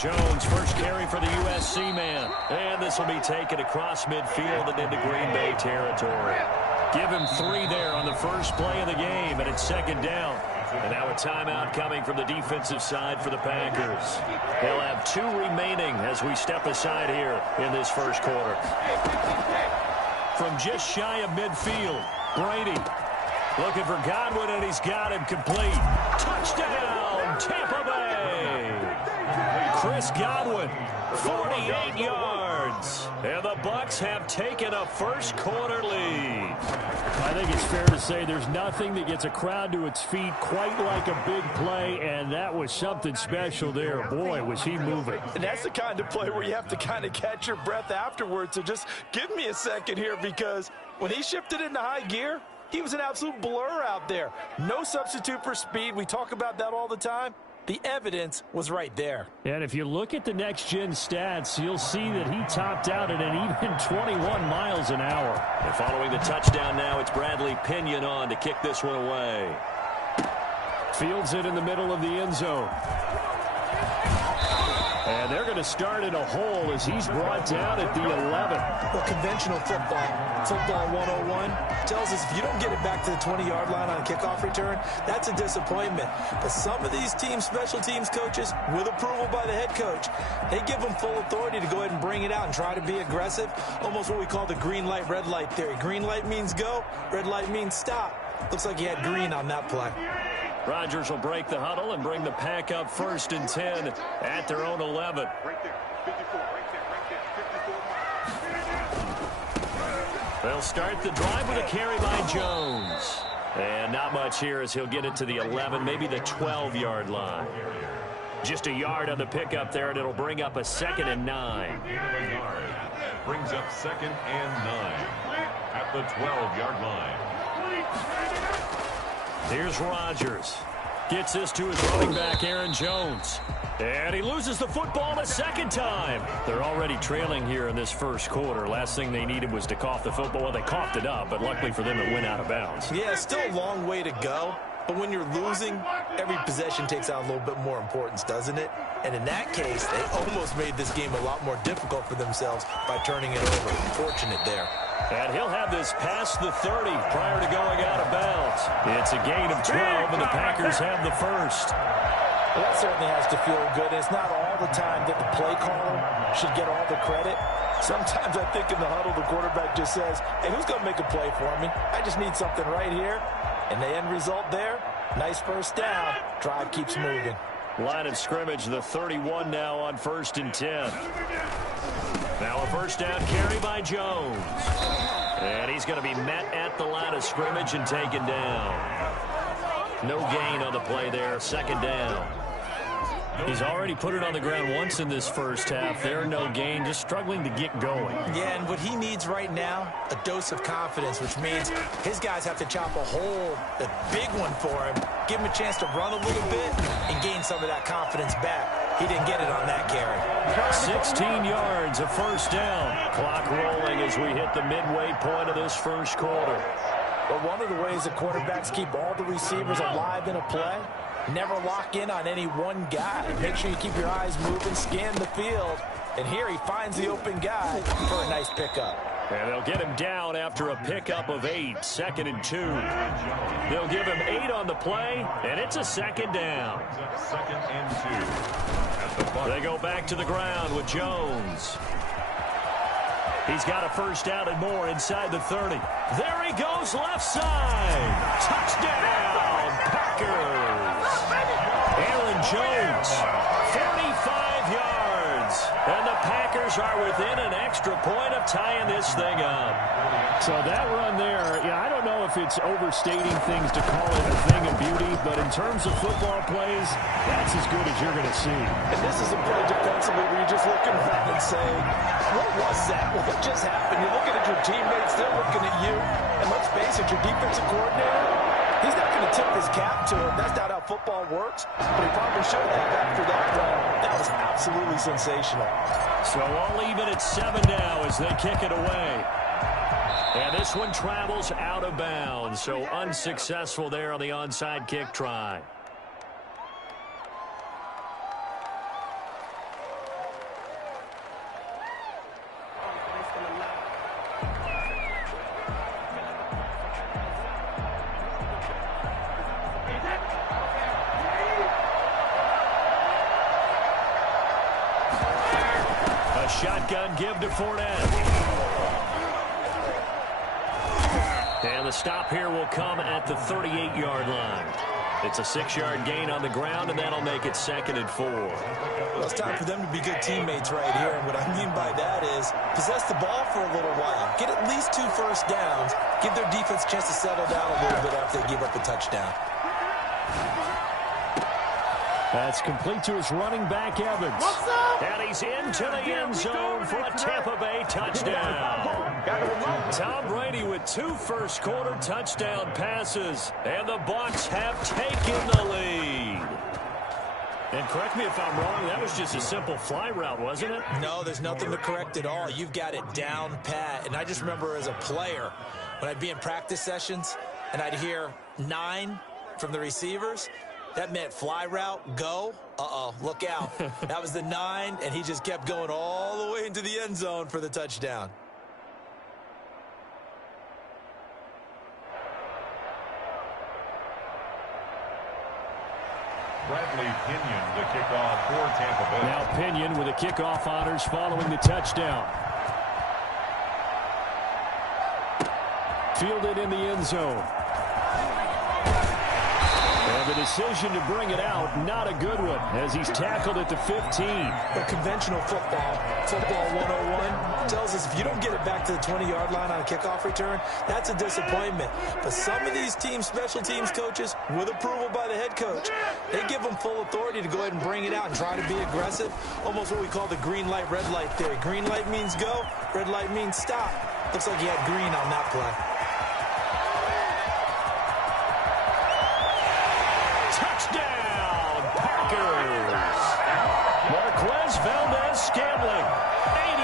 Jones, first carry for the USC man. And this will be taken across midfield and into Green Bay territory. Give him 3 there on the first play of the game, and it's second down. And now a timeout coming from the defensive side for the Packers. They'll have 2 remaining as we step aside here in this first quarter. From just shy of midfield, Brady looking for Godwin, and he's got him complete. Touchdown, Tampa Bay! Chris Godwin, 48 yards. And the Bucs have taken a first quarter lead. I think it's fair to say there's nothing that gets a crowd to its feet quite like a big play, and that was something special there. Boy, was he moving. And that's the kind of play where you have to kind of catch your breath afterwards. So just give me a second here, because when he shifted into high gear, he was an absolute blur out there. No substitute for speed. We talk about that all the time. The evidence was right there. And if you look at the next-gen stats, you'll see that he topped out at an even 21 miles an hour. And following the touchdown now, it's Bradley Pinion on to kick this one away. Fields it in the middle of the end zone. And they're going to start in a hole as he's brought down at the 11. Well, conventional football 101, tells us if you don't get it back to the 20-yard line on a kickoff return, that's a disappointment. But some of these team special teams coaches, with approval by the head coach, they give them full authority to go ahead and bring it out and try to be aggressive, almost what we call the green light, red light theory. Green light means go, red light means stop. Looks like he had green on that play. Rodgers will break the huddle and bring the Pack up 1st and 10 at their own 11. They'll start the drive with a carry by Jones. And not much here as he'll get it to the 11, maybe the 12-yard line. Just a yard on the pickup there, and it'll bring up a 2nd and 9. Brings up 2nd and 9 at the 12-yard line. Here's Rodgers. Gets this to his running back, Aaron Jones. And he loses the football a second time. They're already trailing here in this first quarter. Last thing they needed was to cough the football. Well, they coughed it up, but luckily for them, it went out of bounds. Yeah, still a long way to go. But when you're losing, every possession takes on a little bit more importance, doesn't it? And in that case, they almost made this game a lot more difficult for themselves by turning it over. Fortunate there. And he'll have this past the 30 prior to going out of bounds. It's a gain of 12, and the Packers have the first. Well, that certainly has to feel good. It's not all the time that the play caller should get all the credit. Sometimes I think in the huddle, the quarterback just says, hey, who's going to make a play for me? I just need something right here. And the end result there, nice first down. Drive keeps moving. Line of scrimmage, the 31 now on 1st and 10. Now a first down carry by Jones. And he's going to be met at the line of scrimmage and taken down. No gain on the play there, 2nd down. He's already put it on the ground once in this first half. There, no gain, just struggling to get going. Yeah, and what he needs right now, a dose of confidence, which means his guys have to chop a hole, a big one for him, give him a chance to run a little bit and gain some of that confidence back. He didn't get it on that carry. 16 yards, a first down. Clock rolling as we hit the midway point of this first quarter. But one of the ways the quarterbacks keep all the receivers alive in a play, never lock in on any one guy. Make sure you keep your eyes moving, scan the field. And here he finds the open guy for a nice pickup. And they'll get him down after a pickup of 8, 2nd and 2. They'll give him 8 on the play, and it's a second down. 2nd and 2. They go back to the ground with Jones. He's got a first down and more inside the 30. There he goes, left side. Touchdown, Packers. Aaron Jones, 45 yards. And the Packers are within an extra point of tying this thing up. So that run there, I don't know if it's overstating things to call it a thing of beauty, but in terms of football plays, that's as good as you're going to see. And this is a play defensively where you're just looking around and saying, what was that? What just happened? You're looking at your teammates, they're looking at you. And let's face it, your defensive coordinator, he's not going to tip his cap to him. That's not how football works. But he probably should have after that run. That was absolutely sensational. So all even at 7 now as they kick it away. And this one travels out of bounds, so unsuccessful there on the onside kick try. A shotgun give to Fournette. And the stop here will come at the 38-yard line. It's a 6-yard gain on the ground, and that'll make it 2nd and 4. Well, it's time for them to be good teammates right here. And what I mean by that is possess the ball for a little while. Get at least 2 first downs. Give their defense a chance to settle down a little bit after they give up a touchdown. That's complete to his running back, Evans. And he's into the end zone for a Tampa Bay touchdown. Tom Brady with 2 first-quarter touchdown passes, and the Bucs have taken the lead. And correct me if I'm wrong, that was just a simple fly route, wasn't it? No, there's nothing to correct at all. You've got it down pat. And I just remember as a player, when I'd be in practice sessions, and I'd hear 9 from the receivers, that meant fly route, go. Uh-oh, look out. That was the 9, and he just kept going all the way into the end zone for the touchdown. Bradley Pinion, the kickoff for Tampa Bay. Now Pinion with the kickoff honors following the touchdown. Fielded in the end zone. And the decision to bring it out, not a good one, as he's tackled at the 15. But conventional football 101, tells us if you don't get it back to the 20-yard line on a kickoff return, that's a disappointment. But some of these team special teams coaches, with approval by the head coach, they give them full authority to go ahead and bring it out and try to be aggressive. Almost what we call the green light, red light theory. Green light means go, red light means stop. Looks like he had green on that play. Touchdown, Packers! Marquez Valdez-Scantling,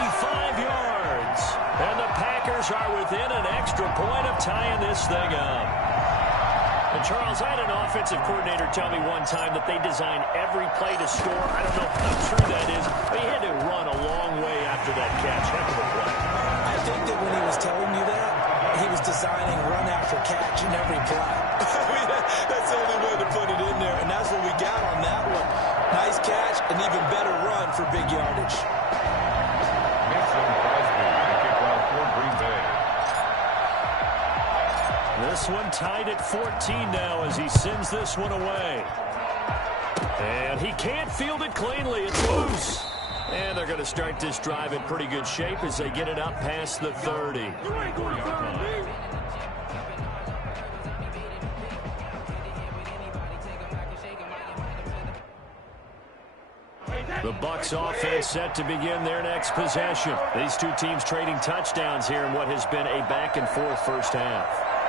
85 yards. And the Packers are within an extra point of tying this thing up. And Charles, I had an offensive coordinator tell me one time that they design every play to score. I don't know how true that is, but he had to run a long way after that catch. Heck of a play. I think that when he was telling you that, he was designing run after catch in every play. I mean, that's the only way to put it in there, and that's what we got on that one. Nice catch, an even better run for big yardage. Mason Crosby, the kickoff for Green Bay. This one tied at 14 now as he sends this one away. And he can't field it cleanly. It's loose. And they're going to start this drive in pretty good shape as they get it up past the 30. The Bucs offense set to begin their next possession. These two teams trading touchdowns here in what has been a back-and-forth first half.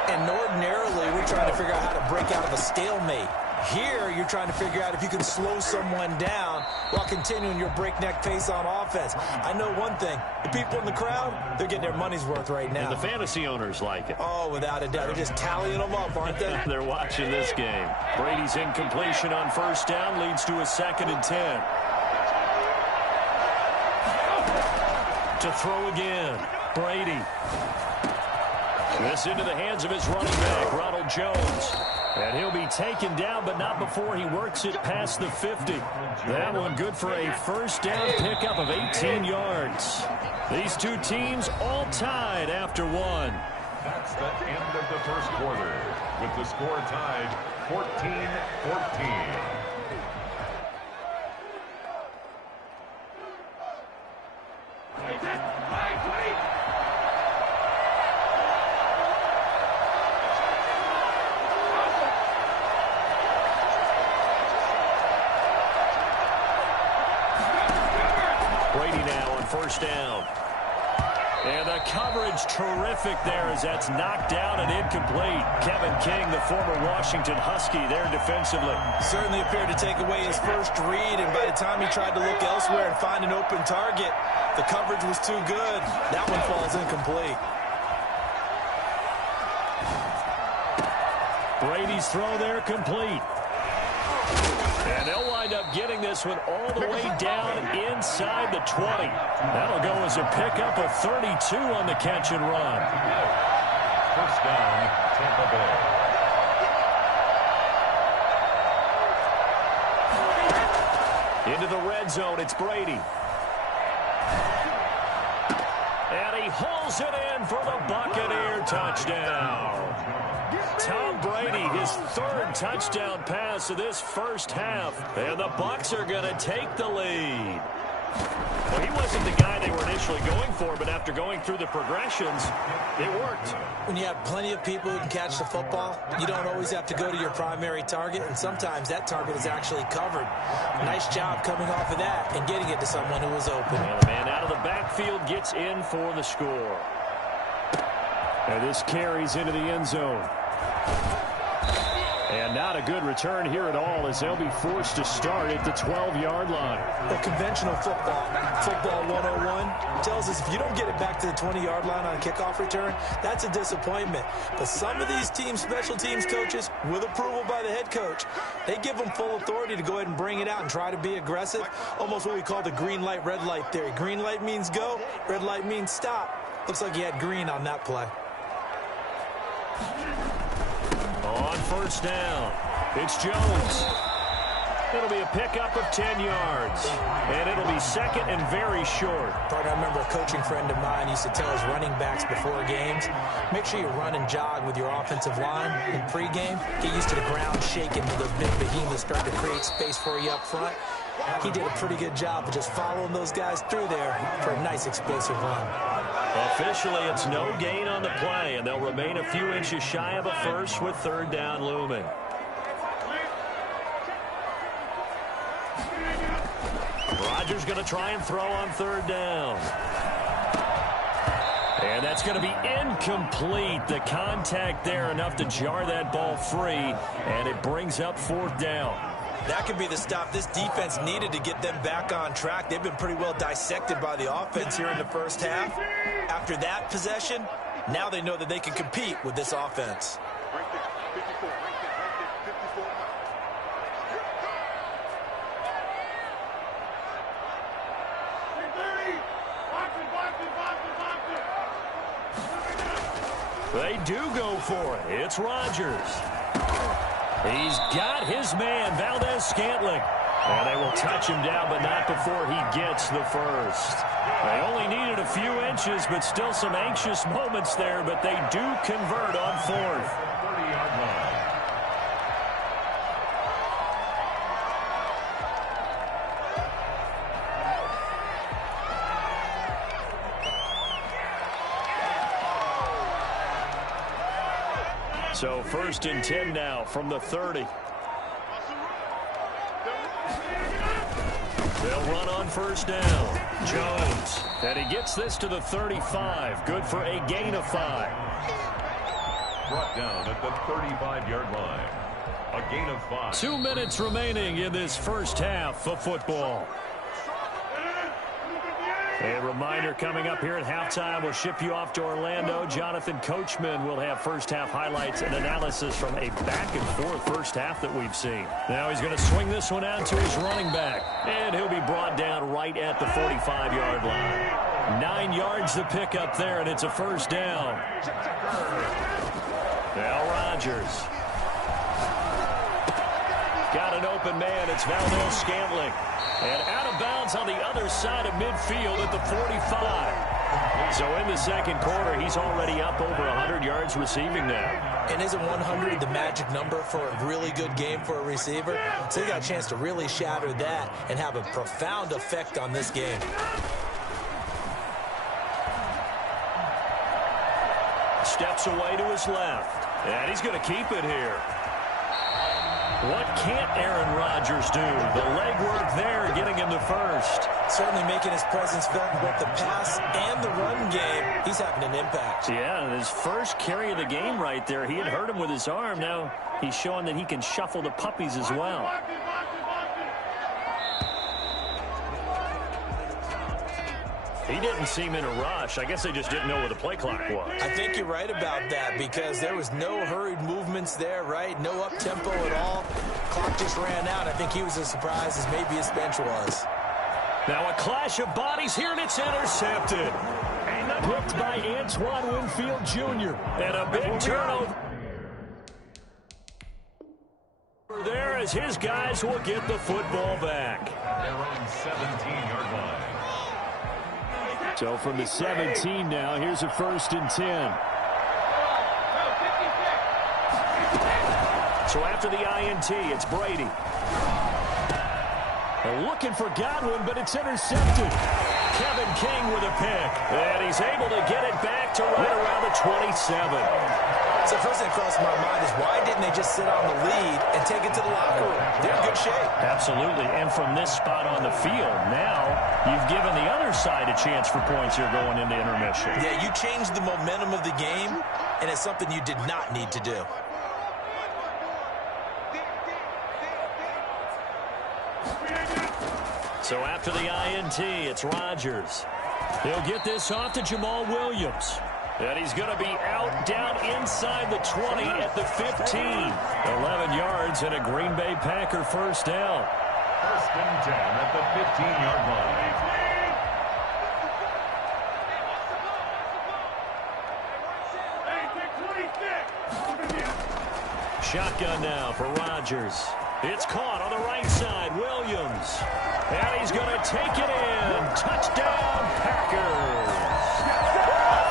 And ordinarily, we're trying to figure out how to break out of a stalemate. Here, you're trying to figure out if you can slow someone down while continuing your breakneck pace on offense. I know one thing. The people in the crowd, they're getting their money's worth right now. And the fantasy owners like it. Oh, without a doubt. They're just tallying them up, aren't they? They're watching this game. Brady's incompletion on first down leads to a 2nd and 10. To throw again. Brady. This into the hands of his running back, Ronald Jones. And he'll be taken down, but not before he works it past the 50. That one good for a first down pickup of 18 yards. These two teams all tied after one. That's the end of the first quarter, with the score tied 14-14. Brady now on first down. And the coverage terrific there as that's knocked down and incomplete. Kevin King, the former Washington Husky, there defensively. Certainly appeared to take away his first read, and by the time he tried to look elsewhere and find an open target, the coverage was too good. That one falls incomplete. Brady's throw there complete. And they'll wind up getting this one all the way down inside the 20. That'll go as a pickup of 32 on the catch and run. First down, Tampa Bay. Into the red zone, it's Brady. And he hauls it in for the Buccaneer touchdown. Tom Brady, his 3rd touchdown pass of this first half. And the Bucs are going to take the lead. Well, he wasn't the guy they were initially going for, but after going through the progressions, it worked. When you have plenty of people who can catch the football, you don't always have to go to your primary target, and sometimes that target is actually covered. Nice job coming off of that and getting it to someone who was open. And the man out of the backfield gets in for the score. And this carries into the end zone. And not a good return here at all as they'll be forced to start at the 12-yard line. Well, conventional football 101, tells us if you don't get it back to the 20-yard line on a kickoff return, that's a disappointment. But some of these teams, special teams coaches, with approval by the head coach, they give them full authority to go ahead and bring it out and try to be aggressive, almost what we call the green light, red light theory. Green light means go, red light means stop. Looks like he had green on that play. On first down, it's Jones. It'll be a pickup of 10 yards. And it'll be 2nd and very short. Partner, I remember a coaching friend of mine used to tell his running backs before games, make sure you run and jog with your offensive line in pregame. Get used to the ground shaking with those big behemoths start to create space for you up front. He did a pretty good job of just following those guys through there for a nice explosive run. Officially, it's no gain on the play, and they'll remain a few inches shy of a first with 3rd down looming. Rodgers going to try and throw on 3rd down. And that's going to be incomplete. The contact there enough to jar that ball free, and it brings up 4th down. That could be the stop this defense needed to get them back on track. They've been pretty well dissected by the offense here in the first half. After that possession, now they know that they can compete with this offense. They do go for it. It's Rodgers. He's got his man, Valdez-Scantling. And they will touch him down, but not before he gets the first. They only needed a few inches, but still some anxious moments there, but they do convert on 4th. 30-yard line. So 1st and 10 now from the 30. They'll run on first down. Jones. And he gets this to the 35. Good for a gain of 5. Brought down at the 35-yard line. A gain of 5. 2 minutes remaining in this first half of football. A reminder coming up here at halftime. We'll ship you off to Orlando. Jonathan Coachman will have first-half highlights and analysis from a back-and-forth first half that we've seen. Now he's going to swing this one out to his running back, and he'll be brought down right at the 45-yard line. 9 yards to pick up there, and it's a first down. Now Rodgers. Got an open man. It's Valdez-Scantling. And out of bounds on the other side of midfield at the 45. So in the second quarter, he's already up over 100 yards receiving now. And isn't 100 the magic number for a really good game for a receiver? So he got a chance to really shatter that and have a profound effect on this game. Steps away to his left. And he's going to keep it here. What can't Aaron Rodgers do? The legwork there getting him the first. Certainly making his presence felt in both the pass and the run game. He's having an impact. Yeah, his first carry of the game right there. He had hurt him with his arm. Now he's showing that he can shuffle the puppies as well. He didn't seem in a rush. I guess they just didn't know where the play clock was. I think you're right about that because there was no hurried movements there, right? No up-tempo at all. Clock just ran out. I think he was as surprised as maybe his bench was. Now a clash of bodies here, and it's intercepted. Picked by Antoine Winfield Jr. And a big turnover there as his guys will get the football back. Their own 17-yard line. So from the 17 now, here's a 1st and 10. So after the INT, it's Brady. They're looking for Godwin, but it's intercepted. Kevin King with a pick. And he's able to get it back to right around the 27. So first thing that crossed my mind is why didn't they just sit on the lead and take it to the locker room? They're in good shape. Absolutely. And from this spot on the field, now you've given the other side a chance for points here going into intermission. Yeah, you changed the momentum of the game, and it's something you did not need to do. So after the INT, it's Rodgers. He'll get this off to Jamal Williams. And he's going to be out down inside the 20 at the 15. 11 yards and a Green Bay Packer first down. 1st and 10 at the 15-yard line. Shotgun now for Rodgers. It's caught on the right side. Williams. And he's going to take it in. Touchdown, Packers.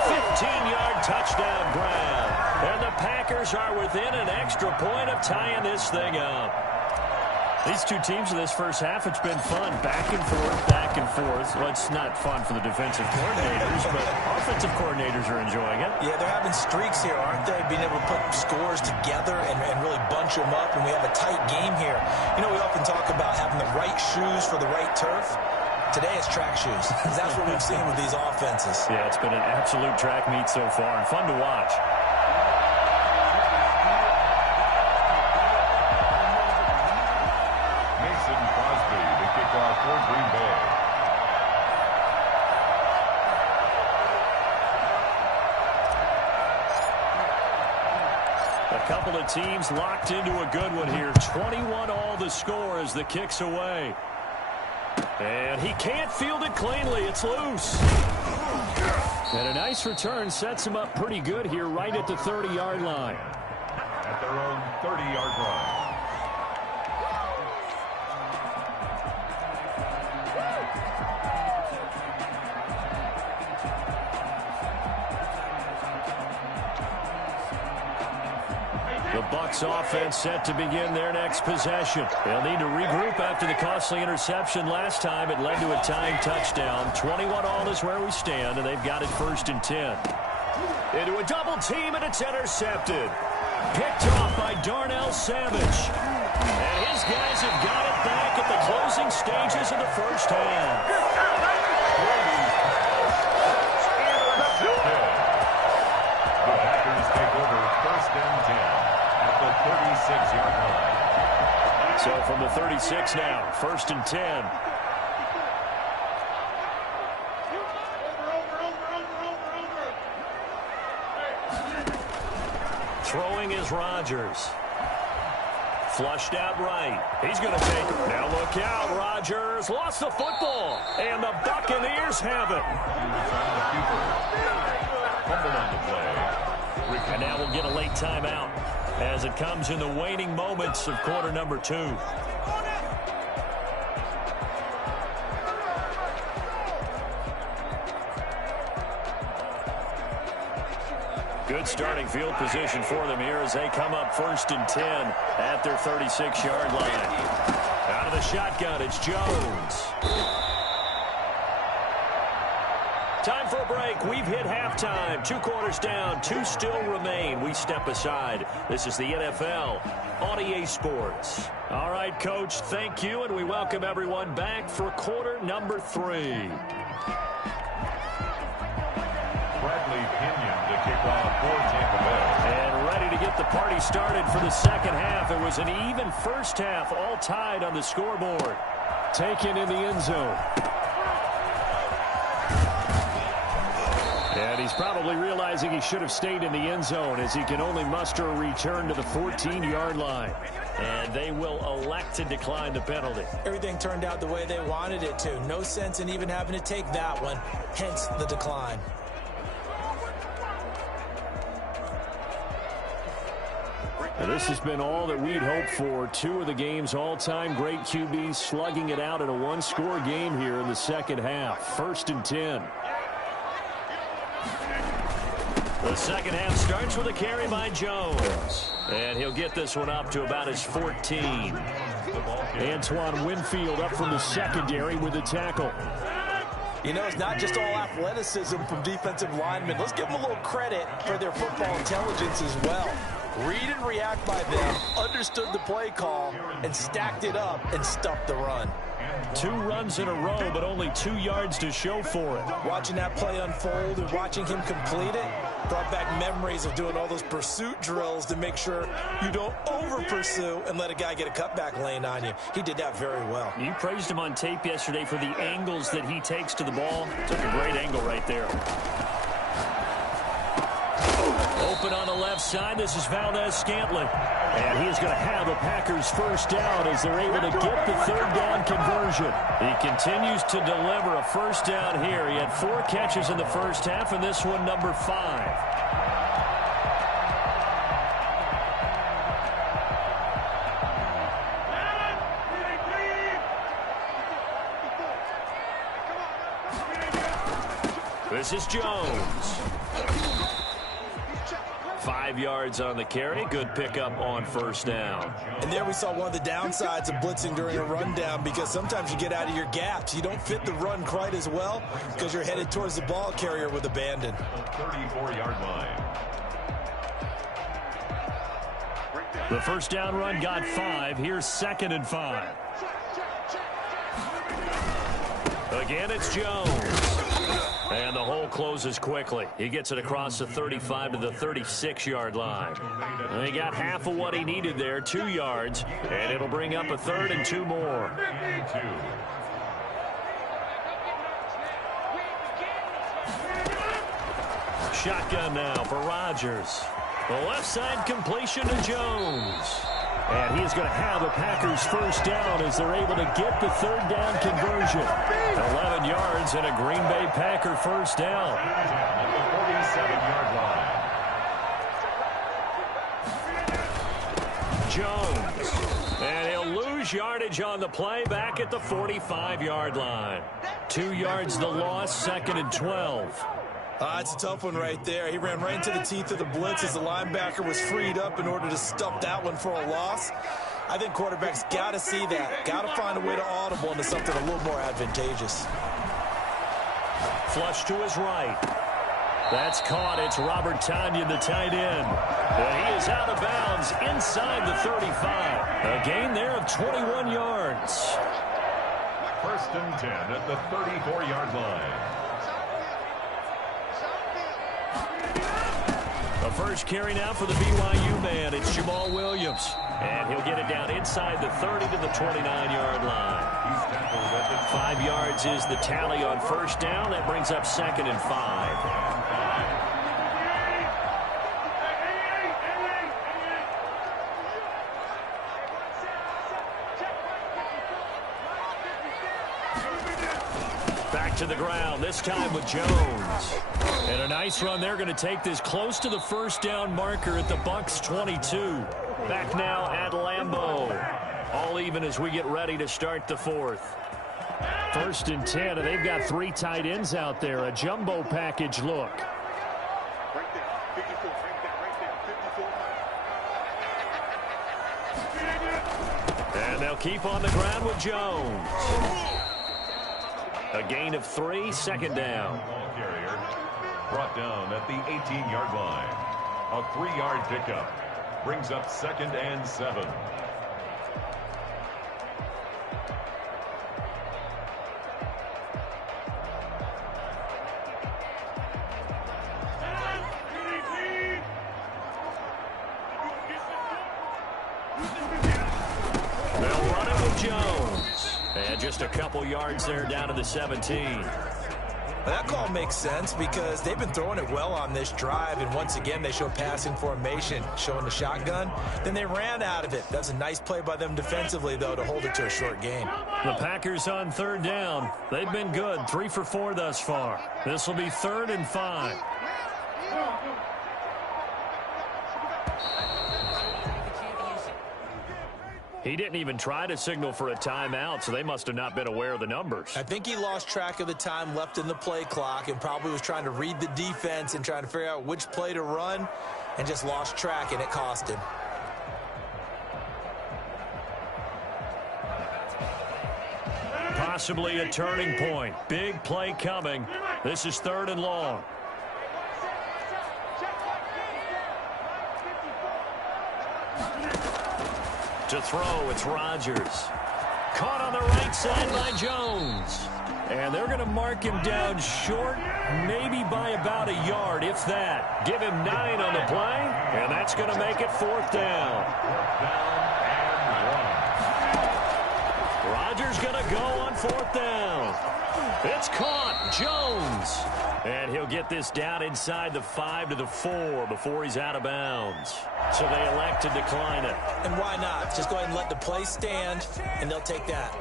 15-yard touchdown grab. And the Packers are within an extra point of tying this thing up. These two teams in this first half, it's been fun. Back and forth, back and forth. Well, it's not fun for the defensive coordinators, but offensive coordinators are enjoying it. Yeah, they're having streaks here, aren't they? Being able to put scores together and really bunch them up, and we have a tight game here. You know, we often talk about having the right shoes for the right turf. Today it's track shoes. That's what we've seen with these offenses. Yeah, it's been an absolute track meet so far and fun to watch. Mason Crosby, the kickoff for Green Bay. A couple of teams locked into a good one here. 21 all the score as the kick's away. And he can't field it cleanly. It's loose. And a nice return sets him up pretty good here right at the 30-yard line. At their own 30-yard line. The Bucs offense set to begin their next possession. They'll need to regroup after the costly interception last time. It led to a tying touchdown. 21 all is where we stand, and they've got it 1st and 10. Into a double team, and it's intercepted. Picked off by Darnell Savage. And his guys have got it back at the closing stages of the first half. The Packers take over 1st and 10 at the 36-yard line. 6 now. 1st and 10. Throwing is Rodgers. Flushed out right. He's going to take it. Now look out. Rodgers lost the football. And the Buccaneers have it. And now we'll get a late timeout as it comes in the waning moments of quarter number 2. Good starting field position for them here as they come up 1st and 10 at their 36-yard line. Out of the shotgun, it's Jones. Time for a break. We've hit halftime. 2 quarters down, 2 still remain. We step aside. This is the NFL on EA Sports. All right, Coach, thank you, and we welcome everyone back for quarter number 3. And ready to get the party started for the second half. It was an even first half, all tied on the scoreboard. Taken in the end zone. And he's probably realizing he should have stayed in the end zone as he can only muster a return to the 14-yard line. And they will elect to decline the penalty. Everything turned out the way they wanted it to. No sense in even having to take that one, hence the decline. And this has been all that we'd hoped for. 2 of the game's all-time great QBs slugging it out in a 1-score game here in the second half. 1st and 10. The second half starts with a carry by Jones. And he'll get this one up to about his 14. Antoine Winfield up from the secondary with a tackle. You know, it's not just all athleticism from defensive linemen. Let's give them a little credit for their football intelligence as well. Read and react by them, understood the play call, and stacked it up and stuffed the run. 2 runs in a row, but only 2 yards to show for it. Watching that play unfold and watching him complete it brought back memories of doing all those pursuit drills to make sure you don't over-pursue and let a guy get a cutback lane on you. He did that very well. You praised him on tape yesterday for the angles that he takes to the ball. Took a great angle right there. Open on the left side. This is Valdez-Scantling. And he is going to have a Packers first down as they're able to get the 3rd down conversion. He continues to deliver a first down here. He had 4 catches in the first half, and this one number 5. This is Jones. 5 yards on the carry. Good pickup on first down. And there we saw one of the downsides of blitzing during a rundown, because sometimes you get out of your gaps. You don't fit the run quite as well because you're headed towards the ball carrier with abandon. 34-yard line. The first down run got 5. Here's 2nd and 5. Again, it's Jones. And the hole closes quickly. He gets it across the 35 to the 36-yard line. He got half of what he needed there, 2 yards, and it'll bring up a 3rd and 2 more. Shotgun now for Rodgers. The left side completion to Jones. And he's going to have a Packers first down as they're able to get the 3rd down conversion. 11 yards and a Green Bay Packer first down. At the 47-yard line. Jones. And he'll lose yardage on the play back at the 45-yard line. 2 yards the loss, 2nd and 12. It's a tough one right there. He ran right into the teeth of the blitz as the linebacker was freed up in order to stuff that one for a loss. I think quarterbacks got to see that. Got to find a way to audible into something a little more advantageous. Flush to his right. That's caught. It's Robert Tonyan, the tight end. And he is out of bounds inside the 35. A gain there of 21 yards. 1st and 10 at the 34-yard line. The first carry now for the BYU man. It's Jamal Williams. And he'll get it down inside the 30 to the 29-yard line. 5 yards is the tally on first down. That brings up 2nd and 5. To the ground, this time with Jones. And a nice run. They're going to take this close to the first down marker at the Bucs 22. Back now at Lambeau. All even as we get ready to start the 4th. 1st and 10, and they've got 3 tight ends out there. A jumbo package look. And they'll keep on the ground with Jones. A gain of 3, 2nd down. Ball carrier brought down at the 18-yard line. A 3-yard pickup brings up 2nd and 7. They'll run it with Jones. And just a couple yards there down to the 17. Well, that call makes sense because they've been throwing it well on this drive, and once again they show passing formation, showing the shotgun. Then they ran out of it. That's a nice play by them defensively, though, to hold it to a short gain. The Packers on 3rd down. They've been good, 3 for 4 thus far. This will be 3rd and 5. He didn't even try to signal for a timeout, so they must have not been aware of the numbers. I think he lost track of the time left in the play clock and probably was trying to read the defense and trying to figure out which play to run and just lost track, and it cost him. Possibly a turning point. Big play coming. This is 3rd and long. To throw, it's Rodgers. Caught on the right side by Jones. And they're going to mark him down short, maybe by about a yard, if that. Give him 9 on the play, and that's going to make it 4th down. Rodgers going to go on 4th down. It's caught. Jones. And he'll get this down inside the 5 to the 4 before he's out of bounds. So they elect to decline it. And why not? Just go ahead and let the play stand, and they'll take that.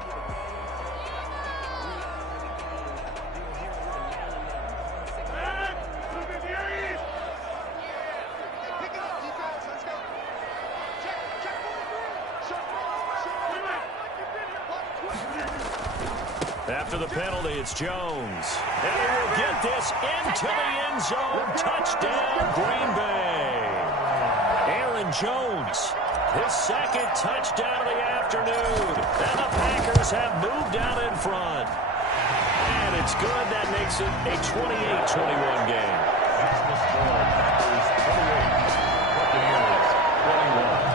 After the penalty, it's Jones. And he will get this into the end zone. Touchdown, Green Bay. Aaron Jones, his 2nd touchdown of the afternoon. And the Packers have moved out in front. And it's good. That makes it a 28-21 game. That's the score. Packers 28, Buccaneers 21.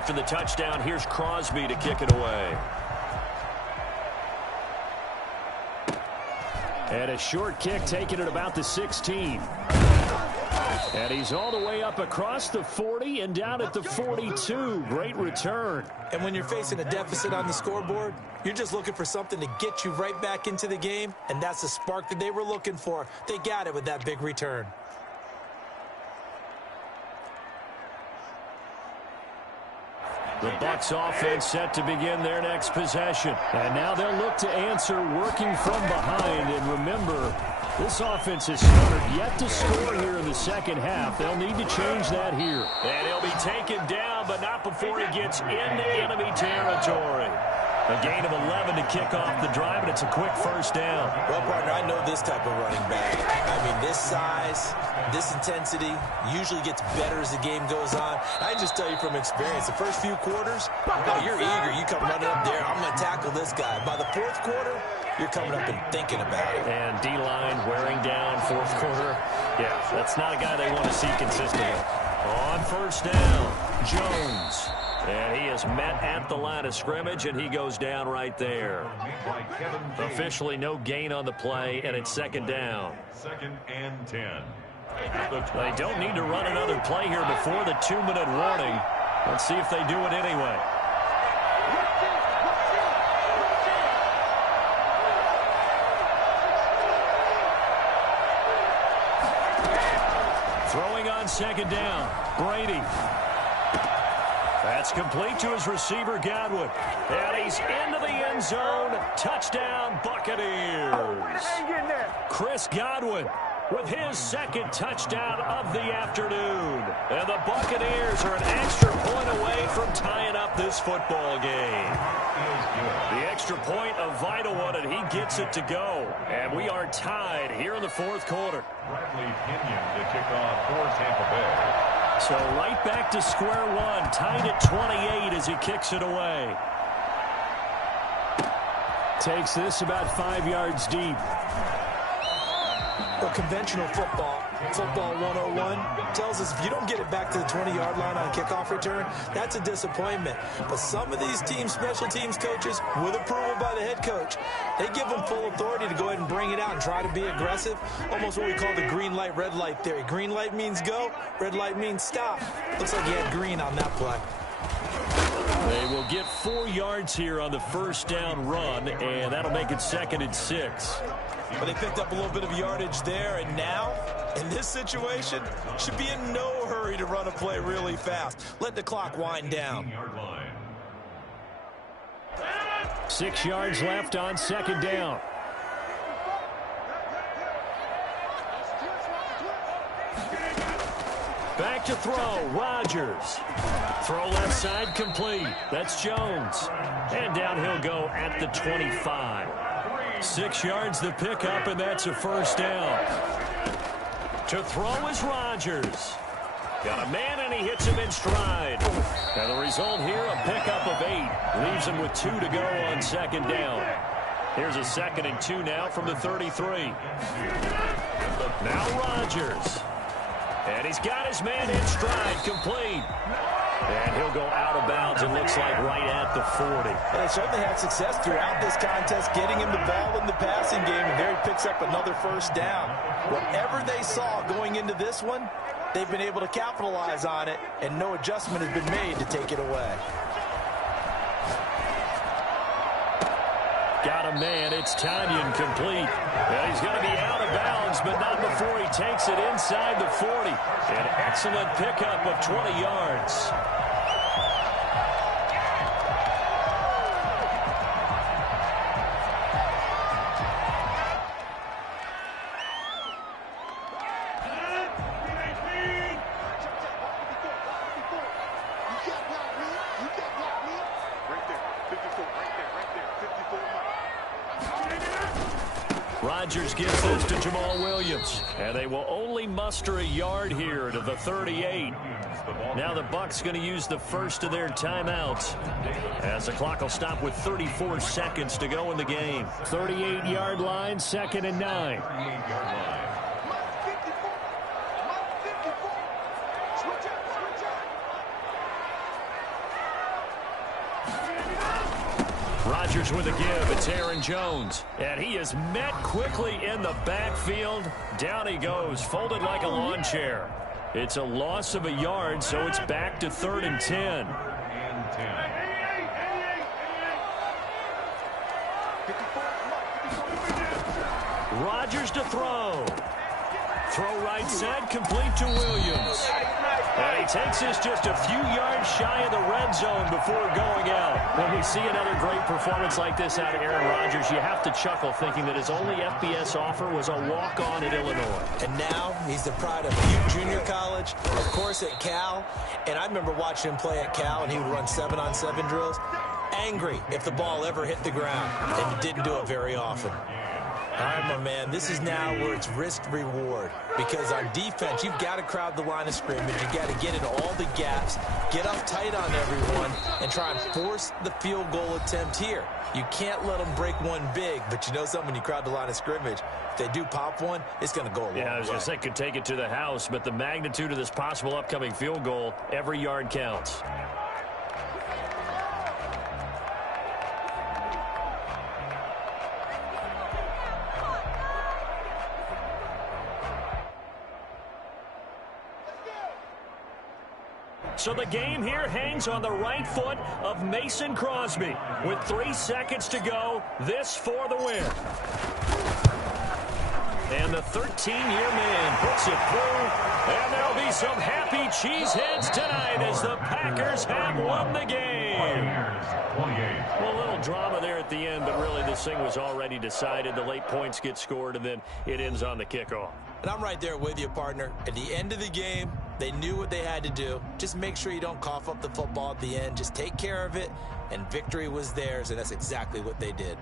After the touchdown, here's Crosby to kick it away. And a short kick taken at about the 16. And he's all the way up across the 40 and down at the 42. Great return. And when you're facing a deficit on the scoreboard, you're just looking for something to get you right back into the game, and that's the spark that they were looking for. They got it with that big return. The Bucs offense set to begin their next possession. And now they'll look to answer working from behind. And remember, this offense has started yet to score here in the 2nd half. They'll need to change that here. And he'll be taken down, but not before he gets into enemy territory. A gain of 11 to kick off the drive, and it's a quick first down. Well, partner, I know this type of running back. I mean, this size, this intensity usually gets better as the game goes on. I can just tell you from experience, the first few quarters, you're eager. You come running up there, I'm going to tackle this guy. By the fourth quarter, you're coming up and thinking about it. And D-line wearing down fourth quarter. Yeah, that's not a guy they want to see consistently. On first down, Jones. And he is met at the line of scrimmage, and he goes down right there. Officially no gain on the play, and it's second down. 2nd and 10. They don't need to run another play here before the 2-minute warning. Let's see if they do it anyway. Throwing on second down, Brady. That's complete to his receiver, Godwin. And he's into the end zone. Touchdown, Buccaneers. Chris Godwin with his second touchdown of the afternoon. And the Buccaneers are an extra point away from tying up this football game. The extra point, a vital one, and he gets it to go. And we are tied here in the fourth quarter. Bradley Pinion to kick off for Tampa Bay. So right back to square one, tied at 28 as he kicks it away. Takes this about 5 yards deep. Well, conventional football 101, tells us if you don't get it back to the 20-yard line on a kickoff return, that's a disappointment. But some of these teams, special teams coaches, with approval by the head coach, they give them full authority to go ahead and bring it out and try to be aggressive. Almost what we call the green light, red light theory. Green light means go, red light means stop. Looks like he had green on that play. They will get 4 yards here on the first down run, and that'll make it 2nd and 6. But they picked up a little bit of yardage there, and now, in this situation, should be in no hurry to run a play really fast. Let the clock wind down. 6 yards left on second down. Back to throw, Rodgers. Throw left side complete. That's Jones. And down he'll go at the 25. 6 yards the pickup, and that's a first down. To throw is Rodgers. Got a man, and he hits him in stride. And the result here, a pickup of 8. Leaves him with 2 to go on second down. Here's a 2nd and 2 now from the 33. Now Rodgers. And he's got his man in stride, complete. And he'll go out of bounds, it looks like right at the 40. And they certainly had success throughout this contest, getting him the ball in the passing game, and there he picks up another first down. Whatever they saw going into this one, they've been able to capitalize on it, and no adjustment has been made to take it away. Got a man, it's Tanyan complete. Well, he's going to be out of bounds, but not before he takes it inside the 40. An excellent pickup of 20 yards. Rodgers gives this to Jamal Williams, and they will only muster a yard here to the 38. Now the Bucs going to use the first of their timeouts, as the clock will stop with 34 seconds to go in the game. 38-yard line, 2nd and 9. Rodgers with a give. It's Aaron Jones. And he is met quickly in the backfield. Down he goes, folded like a lawn chair. It's a loss of a yard, so it's back to 3rd and 10. Rodgers to throw. Throw right side, complete to Williams. And he takes this just a few yards shy of the red zone before going out. When we see another great performance like this out of Aaron Rodgers, you have to chuckle thinking that his only FBS offer was a walk-on at Illinois. And now he's the pride of Butte Junior College, of course at Cal. And I remember watching him play at Cal, and he would run 7-on-7 drills. angry if the ball ever hit the ground, and it didn't do it very often. All right, my man, this is now where it's risk-reward, because on defense, you've got to crowd the line of scrimmage. You've got to get into all the gaps, get up tight on everyone, and try and force the field goal attempt here. You can't let them break one big, but you know something, when you crowd the line of scrimmage, if they do pop one, it's going to go a long way. Yeah, I was going to say could take it to the house, but the magnitude of this possible upcoming field goal, every yard counts. So the game here hangs on the right foot of Mason Crosby. With 3 seconds to go, this for the win. And the 13-year man puts it through. And there'll be some happy cheeseheads tonight as the Packers have won the game. Well, a little drama there at the end, but really this thing was already decided. The late points get scored, and then it ends on the kickoff. And I'm right there with you, partner. At the end of the game, they knew what they had to do. Just make sure you don't cough up the football at the end. Just take care of it, and victory was theirs, and that's exactly what they did.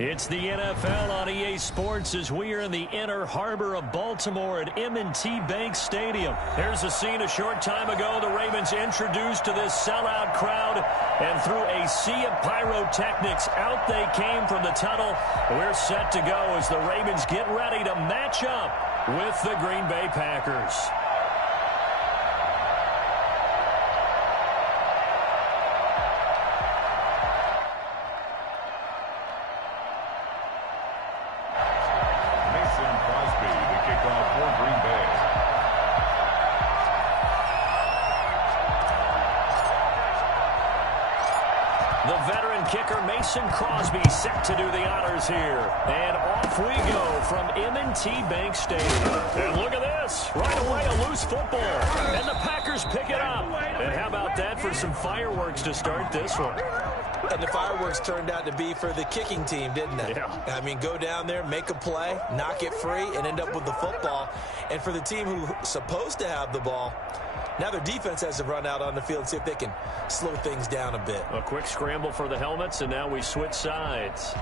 It's the NFL on EA Sports as we are in the inner harbor of Baltimore at M&T Bank Stadium. There's a scene a short time ago the Ravens introduced to this sellout crowd, and through a sea of pyrotechnics, out they came from the tunnel. We're set to go as the Ravens get ready to match up with the Green Bay Packers. Mason Crosby set to do the honors here. And off we go from M&T Bank Stadium. And look at this. Right away, a loose football. And the Packers pick it up. And how about that for some fireworks to start this one? And the fireworks turned out to be for the kicking team, didn't it? Yeah. I mean, go down there, make a play, knock it free, and end up with the football. And for the team who's supposed to have the ball, now their defense has to run out on the field and see if they can slow things down a bit. A quick scramble for the helmets, and now we switch sides.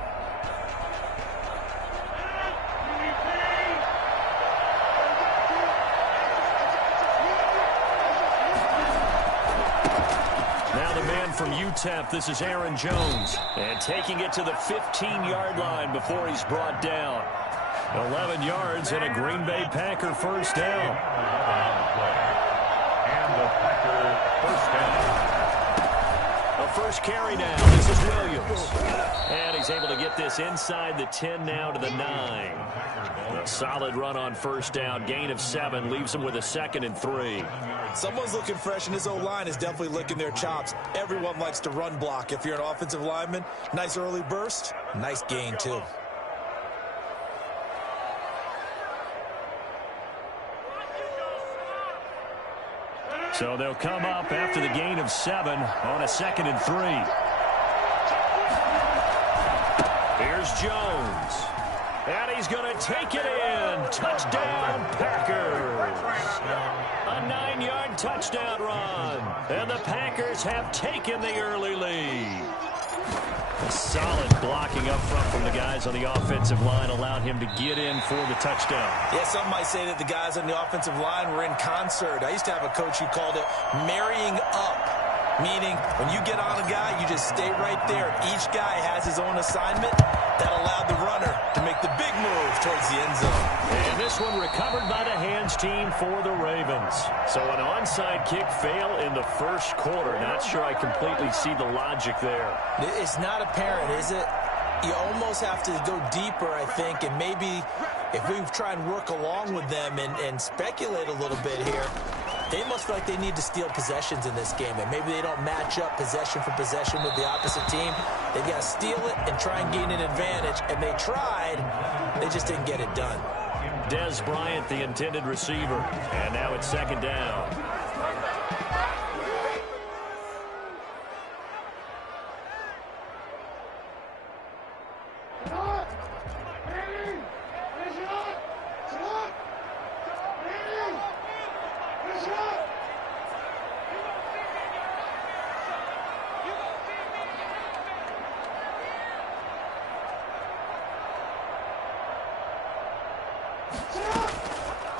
from UTEP, this is Aaron Jones. And taking it to the 15-yard line before he's brought down. 11 yards and a Green Bay Packer first down. And the Packer first down. A first carry now. This is Williams. And he's able to get this inside the 10 now to the 9. A solid run on first down. Gain of 7 leaves him with a 2nd and 3. Someone's looking fresh, and his O-line is definitely licking their chops. Everyone likes to run block. If you're an offensive lineman, nice early burst, nice gain too. So they'll come up after the gain of 7 on a 2nd and 3. Here's Jones. And he's going to take it in. Touchdown, Packers. A 9-yard touchdown run. And the Packers have taken the early lead. A solid blocking up front from the guys on the offensive line allowed him to get in for the touchdown. Yeah, some might say that the guys on the offensive line were in concert. I used to have a coach who called it marrying up, meaning when you get on a guy, you just stay right there. Each guy has his own assignment that allowed the runner to make the big move towards the end zone. And this one recovered by the hands team for the Ravens. So an onside kick fail in the first quarter. Not sure I completely see the logic there. It's not apparent, is it? You almost have to go deeper, I think, and maybe if we try and work along with them and speculate a little bit here, they must feel like they need to steal possessions in this game, and maybe they don't match up possession for possession with the opposite team. They've got to steal it and try and gain an advantage, and they tried. They just didn't get it done. Dez Bryant, the intended receiver, and now it's 2nd down.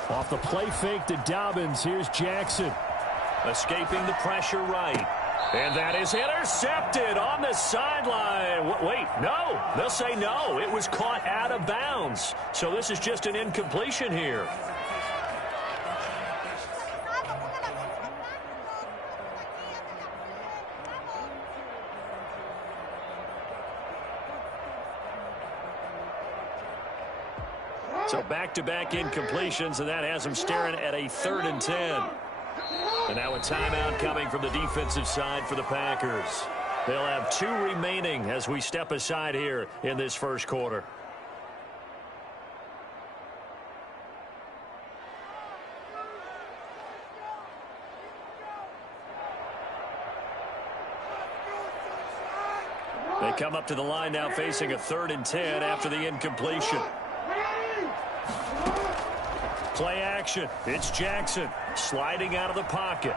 Off the play fake to Dobbins. Here's Jackson. Escaping the pressure right. And that is intercepted on the sideline. Wait, no. They'll say no. It was caught out of bounds. So this is just an incompletion here. So back-to-back incompletions, and that has them staring at a 3rd and 10. And now a timeout coming from the defensive side for the Packers. They'll have 2 remaining as we step aside here in this first quarter. They come up to the line now facing a 3rd and 10 after the incompletion. Play action. It's Jackson sliding out of the pocket.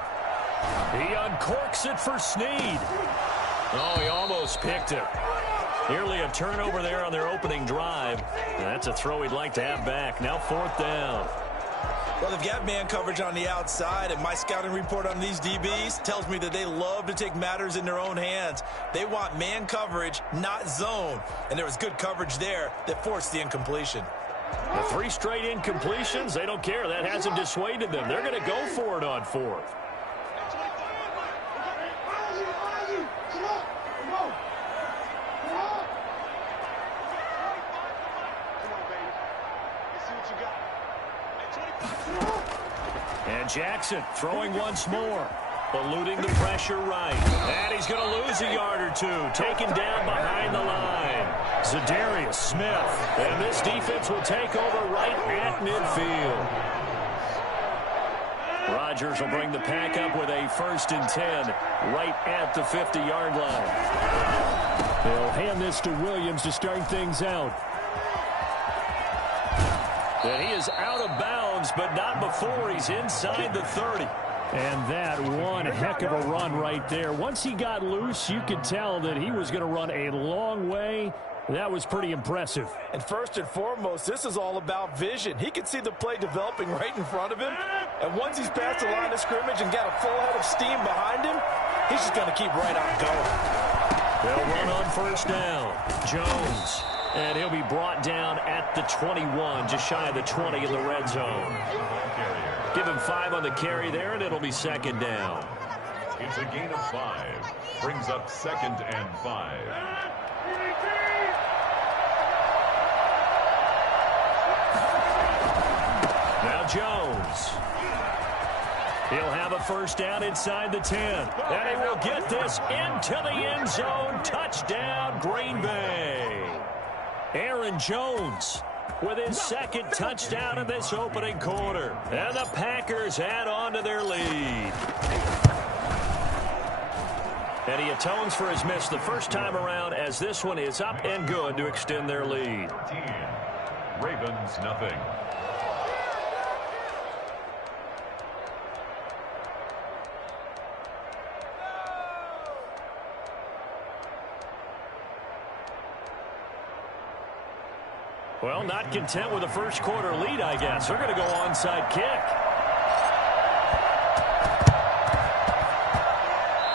He uncorks it for Snead. Oh, he almost picked it. Nearly a turnover there on their opening drive. And that's a throw he'd like to have back. Now 4th down. Well, they've got man coverage on the outside, and my scouting report on these DBs tells me that they love to take matters in their own hands. They want man coverage, not zone. And there was good coverage there that forced the incompletion. The 3 straight incompletions, they don't care. That hasn't dissuaded them. They're going to go for it on 4th. And Jackson throwing once more. Eluding the pressure right. And he's going to lose a yard or 2. Taken down behind the line. Zadarius Smith. And this defense will take over right at midfield. Rodgers will bring the pack up with a 1st and 10 right at the 50-yard line. They'll hand this to Williams to start things out. And he is out of bounds, but not before he's inside the 30. And that one heck of a run right there. Once he got loose, you could tell that he was going to run a long way. That was pretty impressive. And first and foremost, this is all about vision. He could see the play developing right in front of him. And once he's past the line of scrimmage and got a full head of steam behind him, He's just going to keep right on going. They'll run on first down. Jones. And he'll be brought down at the 21, just shy of the 20 in the red zone. Give him 5 on the carry there, and it'll be second down. It's a gain of 5. Brings up 2nd and 5. Now Jones. He'll have a first down inside the 10. And he will get this into the end zone. Touchdown, Green Bay. Aaron Jones with his 2nd touchdown in this opening quarter. And the Packers add on to their lead. And he atones for his miss the first time around, as this one is up and good to extend their lead. Ravens nothing. Well, not content with the first quarter lead, I guess. They're going to go onside kick.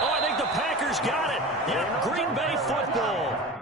Oh, I think the Packers got it. Yep, Green Bay football.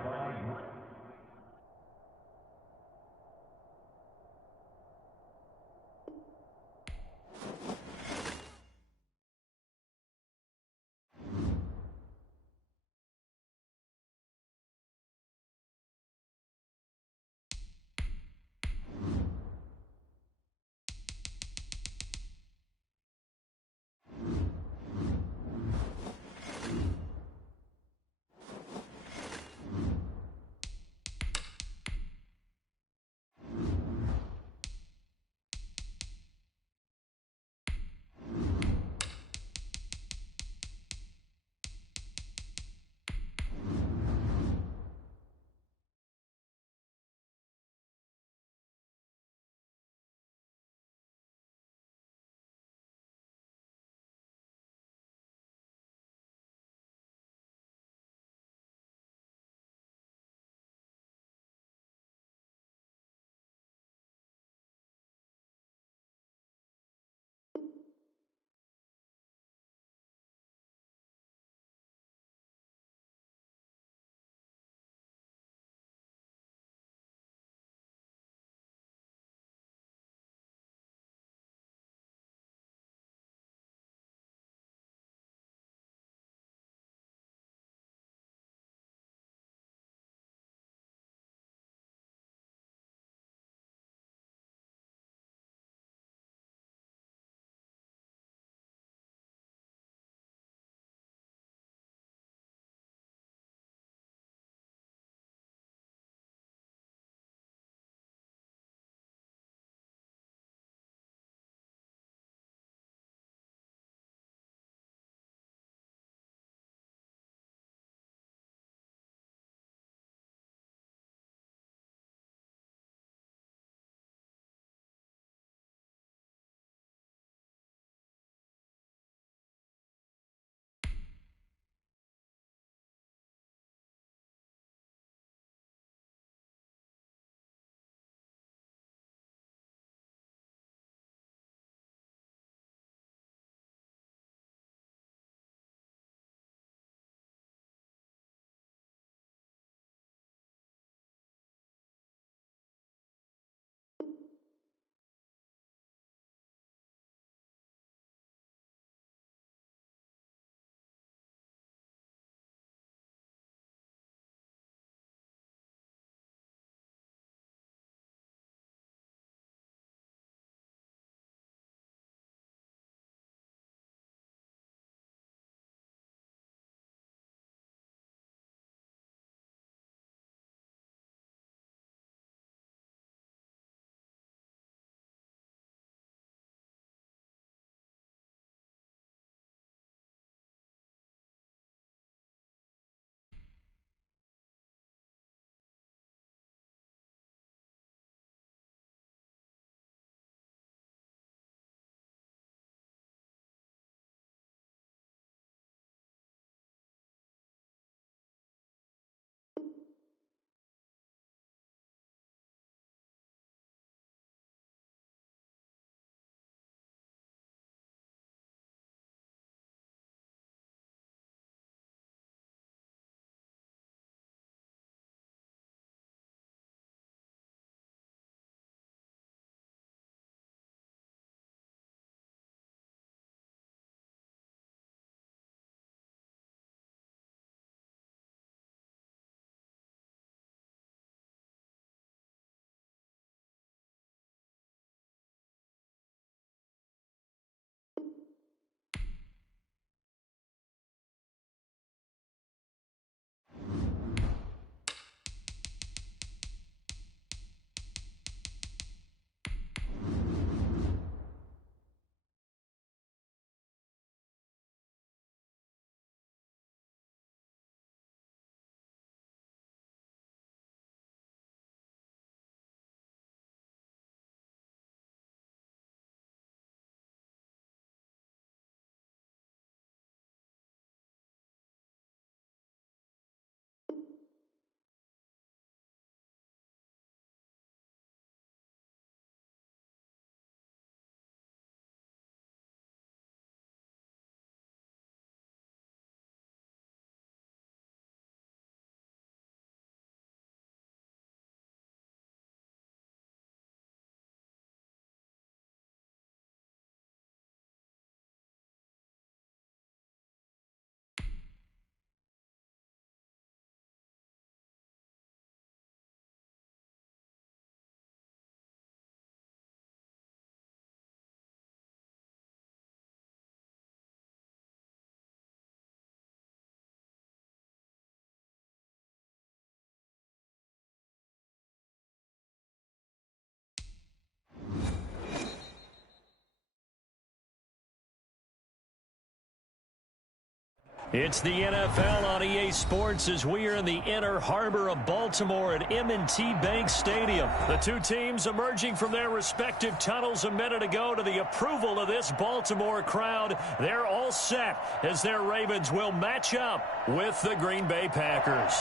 It's the NFL on EA Sports as we are in the inner harbor of Baltimore at M&T Bank Stadium. The two teams emerging from their respective tunnels a minute ago to the approval of this Baltimore crowd. They're all set as their Ravens will match up with the Green Bay Packers.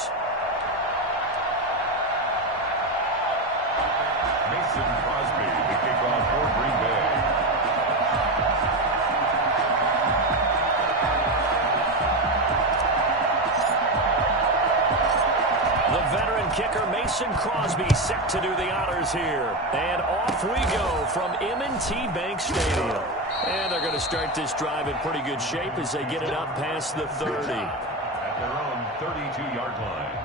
Mason Crosby, the kickoff for Green Bay. Kicker Mason Crosby set to do the honors here. And off we go from M&T Bank Stadium. And they're going to start this drive in pretty good shape as they get it up past the 30. At their own 32-yard line.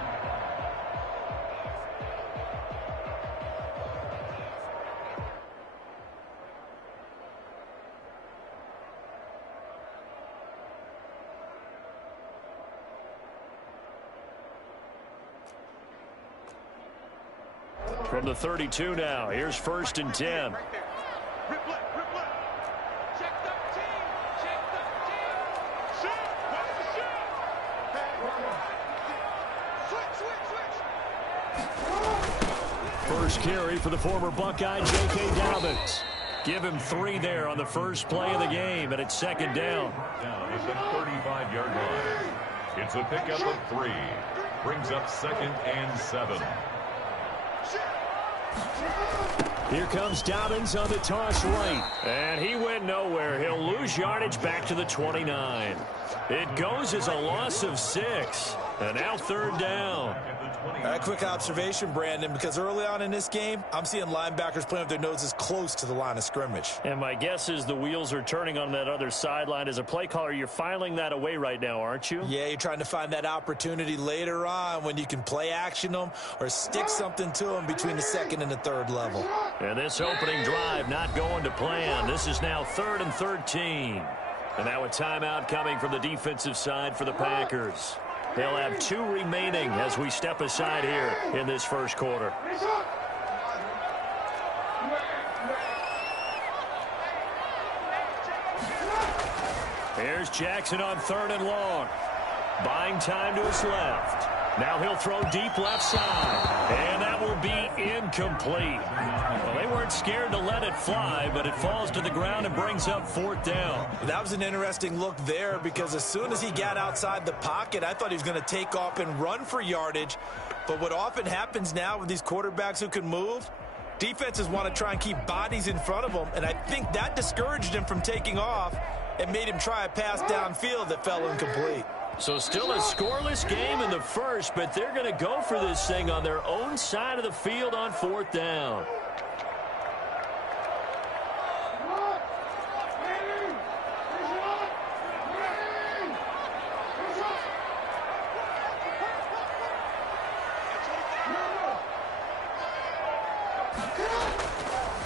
From the 32 now, here's 1st and 10. First carry for the former Buckeye, J.K. Dobbins. Give him 3 there on the first play of the game, and it's 2nd down. Down at the 35-yard line. It's a pickup of 3. Brings up 2nd and 7. Here comes Dobbins on the toss right. And he went nowhere. He'll lose yardage back to the 29. It goes as a loss of 6. And now 3rd down. A quick observation, Brandon, because early on in this game, I'm seeing linebackers playing with their noses close to the line of scrimmage. And my guess is the wheels are turning on that other sideline. As a play caller, you're filing that away right now, aren't you? Yeah, you're trying to find that opportunity later on when you can play action them or stick something to them between the 2nd and the 3rd level. And this opening drive not going to plan. This is now 3rd and 13. And now a timeout coming from the defensive side for the Packers. They'll have 2 remaining as we step aside here in this first quarter. Here's Jackson on 3rd and long. Buying time to his left. Now he'll throw deep left side. And that will be incomplete. Well, they weren't scared to let it fly, but it falls to the ground and brings up 4th down. That was an interesting look there because as soon as he got outside the pocket, I thought he was going to take off and run for yardage. But what often happens now with these quarterbacks who can move, defenses want to try and keep bodies in front of them, and I think that discouraged him from taking off and made him try a pass downfield that fell incomplete. So still a scoreless game in the first, but they're going to go for this thing on their own side of the field on 4th down.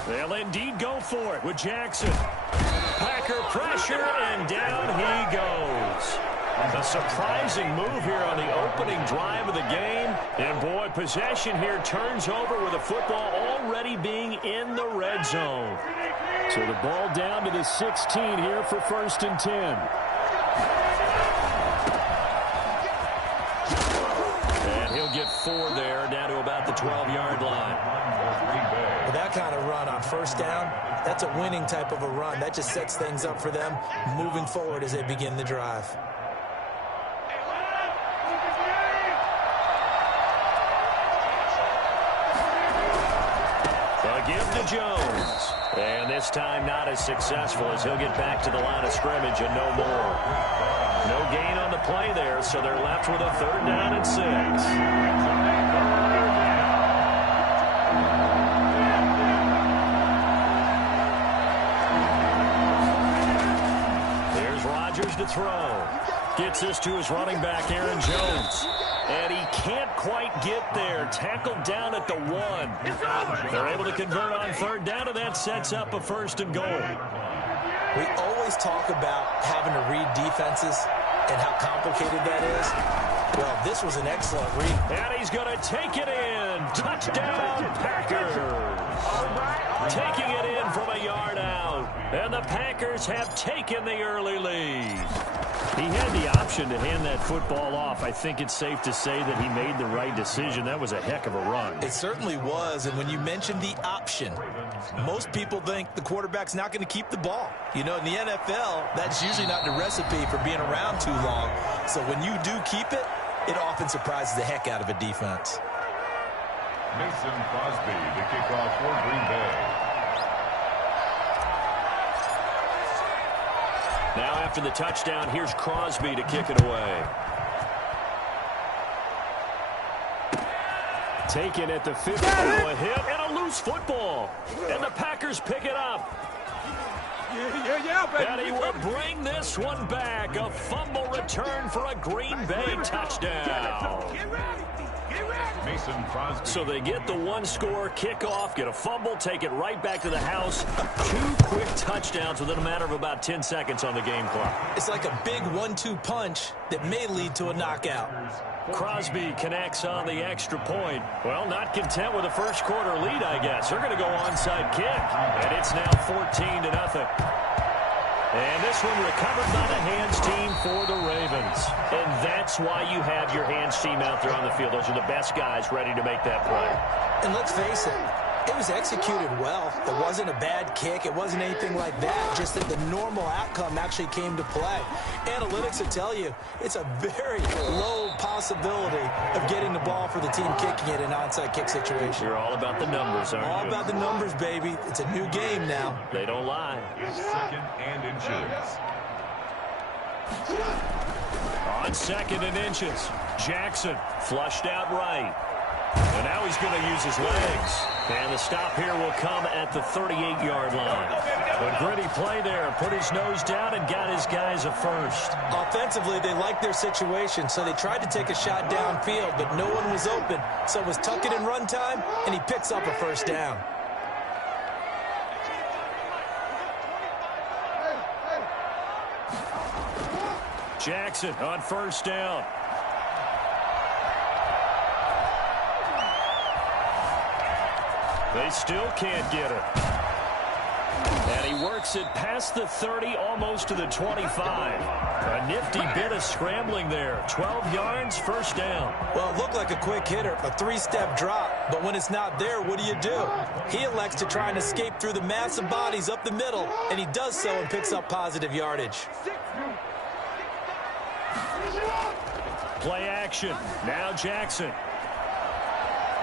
They'll indeed go for it with Jackson. Packer pressure, and down he goes. A surprising move here on the opening drive of the game. And, boy, possession here turns over with the football already being in the red zone. So the ball down to the 16 here for 1st and 10. And he'll get 4 there down to about the 12-yard line. With that kind of run on 1st down, that's a winning type of a run. That just sets things up for them moving forward as they begin the drive. Give to Jones. And this time not as successful as he'll get back to the line of scrimmage and no more. No gain on the play there, so they're left with a 3rd down and 6. Here's Rodgers to throw. Gets this to his running back, Aaron Jones. And he can't quite get there. Tackled down at the 1. They're able to convert on 3rd down, and that sets up a 1st and goal. We always talk about having to read defenses and how complicated that is. Well, this was an excellent read. And he's going to take it in. Touchdown, Packers. Taking it in from a yard out. And the Packers have taken the early lead. He had the option to hand that football off. I think it's safe to say that he made the right decision. That was a heck of a run. It certainly was, and when you mentioned the option, most people think the quarterback's not going to keep the ball. You know, in the NFL, that's usually not the recipe for being around too long. So when you do keep it, it often surprises the heck out of a defense. Mason Crosby to kick off for Green Bay. Now after the touchdown, here's Crosby to kick it away. Taken at the 50. A hit and a loose football. And the Packers pick it up. Yeah, And he will bring this one back. A fumble return for a Green Bay touchdown. Mason Crosby. So they get the one-score kickoff, get a fumble, take it right back to the house. 2 quick touchdowns within a matter of about 10 seconds on the game clock. It's like a big 1-2 punch that may lead to a knockout. Crosby connects on the extra point. Well, not content with a first quarter lead, I guess. They're going to go onside kick, and it's now 14-0. And this one recovered by the hands team for the Ravens. And that's why you have your hands team out there on the field. Those are the best guys ready to make that play. And let's face it, it was executed well. It wasn't a bad kick. It wasn't anything like that. Just that the normal outcome actually came to play. Analytics will tell you it's a very low possibility of getting the ball for the team kicking it in an onside kick situation. You're all about the numbers, aren't you? All about the numbers, baby. It's a new game now. They don't lie. It's 2nd and inches. On 2nd and inches, Jackson flushed out right. And now he's going to use his legs. And the stop here will come at the 38-yard line. A gritty play there. Put his nose down and got his guys a first. Offensively, they liked their situation, so they tried to take a shot downfield, but no one was open. So it was tuck it in run time, and he picks up a first down. Jackson on first down. They still can't get it. And he works it past the 30, almost to the 25. A nifty bit of scrambling there. 12 yards, first down. Well, it looked like a quick hitter, a 3-step drop. But when it's not there, what do? He elects to try and escape through the massive bodies up the middle, and he does so and picks up positive yardage. Play action. Now Jackson.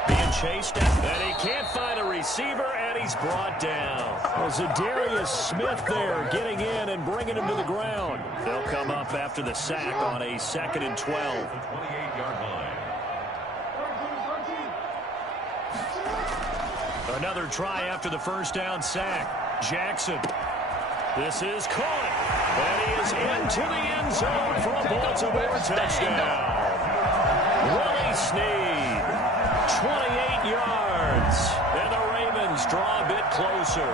Being chased down, and he can't find a receiver, and he's brought down. Well, Zadarius Smith there getting in and bringing him to the ground. They'll come up after the sack on a 2nd and 12. 28-yard line. Another try after the first down sack. Jackson. This is caught, and he is into the end zone for a Baltimore touchdown. Willie Snead, 28 yards, and the Ravens draw a bit closer.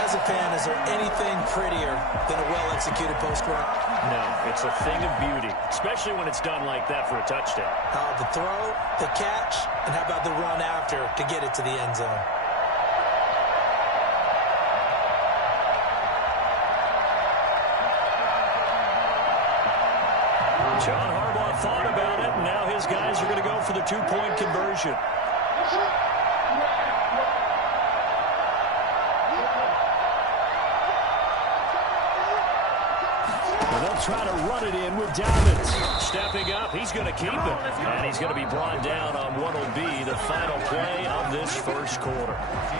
As a fan, is there anything prettier than a well-executed post run? No, it's a thing of beauty, especially when it's done like that for a touchdown. The throw, the catch, and how about the run after to get it to the end zone? John Harbaugh thought about it, and now his guys are going to go for the 2-point conversion. They'll try to run it in with Dalvin. Stepping up, he's going to keep it. And he's going to be brought down on what will be the final play of this first quarter.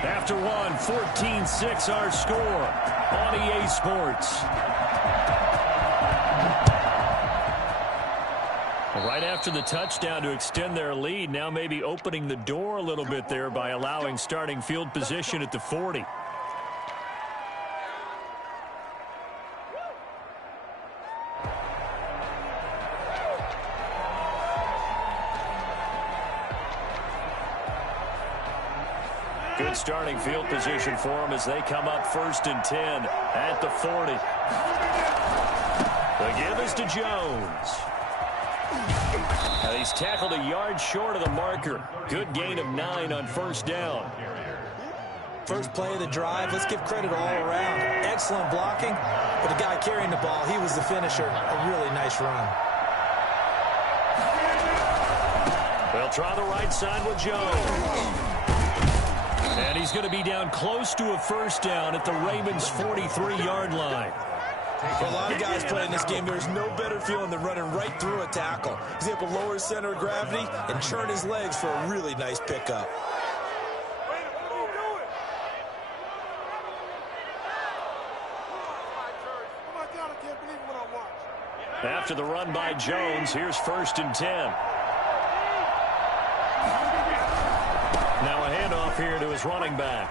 After one, 14-6 our score on EA Sports. Right after the touchdown to extend their lead, now maybe opening the door a little bit there by allowing starting field position at the 40. Good starting field position for them as they come up 1st and 10 at the 40. The give is to Jones. And he's tackled a yard short of the marker. Good gain of 9 on first down. First play of the drive, let's give credit all around. Excellent blocking, but the guy carrying the ball, he was the finisher. A really nice run. They'll try the right side with Jones. And he's going to be down close to a first down at the Ravens' 43-yard line. For a lot of guys playing this game, there's no better feeling than running right through a tackle. He's able to lower his center of gravity and churn his legs for a really nice pickup. After the run by Jones, here's 1st and 10. Now a handoff here to his running back.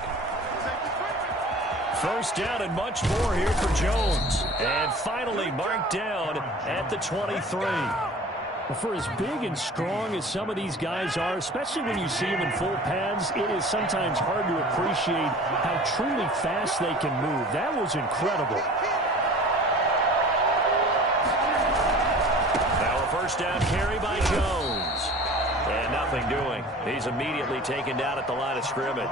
First down and much more here for Jones. And finally marked down at the 23. Well, for as big and strong as some of these guys are, especially when you see them in full pads, it is sometimes hard to appreciate how truly fast they can move. That was incredible. Now a first down carry by Jones. And nothing doing. He's immediately taken down at the line of scrimmage.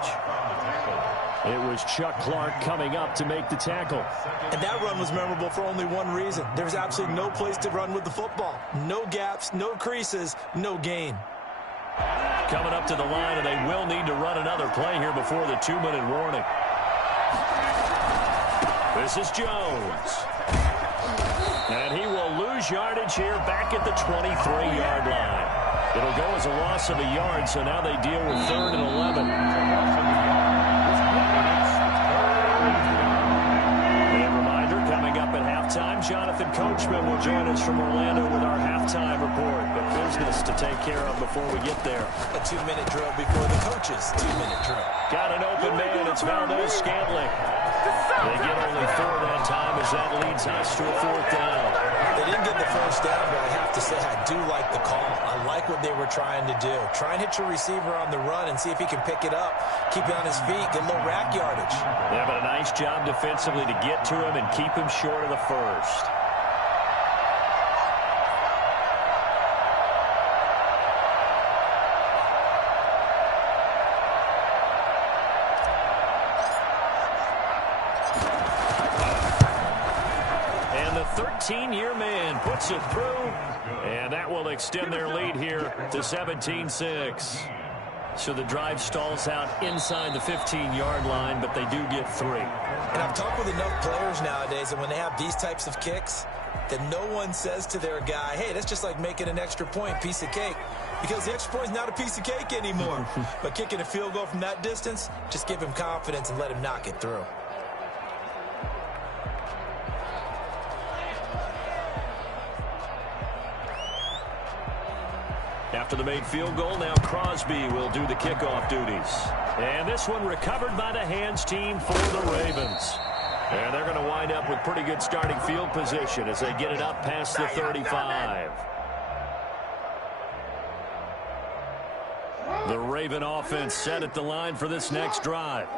It was Chuck Clark coming up to make the tackle. And that run was memorable for only one reason. There's absolutely no place to run with the football. No gaps, no creases, no gain. Coming up to the line, and they will need to run another play here before the 2-minute warning. This is Jones. And he will lose yardage here back at the 23-yard line. It'll go as a loss of a yard, so now they deal with 3rd and 11. And reminder, coming up at halftime, Jonathan Coachman will join us from Orlando with our halftime report. But business to take care of before we get there. A 2-minute drill before the coach's 2-minute drill. Got an open man. It's Valdez-Scantling. They get only 4 that time as that leads us to a 4th down. They didn't get the first down, but I have to say I do like the call. I like what they were trying to do. Try and hit your receiver on the run and see if he can pick it up. Keep it on his feet, get a little rack yardage. Yeah, but a nice job defensively to get to him and keep him short of the first. And the 13-year man puts it through, and that will extend their lead here to 17-6. So the drive stalls out inside the 15-yard line, but they do get 3. And I've talked with enough players nowadays that when they have these types of kicks, that no one says to their guy, hey, that's just like making an extra point, piece of cake. Because the extra point is not a piece of cake anymore. But kicking a field goal from that distance, just give him confidence and let him knock it through. After the made field goal, now Crosby will do the kickoff duties. And this one recovered by the hands team for the Ravens. And they're going to wind up with pretty good starting field position as they get it up past the 35. The Raven offense set at the line for this next drive.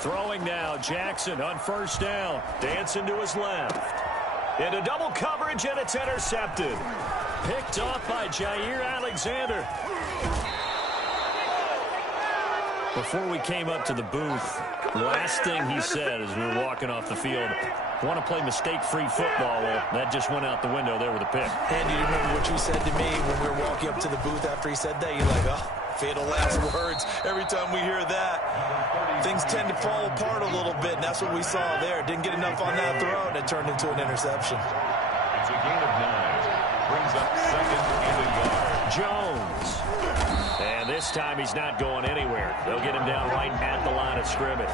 Throwing now, Jackson on first down. Dancing to his left. Into double coverage, and it's intercepted. Picked off by Jair Alexander. Before we came up to the booth, the last thing he said as we were walking off the field, I want to play mistake-free football. Well, that just went out the window there with a pick. And you remember what you said to me when we were walking up to the booth after he said that? You're like, oh, fatal last words. Every time we hear that, things tend to fall apart a little bit, and that's what we saw there. Didn't get enough on that throw, and it turned into an interception. It's a gain of 9. Brings up 2nd and a yard. Jones. And this time he's not going anywhere. They'll get him down right at the line of scrimmage.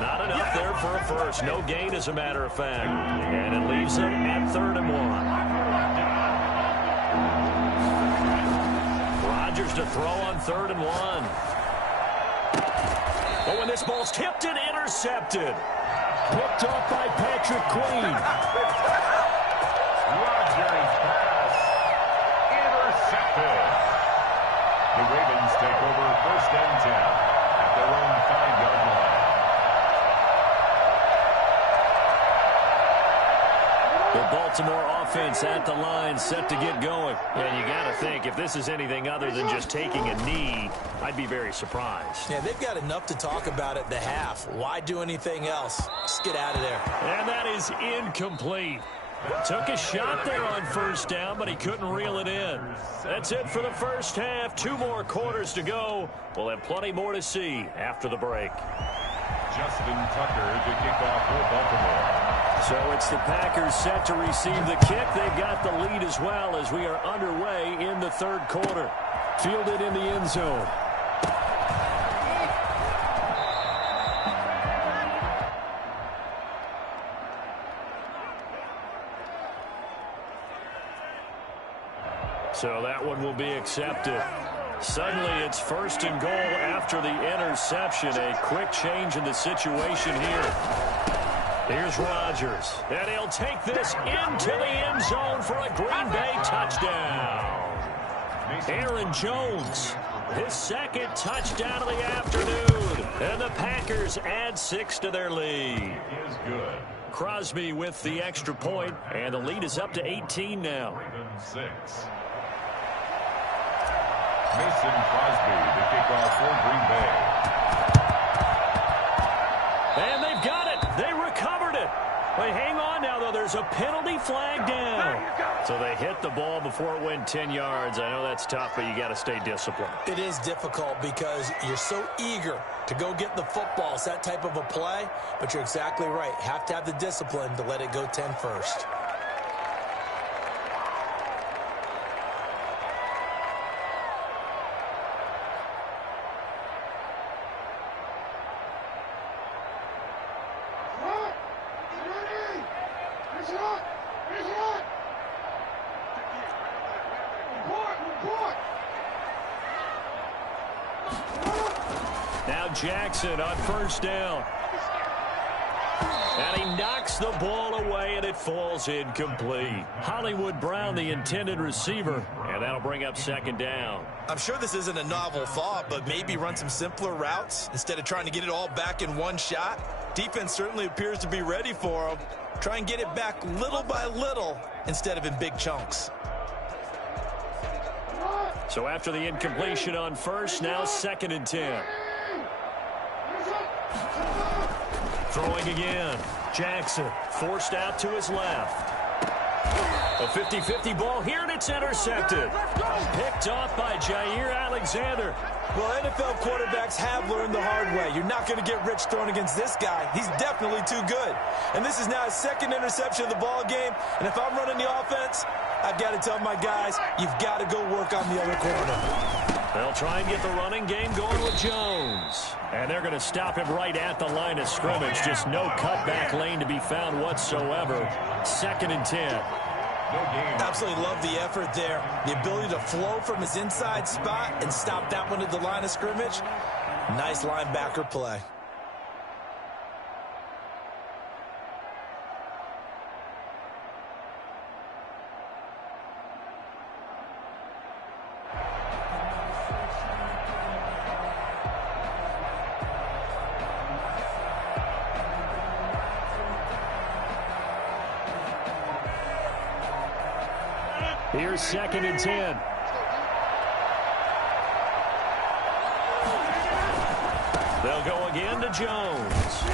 Not enough there for a first. No gain, as a matter of fact. And it leaves him at 3rd and 1. Rodgers to throw on 3rd and 1. Oh, and this ball's tipped and intercepted. Picked off by Patrick Queen. Rodgers pass intercepted. The Ravens take over 1st and 10 at their own 5-yard line. The Baltimore offense at the line, set to get going. And you got to think, if this is anything other than just taking a knee, I'd be very surprised. Yeah, they've got enough to talk about at the half. Why do anything else? Just get out of there. And that is incomplete. Took a shot there on first down, but he couldn't reel it in. That's it for the first half. 2 more quarters to go. We'll have plenty more to see after the break. Justin Tucker to kick off for Baltimore. So it's the Packers set to receive the kick. They've got the lead as well as we are underway in the third quarter. Fielded in the end zone. So that one will be accepted. Suddenly it's first and goal after the interception. A quick change in the situation here. Here's Rodgers, and he'll take this into the end zone for a Green Bay touchdown. Aaron Jones, his second touchdown of the afternoon, and the Packers add 6 to their lead. Is good. Crosby with the extra point, and the lead is up to 18 now. 6. Mason Crosby to kick off for Green Bay. And they've got it. They recovered it. But hang on now, though. There's a penalty flag down. So they hit the ball before it went 10 yards. I know that's tough, but you got to stay disciplined. It is difficult because you're so eager to go get the football. It's that type of a play, but you're exactly right. You have to have the discipline to let it go 10 first. Jackson on first down. And he knocks the ball away, and it falls incomplete. Hollywood Brown, the intended receiver, and that'll bring up second down. I'm sure this isn't a novel thought, but maybe run some simpler routes instead of trying to get it all back in one shot. Defense certainly appears to be ready for him. Try and get it back little by little instead of in big chunks. So after the incompletion on first, now second and 10. Throwing again. Jackson forced out to his left. A 50-50 ball here, and it's intercepted. Picked off by Jair Alexander. Well, NFL quarterbacks have learned the hard way. You're not going to get rich throwing against this guy. He's definitely too good. And this is now his second interception of the ball game. And if I'm running the offense, I've got to tell my guys, you've got to go work on the other corner. They'll try and get the running game going with Jones. And they're going to stop him right at the line of scrimmage. Just no cutback lane to be found whatsoever. Second and 10. Absolutely love the effort there. The ability to flow from his inside spot and stop that one at the line of scrimmage. Nice linebacker play. Here's second and 10. They'll go again to Jones.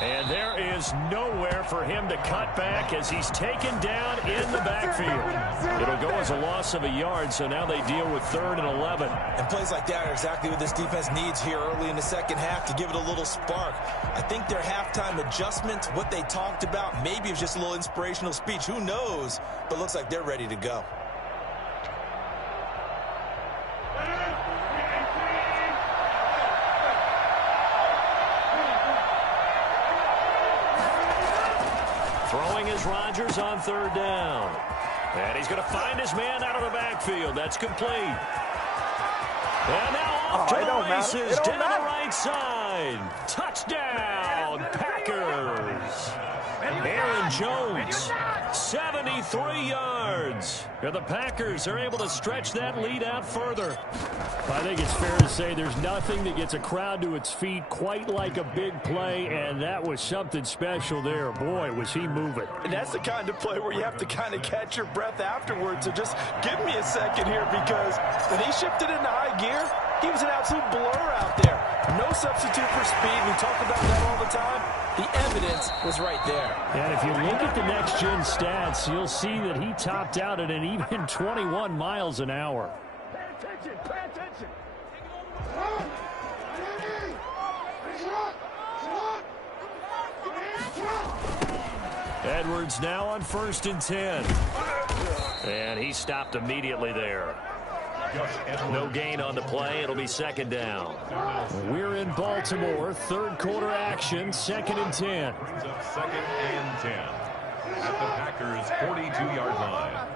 And there is nowhere for him to cut back as he's taken down in the backfield. It'll go as a loss of a yard, so now they deal with 3rd and 11. And plays like that are exactly what this defense needs here early in the second half to give it a little spark. I think their halftime adjustments, what they talked about, maybe it was just a little inspirational speech. Who knows? But looks like they're ready to go. Throwing is Rodgers on 3rd down. And he's going to find his man out of the backfield. That's complete. And now off to the races down the right side. Touchdown, Packers. Aaron Jones 73 yards. And the Packers are able to stretch that lead out further. I think it's fair to say there's nothing that gets a crowd to its feet quite like a big play, and that was something special there. Boy, was he moving. And that's the kind of play where you have to kind of catch your breath afterwards. So just give me a second here, because when he shifted into high gear, he was an absolute blur out there. No substitute for speed. We talk about that all the time. The evidence was right there. And if you look at the next-gen stats, you'll see that he topped out at an even 21 miles an hour. Pay attention, pay attention. Edwards now on 1st and 10. And he stopped immediately there. No gain on the play. It'll be 2nd down. We're in Baltimore. 3rd quarter action. 2nd and 10. Brings up 2nd and 10 at the Packers' 42-yard line.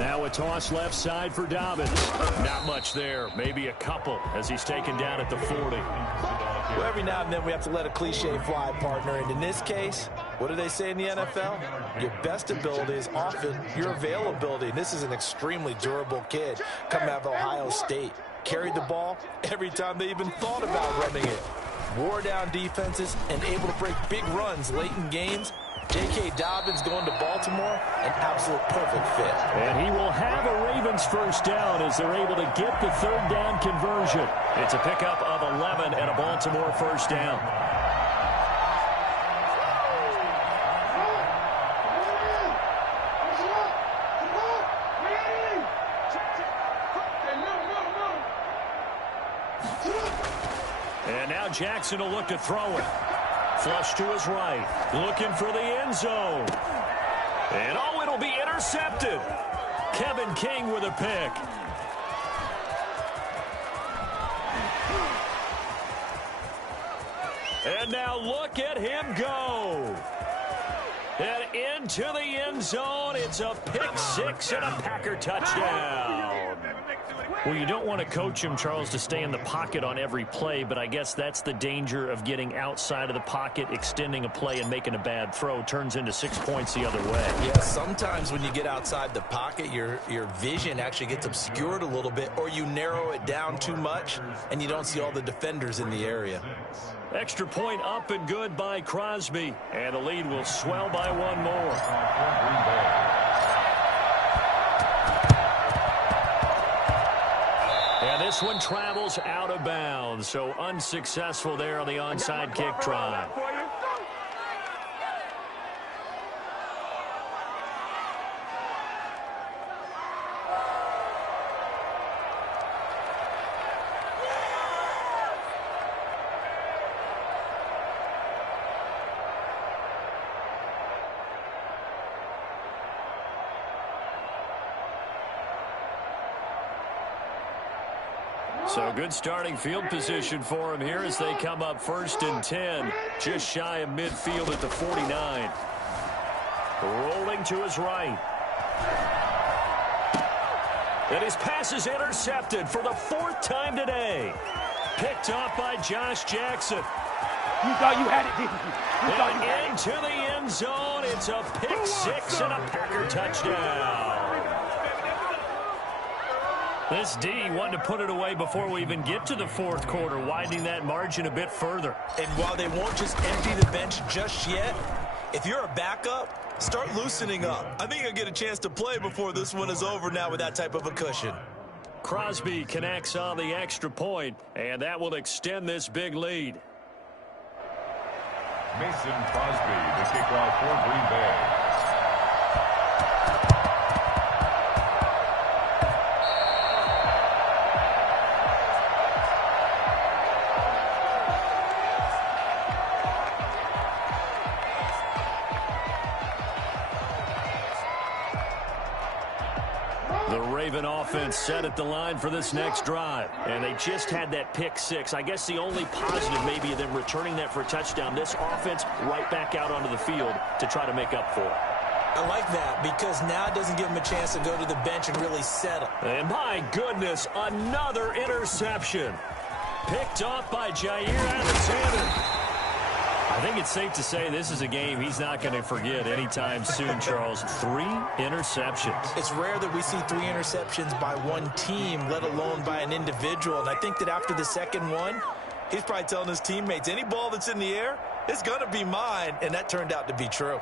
Now a toss left side for Dobbins. Not much there. Maybe a couple as he's taken down at the 40. Well, every now and then we have to let a cliche fly, partner. And in this case, what do they say in the NFL? Your best ability is often your availability. And this is an extremely durable kid coming out of Ohio State. Carried the ball every time they even thought about running it. Wore down defenses and able to break big runs late in games. J.K. Dobbins going to Baltimore, an absolute perfect fit. And he will have a Ravens 1st down as they're able to get the 3rd down conversion. It's a pickup of 11 and a Baltimore 1st down. And now Jackson will look to throw it. Flush to his right. Looking for the end zone. And oh, it'll be intercepted. Kevin King with a pick. And now look at him go. And into the end zone. It's a pick 6 and a Packer touchdown. Well, you don't want to coach him, Charles, to stay in the pocket on every play, but I guess that's the danger of getting outside of the pocket, extending a play, and making a bad throw. Turns into 6 points the other way. Yeah, sometimes when you get outside the pocket, your vision actually gets obscured a little bit, or you narrow it down too much, and you don't see all the defenders in the area. Extra point up and good by Crosby, and the lead will swell by one more. And this one travels out of bounds, so unsuccessful there on the onside kick try. So good starting field position for him here as they come up 1st and 10. Just shy of midfield at the 49. Rolling to his right. And his pass is intercepted for the 4th time today. Picked off by Josh Jackson. You thought you had it, didn't you? You thought you had it. Into the end zone. It's a pick 6 and a Packer touchdown. This D wanted to put it away before we even get to the 4th quarter, widening that margin a bit further. And while they won't just empty the bench just yet, if you're a backup, start loosening up. I think you'll get a chance to play before this one is over now with that type of a cushion. Crosby connects on the extra point, and that will extend this big lead. Mason Crosby, the kickoff for Green Bay. The Raven offense set at the line for this next drive. And they just had that pick 6. I guess the only positive maybe of them returning that for a touchdown. This offense right back out onto the field to try to make up for it. I like that because now it doesn't give them a chance to go to the bench and really settle. And my goodness, another interception. Picked off by Jair Alexander. I think it's safe to say this is a game he's not going to forget anytime soon, Charles. 3 interceptions. It's rare that we see 3 interceptions by one team, let alone by an individual. And I think that after the second one, he's probably telling his teammates, any ball that's in the air, it's going to be mine. And that turned out to be true.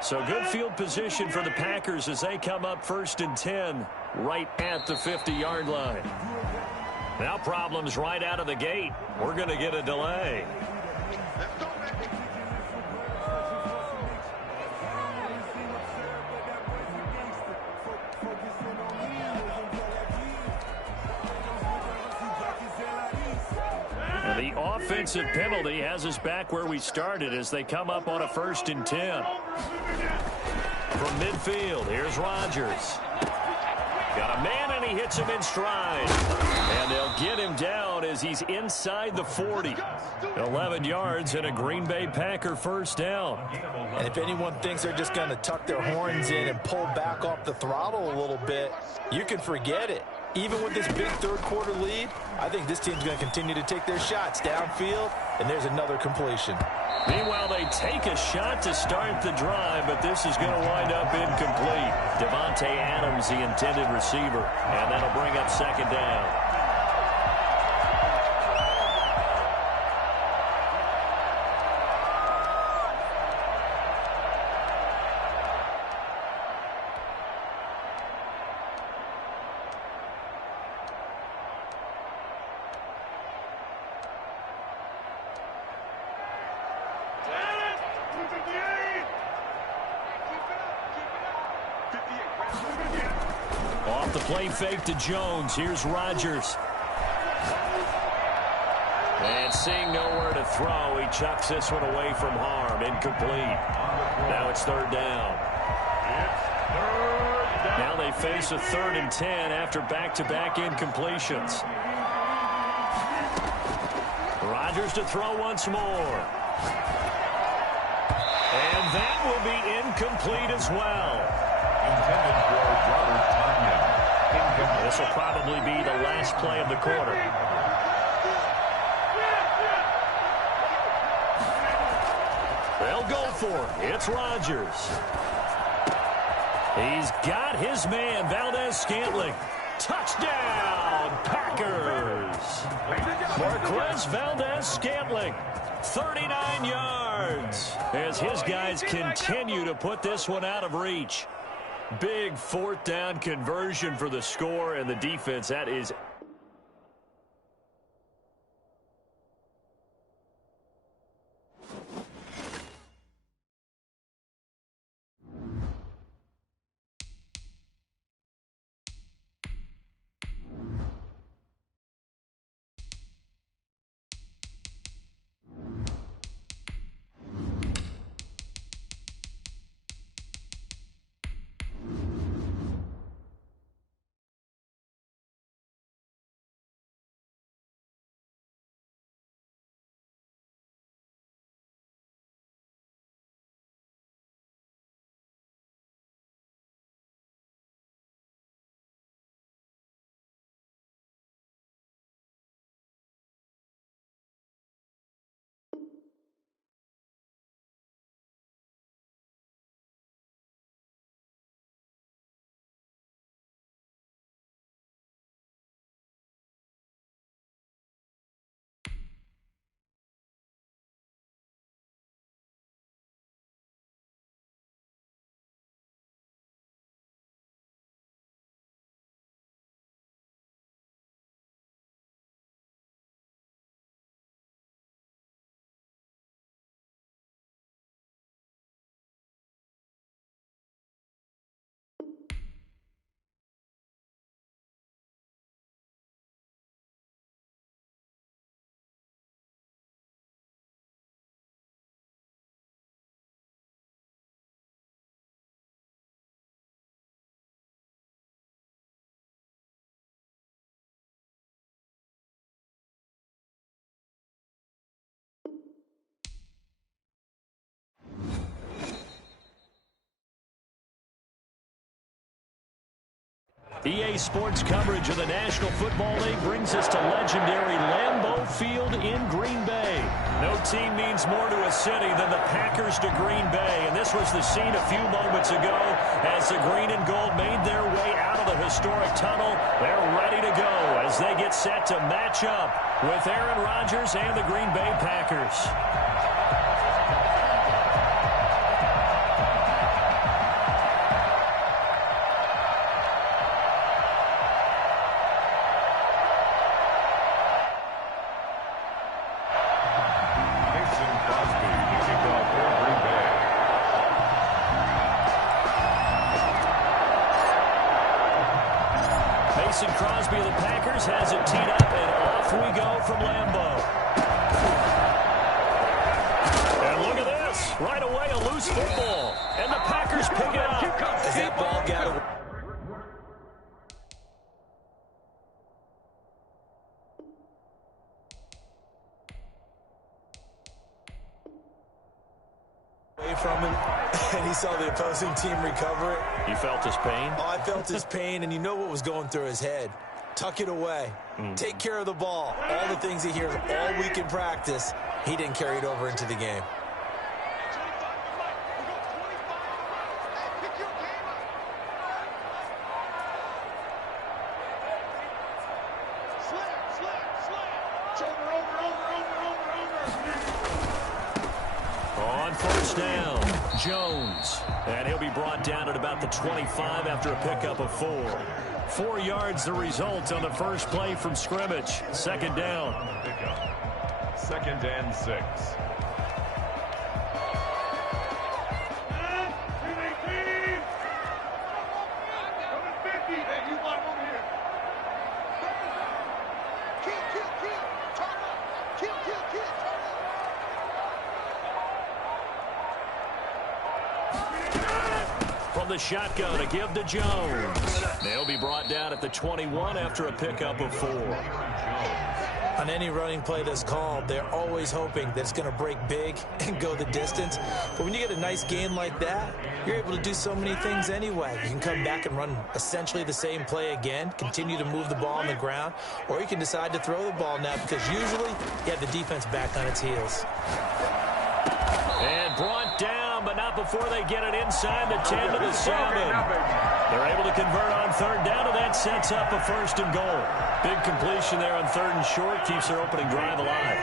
So good field position for the Packers as they come up 1st and 10 right at the 50-yard line. Now problems right out of the gate. We're going to get a delay. And the offensive penalty has us back where we started as they come up on a 1st and 10. From midfield, here's Rodgers. Got a man, and he hits him in stride. And they'll get him down as he's inside the 40. 11 yards and a Green Bay Packer 1st down. And if anyone thinks they're just going to tuck their horns in and pull back off the throttle a little bit, you can forget it. Even with this big third-quarter lead, I think this team's going to continue to take their shots downfield, and there's another completion. Meanwhile, they take a shot to start the drive, but this is going to wind up incomplete. Devontae Adams, the intended receiver, and that'll bring up 2nd down. Off the play fake to Jones. Here's Rodgers. And seeing nowhere to throw, he chucks this one away from harm. Incomplete. Now it's 3rd down. Now they face a 3rd and 10 after back-to-back incompletions. Rodgers to throw once more. And that will be incomplete as well. Intended for Robert Tonyan. This will probably be the last play of the quarter. They'll go for it. It's Rodgers. He's got his man, Valdez-Scantling. Touchdown, Packers. Marquez Valdez-Scantling, 39 yards, as his guys continue to put this one out of reach. Big 4th down conversion for the score, and the defense, that is EA Sports coverage of the National Football League brings us to legendary Lambeau Field in Green Bay. No team means more to a city than the Packers to Green Bay, and this was the scene a few moments ago as the green and gold made their way out of the historic tunnel. They're ready to go as they get set to match up with Aaron Rodgers and the Green Bay Packers. Crosby of the Packers has it teed up, and off we go from Lambeau. And look at this. Right away, a loose football. And the Packers pick it up. As that ball got away from him, and he saw the opposing team recover it. You felt his pain? Oh, I felt his pain, and you know what was going through his head. Tuck it away. Take care of the ball. All the things he hears all week in practice, he didn't carry it over into the game. On first down, Jones. And he'll be brought down at about the 25 after a pickup of 4. 4 yards the result on the first play from scrimmage. Second down. Second and 6. From the shotgun, a give to Jones. They'll be brought down at the 21 after a pickup of 4. On any running play that's called, they're always hoping that it's going to break big and go the distance. But when you get a nice gain like that, you're able to do so many things anyway. You can come back and run essentially the same play again, continue to move the ball on the ground, or you can decide to throw the ball now because usually you have the defense back on its heels. And brought down, but not before they get it inside the 10 to the 7. They're able to convert on third down, and that sets up a first and goal. Big completion there on third and short keeps their opening drive alive.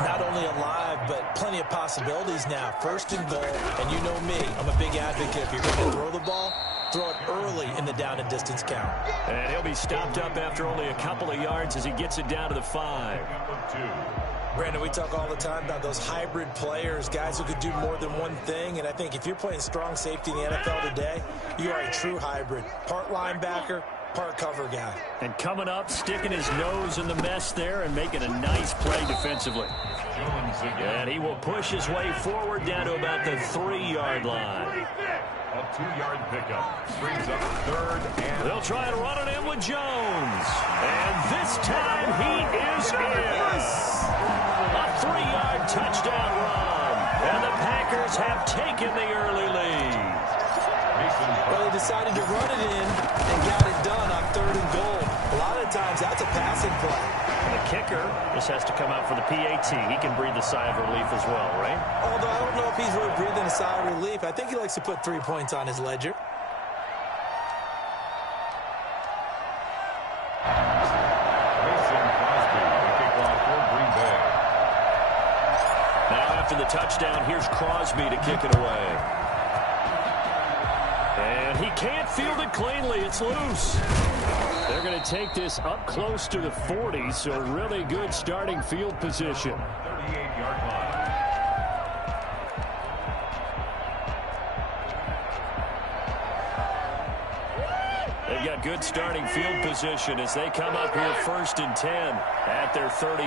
Not only alive, but plenty of possibilities now. First and goal, and you know me, I'm a big advocate. If you're going to throw the ball, throw it early in the down and distance count. And he'll be stopped up after only a couple of yards as he gets it down to the 5. Brandon, we talk all the time about those hybrid players, guys who could do more than one thing, and I think if you're playing strong safety in the NFL today, you are a true hybrid. Part linebacker, part cover guy. And coming up, sticking his nose in the mess there and making a nice play defensively. And he will push his way forward down to about the 3-yard line. A 2-yard pickup brings up third and... They'll try and run it in with Jones. And this time he is in. A 3-yard touchdown run. And the Packers have taken the early lead. Well, they decided to run it in and got it done on third and goal. A lot of times that's a passing play. And the kicker just has to come out for the PAT. He can breathe a sigh of relief as well, right? Although I don't know if he's really breathing a sigh of relief. I think he likes to put 3 points on his ledger. After the touchdown, here's Crosby to kick it away. And he can't field it cleanly. It's loose. They're going to take this up close to the 40, so really good starting field position. 38-yard line. They've got good starting field position as they come up here first and 10 at their 38.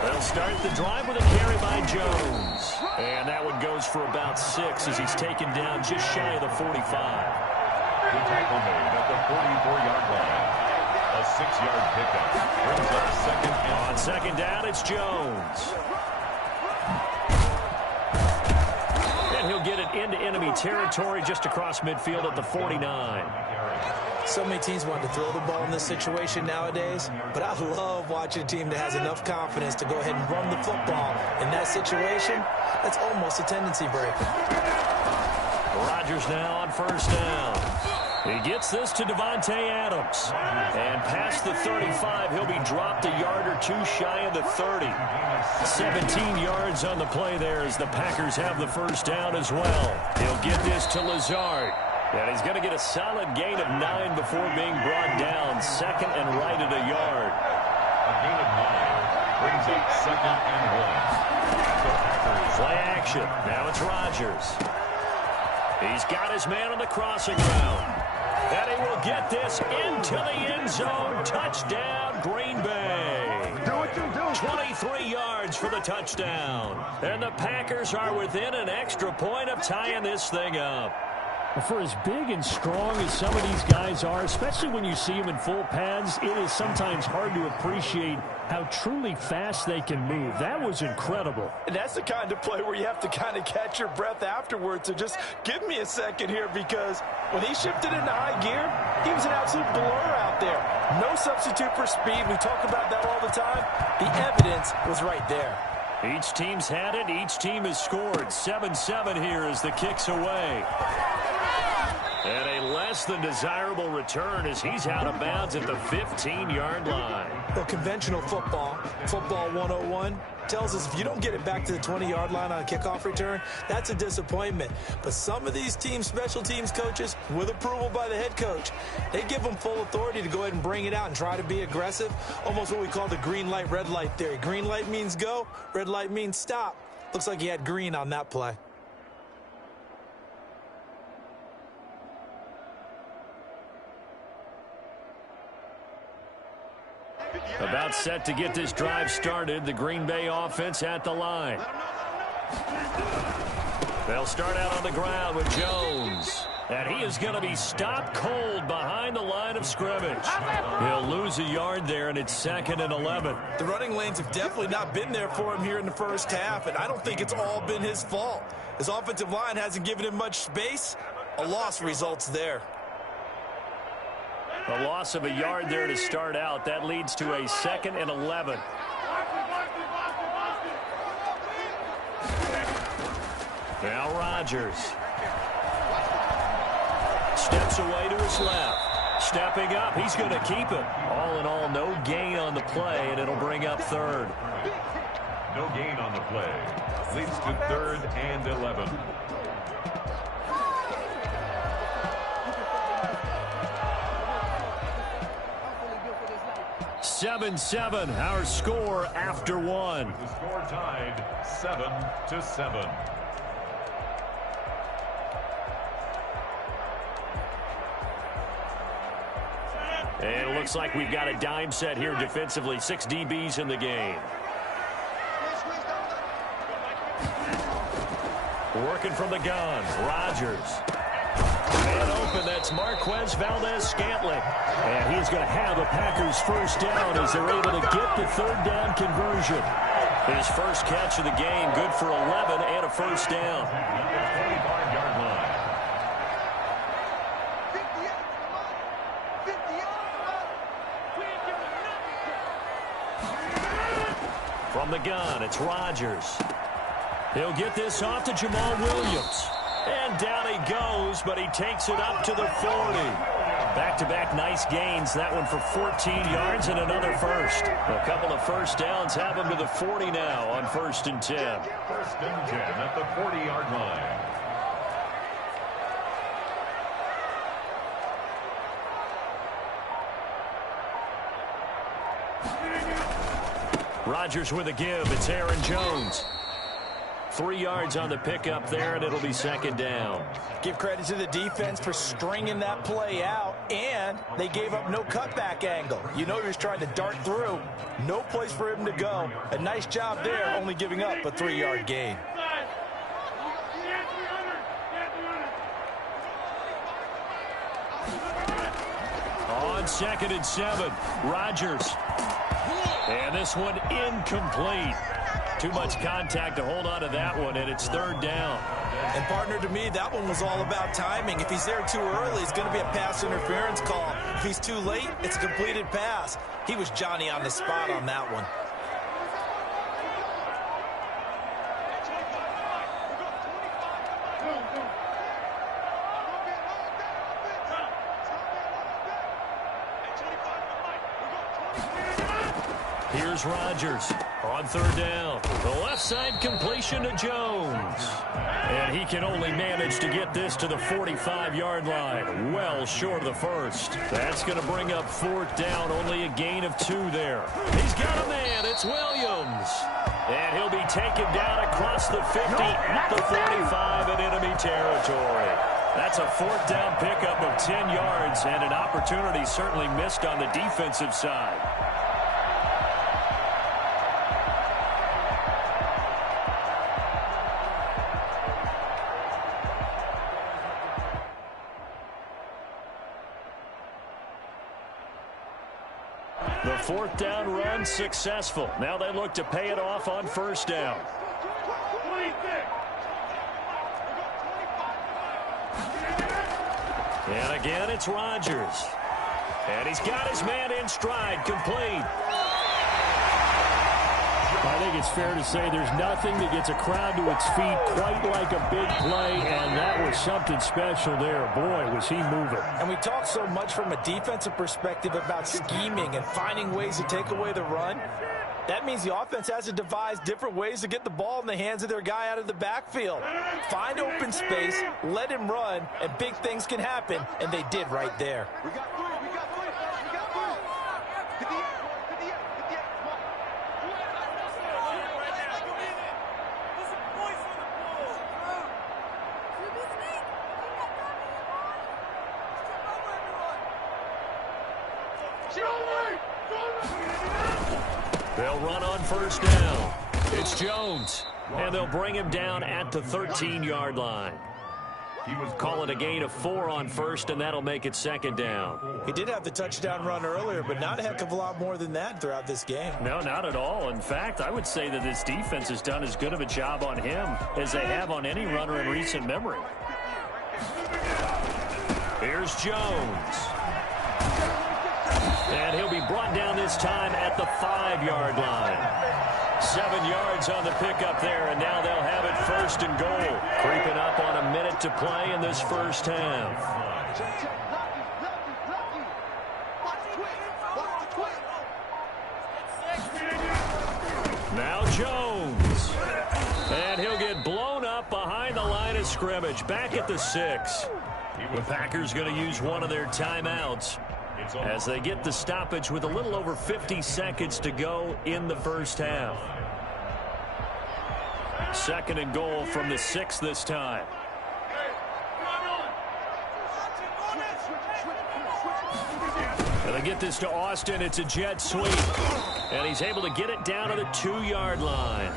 They'll start the drive with a carry by Jones. And that one goes for about 6 as he's taken down just shy of the 45. The tackle made at the 44-yard line. A 6-yard pickup brings up second down. On second down, it's Jones. And he'll get it into enemy territory just across midfield at the 49. So many teams want to throw the ball in this situation nowadays, but I love watching a team that has enough confidence to go ahead and run the football in that situation. That's almost a tendency breaker. Rodgers now on first down. He gets this to Devontae Adams. And past the 35, he'll be dropped a yard or two shy of the 30. 17 yards on the play there as the Packers have the first down as well. He'll get this to Lazard. And he's going to get a solid gain of 9 before being brought down. Second and right at a yard. A gain of 9 brings up second and 1. The Packers. Play action. Now it's Rodgers. He's got his man on the crossing route. And he will get this into the end zone. Touchdown, Green Bay. Do what you do. 23 yards for the touchdown. And the Packers are within an extra point of tying this thing up. For as big and strong as some of these guys are, especially when you see them in full pads, it is sometimes hard to appreciate how truly fast they can move. That was incredible. And that's the kind of play where you have to kind of catch your breath afterwards. So just give me a second here, because when he shifted into high gear, he was an absolute blur out there. No substitute for speed. We talk about that all the time. The evidence was right there. Each team's had it. Each team has scored. 7-7 here as the kick's away. And a less than desirable return as he's out of bounds at the 15-yard line. Well, conventional football 101, tells us if you don't get it back to the 20-yard line on a kickoff return, that's a disappointment. But some of these teams, special teams coaches, with approval by the head coach, they give them full authority to go ahead and bring it out and try to be aggressive. Almost what we call the green light, red light theory. Green light means go, red light means stop. Looks like he had green on that play. About set to get this drive started. The Green Bay offense at the line. They'll start out on the ground with Jones. And he is going to be stopped cold behind the line of scrimmage. He'll lose a yard there, and it's 2nd and 11. The running lanes have definitely not been there for him here in the first half, and I don't think it's all been his fault. His offensive line hasn't given him much space. A loss results there. A loss of a yard there to start out. That leads to a 2nd and 11. Now Rodgers. Steps away to his left. Stepping up, he's going to keep it. All in all, no gain on the play, and it'll bring up 3rd. No gain on the play. Leads to 3rd and 11. 7-7, our score after 1. The score tied 7-7. And it looks like we've got a dime set here defensively. 6 DBs in the game. Working from the gun, Rodgers. And open, that's Marquez Valdez-Scantling. And he's going to have the Packers first down as they're able to get the 3rd down conversion. His first catch of the game, good for 11 and a first down. 25-yard line. From the gun, it's Rodgers. He'll get this off to Jamal Williams. And down he goes, but he takes it up to the 40. Back-to-back nice gains. That one for 14 yards and another first. A couple of first downs have him to the 40 now on 1st and 10. 1st and 10 at the 40-yard line. Rodgers with a give. It's Aaron Jones. 3 yards on the pickup there, and it'll be 2nd down. Give credit to the defense for stringing that play out, and they gave up no cutback angle. You know he was trying to dart through. No place for him to go. A nice job there, only giving up a 3-yard gain. On 2nd and 7, Rodgers. And this one incomplete. Too much contact to hold on to that one, and it's 3rd down. And partner, to me, that one was all about timing. If he's there too early, it's going to be a pass interference call. If he's too late, it's a completed pass. He was Johnny on the spot on that one. Here's Rodgers on third down. The left side completion to Jones. And he can only manage to get this to the 45-yard line. Well short of the first. That's going to bring up fourth down. Only a gain of 2 there. He's got a man. It's Williams. And he'll be taken down across the 50 at the 45 in enemy territory. That's a fourth down pickup of 10 yards and an opportunity certainly missed on the defensive side. The fourth down run successful. Now they look to pay it off on first down. And again, it's Rodgers. And he's got his man in stride, complete. I think it's fair to say there's nothing that gets a crowd to its feet quite like a big play, and that was something special there. Boy, was he moving. And we talk so much from a defensive perspective about scheming and finding ways to take away the run. That means the offense has to devise different ways to get the ball in the hands of their guy out of the backfield. Find open space, let him run, and big things can happen, and they did right there. They'll run on first down. It's Jones. And they'll bring him down at the 13-yard line. Call it a gain of 4 on first, and that'll make it second down. He did have the touchdown run earlier, but not a heck of a lot more than that throughout this game. No, not at all. In fact, I would say that this defense has done as good of a job on him as they have on any runner in recent memory. Here's Jones. And he'll be brought down this time at the 5-yard line. 7 yards on the pickup there, and now they'll have it first and goal. Creeping up on a minute to play in this first half. Now Jones. And he'll get blown up behind the line of scrimmage. Back at the 6. The Packers going to use one of their timeouts as they get the stoppage with a little over 50 seconds to go in the first half. Second and goal from the 6 this time. And they get this to Austin. It's a jet sweep. And he's able to get it down to the 2-yard line.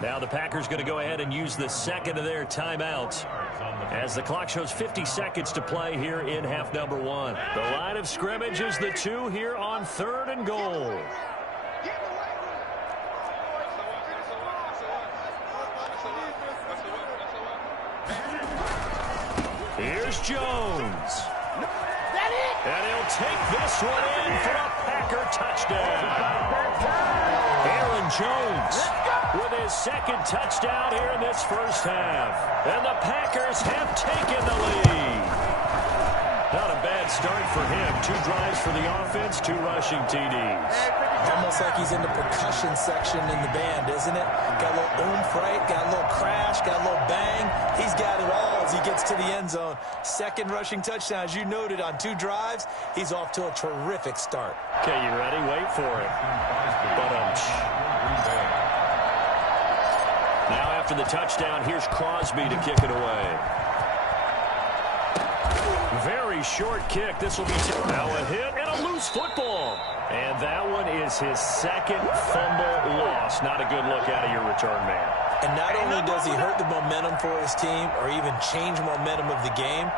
Now the Packers going to go ahead and use the second of their timeouts as the clock shows 50 seconds to play here in half number 1. The line of scrimmage is the 2 here on third and goal. Here's Jones. And he'll take this one in for a Packer touchdown. Aaron Jones with his second touchdown here in this first half. And the Packers have taken the lead. Not a bad start for him. 2 drives for the offense, 2 rushing TDs. Almost like he's in the percussion section in the band, isn't it? Got a little oomph, right? Got a little crash, got a little bang. He's got it all as he gets to the end zone. Second rushing touchdown, as you noted, on 2 drives. He's off to a terrific start. Okay, you ready? Wait for it. Now after the touchdown, here's Crosby to kick it away. Very short kick. This will be now a hit and a loose football. And that one is his second fumble loss. Not a good look out of your return man. And not only does he hurt the momentum for his team or even change momentum of the game,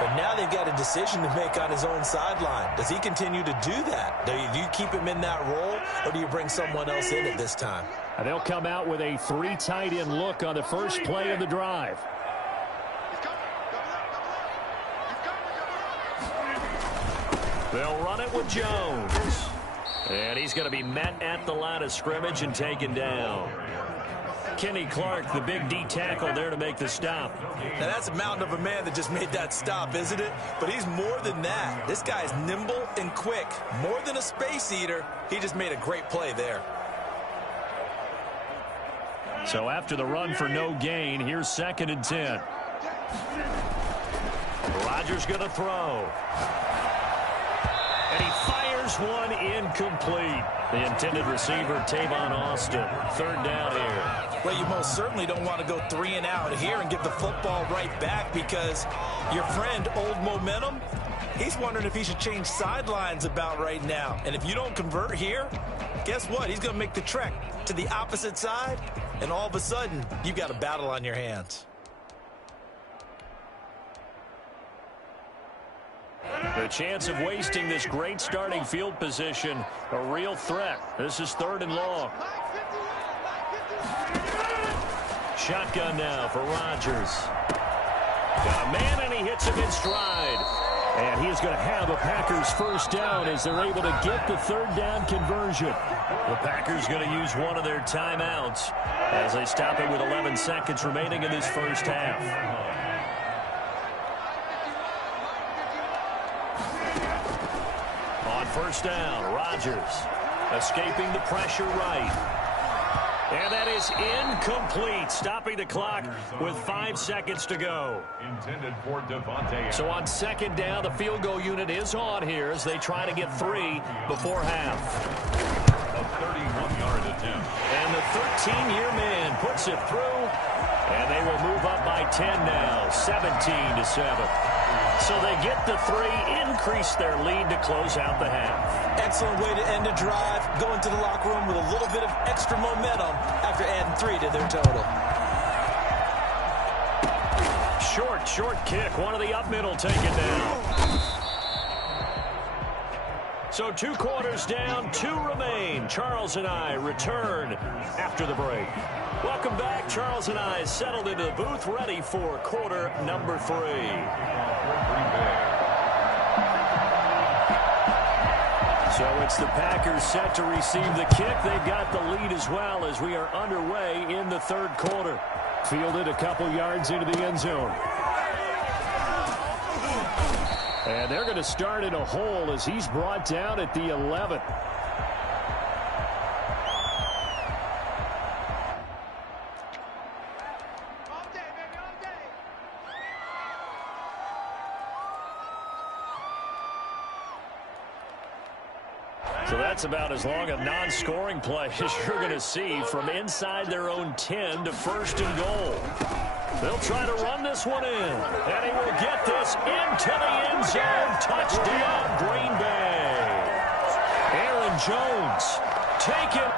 but now they've got a decision to make on his own sideline. Does he continue to do that? Do you keep him in that role, or do you bring someone else in at this time? And they'll come out with a 3 tight end look on the first play of the drive. They'll run it with Jones. And he's going to be met at the line of scrimmage and taken down. Kenny Clark, the big D tackle there to make the stop. Now that's a mountain of a man that just made that stop, isn't it? But he's more than that. This guy's nimble and quick. More than a space eater, he just made a great play there. So after the run for no gain, here's 2nd and 10. Rodgers going to throw. And he fires one incomplete. The intended receiver, Tavon Austin. 3rd down here. Well, you most certainly don't want to go 3 and out here and give the football right back because your friend, Old Momentum, he's wondering if he should change sidelines about right now. And if you don't convert here, guess what? He's going to make the trek to the opposite side, and all of a sudden, you got a battle on your hands. The chance of wasting this great starting field position, a real threat. This is 3rd and long. Shotgun now for Rodgers. Got a man, and he hits him in stride. And he's going to have a Packers first down as they're able to get the 3rd down conversion. The Packers going to use one of their timeouts as they stop it with 11 seconds remaining in this first half. On first down, Rodgers escaping the pressure right. And that is incomplete, stopping the clock with 5 seconds to go. Intended for Devontae. So on 2nd down, the field goal unit is on here as they try to get 3 before half. A 31-yard attempt. And the 13-year man puts it through, and they will move up by 10 now, 17-7. So they get the 3, increase their lead to close out the half. Excellent way to end a drive, go into the locker room with a little bit of extra momentum after adding 3 to their total. Short kick, one of the up middle taken down. So 2 quarters down, 2 remain. Charles and I return after the break. Welcome back. Charles and I settled into the booth, ready for quarter number 3. So it's the Packers set to receive the kick. They've got the lead as well as we are underway in the 3rd quarter. Fielded a couple yards into the end zone. And they're going to start in a hole as he's brought down at the 11. So that's about as long a non-scoring play as you're going to see from inside their own 10 to 1st and goal. They'll try to run this one in, and he will get this into the end zone. Touchdown, Green Bay. Aaron Jones taken.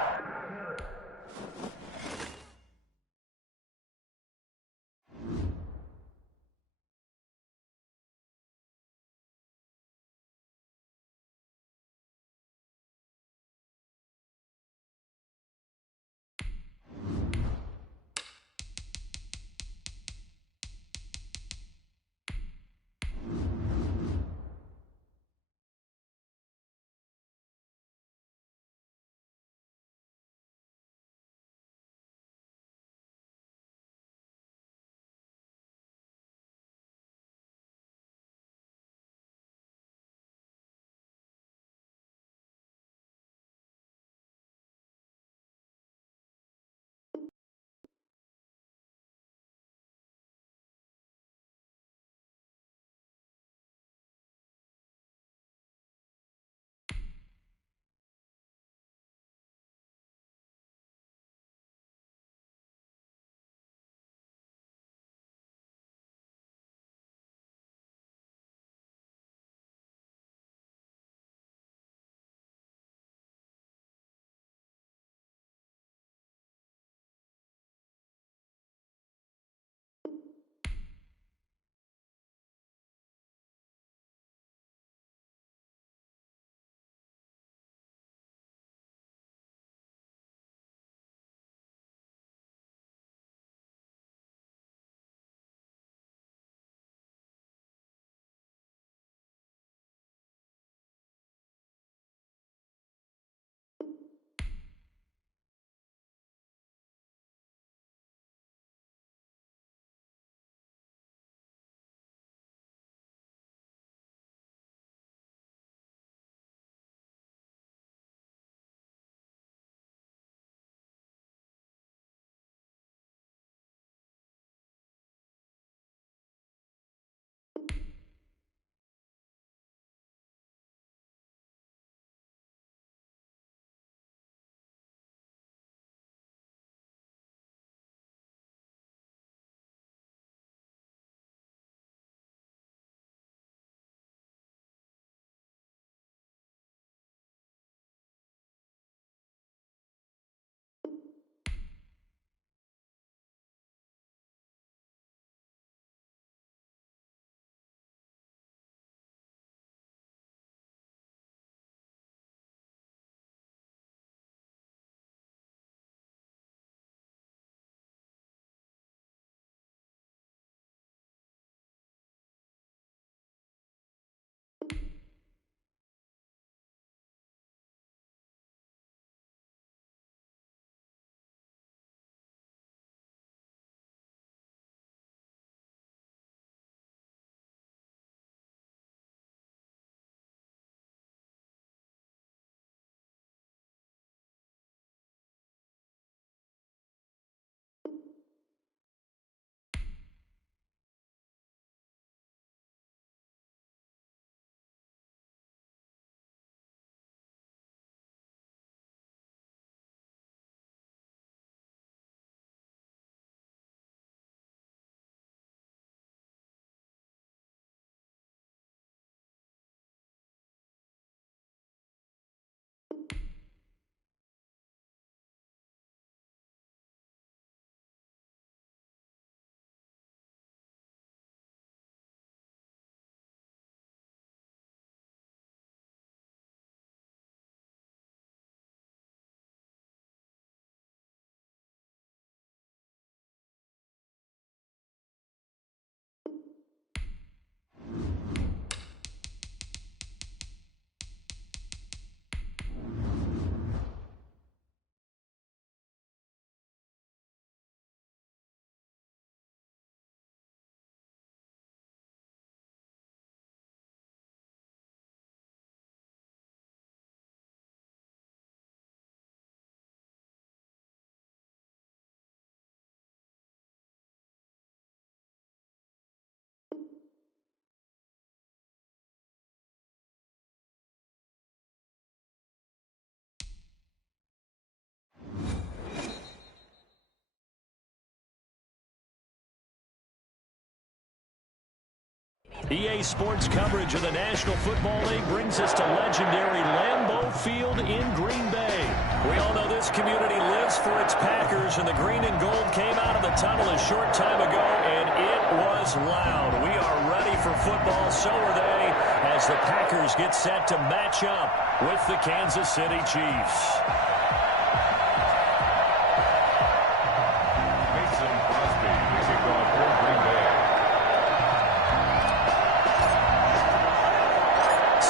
EA Sports coverage of the National Football League brings us to legendary Lambeau Field in Green Bay. We all know this community lives for its Packers, and the green and gold came out of the tunnel a short time ago, and it was loud. We are ready for football, so are they, as the Packers get set to match up with the Kansas City Chiefs.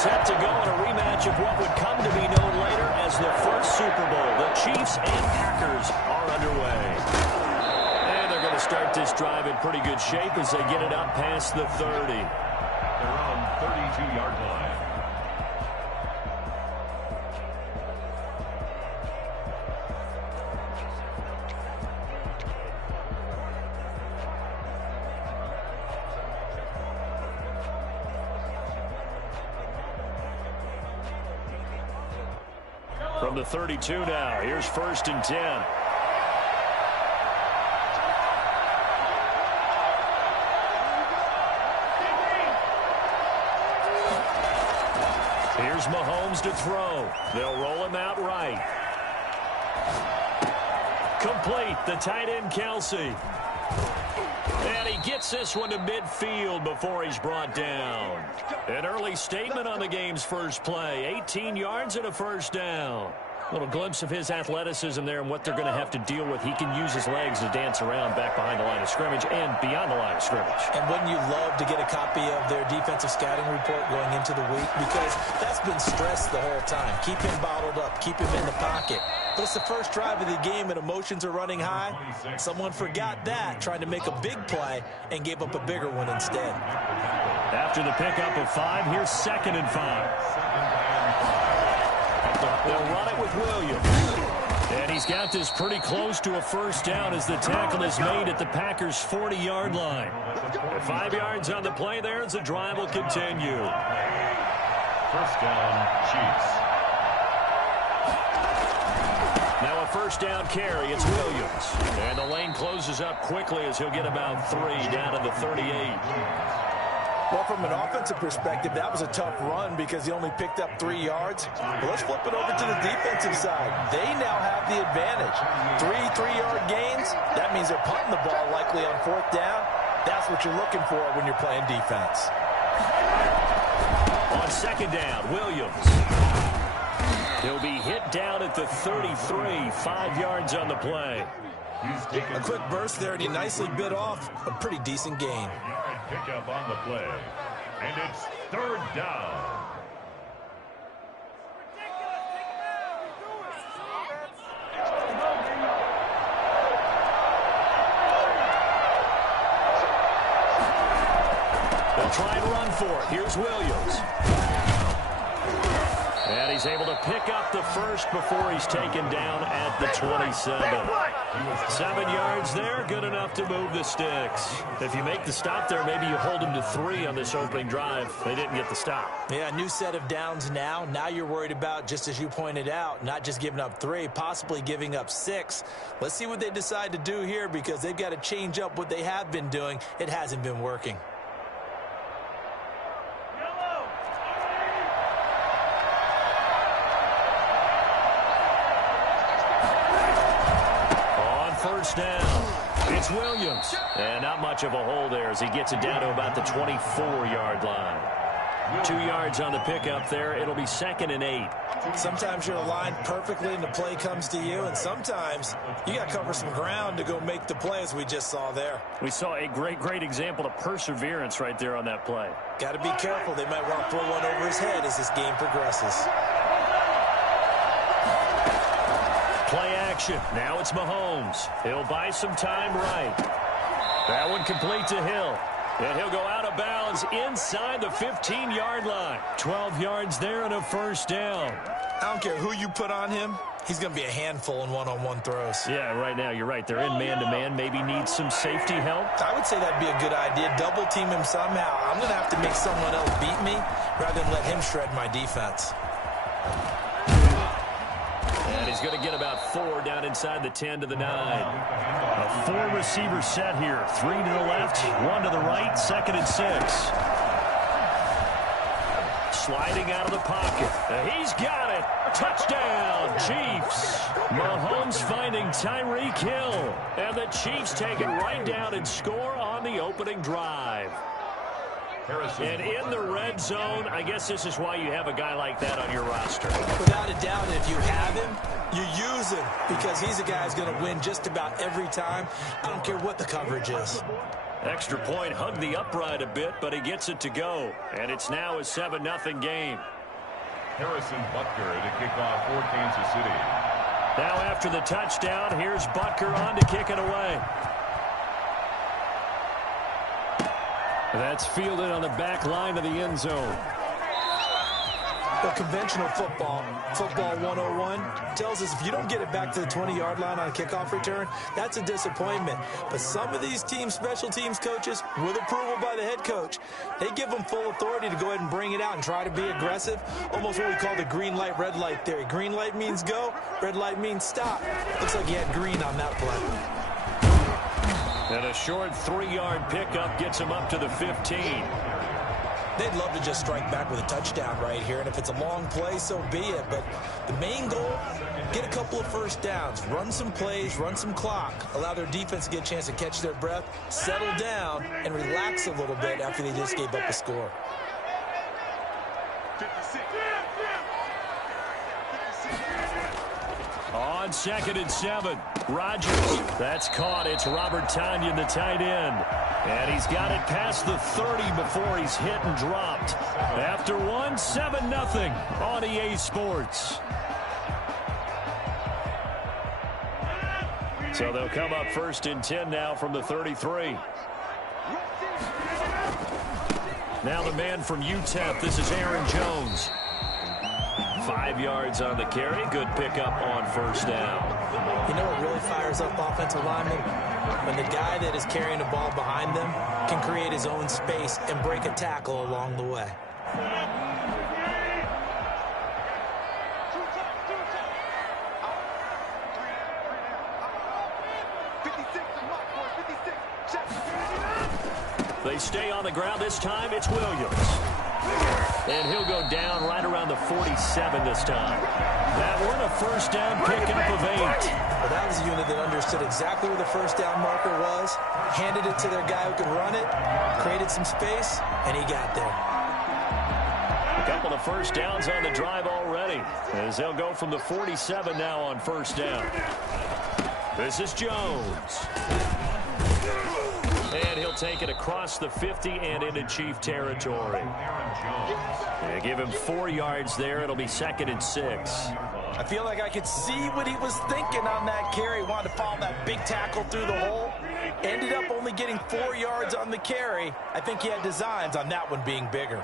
Set to go in a rematch of what would come to be known later as the first Super Bowl. The Chiefs and Packers are underway. And they're going to start this drive in pretty good shape as they get it up past the 30. They're on 32-yard line. From the 32 now, here's 1st and 10. Here's Mahomes to throw. They'll roll him out right. Complete, the tight end Kelsey. And he gets this one to midfield before he's brought down. An early statement on the game's first play. 18 yards and a first down. A little glimpse of his athleticism there and what they're going to have to deal with. He can use his legs to dance around back behind the line of scrimmage and beyond the line of scrimmage. And wouldn't you love to get a copy of their defensive scouting report going into the week? Because that's been stressed the whole time. Keep him bottled up. Keep him in the pocket. But it's the first drive of the game and emotions are running high. Someone forgot that, trying to make a big play and gave up a bigger one instead. After the pickup of 5, here's 2nd and 5. They'll run it with Williams. And he's got this pretty close to a first down as the tackle is made at the Packers' 40-yard line. 5 yards on the play there as the drive will continue. First down, Chiefs. Now a first down carry. It's Williams. And the lane closes up quickly as he'll get about 3 down to the 38. Well, from an offensive perspective, that was a tough run because he only picked up 3 yards. Well, let's flip it over to the defensive side. They now have the advantage. 3-3-yard gains, that means they're punting the ball likely on 4th down. That's what you're looking for when you're playing defense. On 2nd down, Williams. He'll be hit down at the 33, 5 yards on the play. A quick burst there, and he nicely bit off a pretty decent gain. Pick up on the play. And it's 3rd down. They'll try and run for it. Here's Williams. And he's able to pick up the first before he's taken down at the 27. 7 yards there, good enough to move the sticks. If you make the stop there, maybe you hold him to 3 on this opening drive. They didn't get the stop. Yeah, a new set of downs now. Now you're worried about, just as you pointed out, not just giving up 3, possibly giving up 6. Let's see what they decide to do here because they've got to change up what they have been doing. It hasn't been working. First down. It's Williams. And not much of a hole there as he gets it down to about the 24-yard line. 2 yards on the pickup there. It'll be 2nd and 8. Sometimes you're aligned perfectly and the play comes to you, and sometimes you got to cover some ground to go make the play, as we just saw there. We saw a great example of perseverance right there on that play. Got to be careful. They might want to throw one over his head as this game progresses. Play action. Now it's Mahomes. He'll buy some time right. That one complete to Hill. And he'll go out of bounds inside the 15-yard line. 12 yards there and a first down. I don't care who you put on him. He's going to be a handful in one-on-one throws. Yeah, right now you're right. They're in man-to-man. Maybe need some safety help. I would say that'd be a good idea. Double team him somehow. I'm going to have to make someone else beat me rather than let him shred my defense. And he's going to get about 4 down inside the 10 to the 9. A 4-receiver set here. 3 to the left, 1 to the right, 2nd and 6. sliding out of the pocket. He's got it. Touchdown, Chiefs. Mahomes finding Tyreek Hill. And the Chiefs take it right down and score on the opening drive. And in the red zone, I guess this is why you have a guy like that on your roster. Without a doubt, if you have him, you use him because he's a guy who's going to win just about every time. I don't care what the coverage is. Extra point hugged the upright a bit, but he gets it to go. And it's now a 7-0 game. Harrison Butker to kick off for Kansas City. Now after the touchdown, here's Butker on to kick it away. That's fielded on the back line of the end zone. The conventional football 101, tells us if you don't get it back to the 20-yard line on a kickoff return, that's a disappointment. But some of these special teams coaches, with approval by the head coach, they give them full authority to go ahead and bring it out and try to be aggressive. Almost what we call the green light, red light theory. Green light means go, red light means stop. Looks like he had green on that play. And a short 3-yard pickup gets him up to the 15. They'd love to just strike back with a touchdown right here, and if it's a long play, so be it. But the main goal, get a couple of first downs, run some plays, run some clock, allow their defense to get a chance to catch their breath, settle down, and relax a little bit after they just gave up a score. On 2nd and 7, Rodgers. That's caught. It's Robert Tonyan, the tight end. And he's got it past the 30 before he's hit and dropped. After one, 7-0 on EA Sports. So they'll come up 1st and 10 now from the 33. Now the man from UTEP, this is Aaron Jones. 5 yards on the carry. Good pickup on 1st down. You know what really fires up offensive linemen? When the guy that is carrying the ball behind them can create his own space and break a tackle along the way. They stay on the ground. This time it's Williams. And he'll go down right around the 47 this time. That one a 1st down pickup of 8. Well, that was a unit that understood exactly where the 1st down marker was, handed it to their guy who could run it, created some space, and he got there. A couple of 1st downs on the drive already, as they'll go from the 47 now on 1st down. This is Jones. And he'll take it across the 50 and into Chief territory. They give him 4 yards there. It'll be 2nd and 6. I feel like I could see what he was thinking on that carry. Wanted to follow that big tackle through the hole. Ended up only getting 4 yards on the carry. I think he had designs on that one being bigger.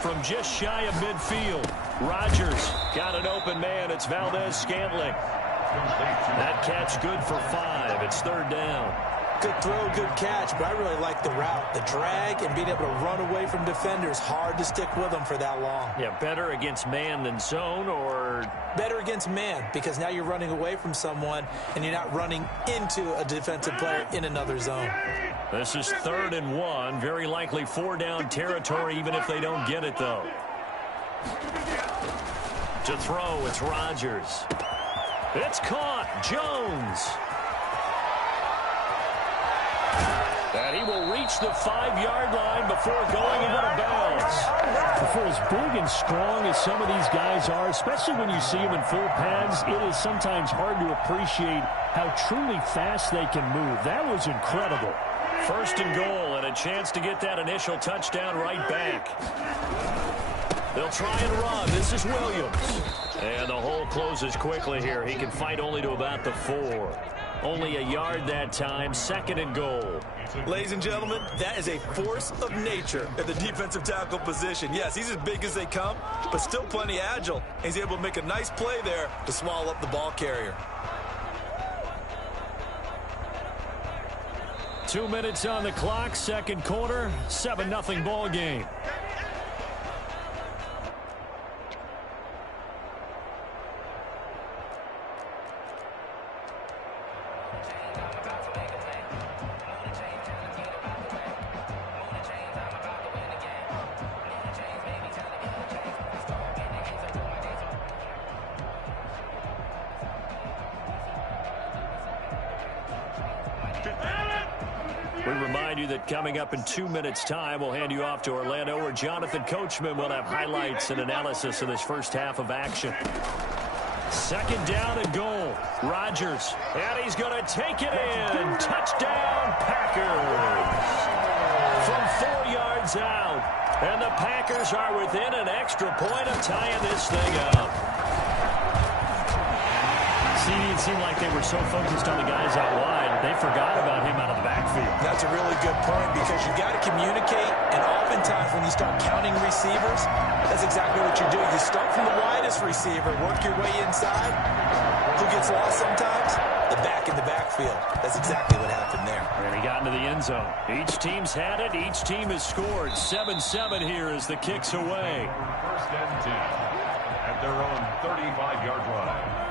From just shy of midfield, Rodgers got an open man. It's Valdez-Scantling. That catch good for 5. It's 3rd down. Good throw, good catch, but I really like the route. The drag and being able to run away from defenders. Hard to stick with them for that long. Yeah, better against man than zone, or? Better against man, because now you're running away from someone and you're not running into a defensive player in another zone. This is 3rd and 1. Very likely 4-down territory, even if they don't get it, though. To throw, it's Rodgers. It's caught. Jones. And he will reach the 5-yard line before going out of bounds. For as big and strong as some of these guys are, especially when you see them in full pads, it is sometimes hard to appreciate how truly fast they can move. That was incredible. 1st and goal, and a chance to get that initial touchdown right back. They'll try and run. This is Williams. And the hole closes quickly here. He can fight only to about the 4. Only a yard that time. 2nd and goal. Ladies and gentlemen, that is a force of nature at the defensive tackle position. Yes, he's as big as they come, but still plenty agile. He's able to make a nice play there to swallow up the ball carrier. 2 minutes on the clock, 2nd quarter, 7-0 ball game. We remind you that coming up in 2 minutes' time, we'll hand you off to Orlando, where Jonathan Coachman will have highlights and analysis of this first half of action. Second down and goal. Rodgers. And he's going to take it in. Touchdown, Packers. From 4 yards out. And the Packers are within an extra point of tying this thing up. See, it seemed like they were so focused on the guys out wide, they forgot about him out of the backfield. That's a really good point, because you've got to communicate, and oftentimes when you start counting receivers, that's exactly what you're doing. You start from the widest receiver, work your way inside. Who gets lost sometimes? The back in the backfield. That's exactly what happened there. And he got into the end zone. Each team's had it. Each team has scored. 7-7 here as the kick's away. First and 10 at their own 35-yard line.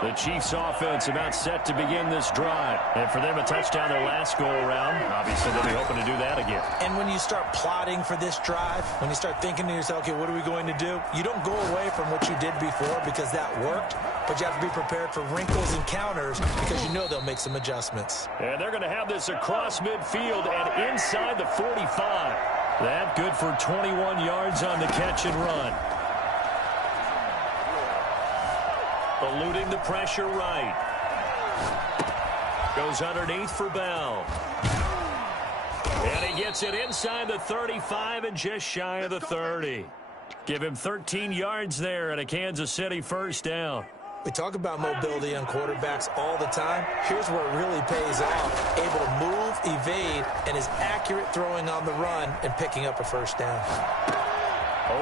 The Chiefs offense about set to begin this drive. And for them, a touchdown their last go-around. Obviously, they'll be hoping to do that again. And when you start plotting for this drive, when you start thinking to yourself, okay, what are we going to do? You don't go away from what you did before because that worked, but you have to be prepared for wrinkles and counters because you know they'll make some adjustments. And they're going to have this across midfield and inside the 45. That good for 21 yards on the catch and run. Eluding the pressure right. Goes underneath for Bell. And he gets it inside the 35 and just shy of the 30. Give him 13 yards there and a Kansas City first down. We talk about mobility on quarterbacks all the time. Here's where it really pays off. Able to move, evade, and is accurate throwing on the run and picking up a first down.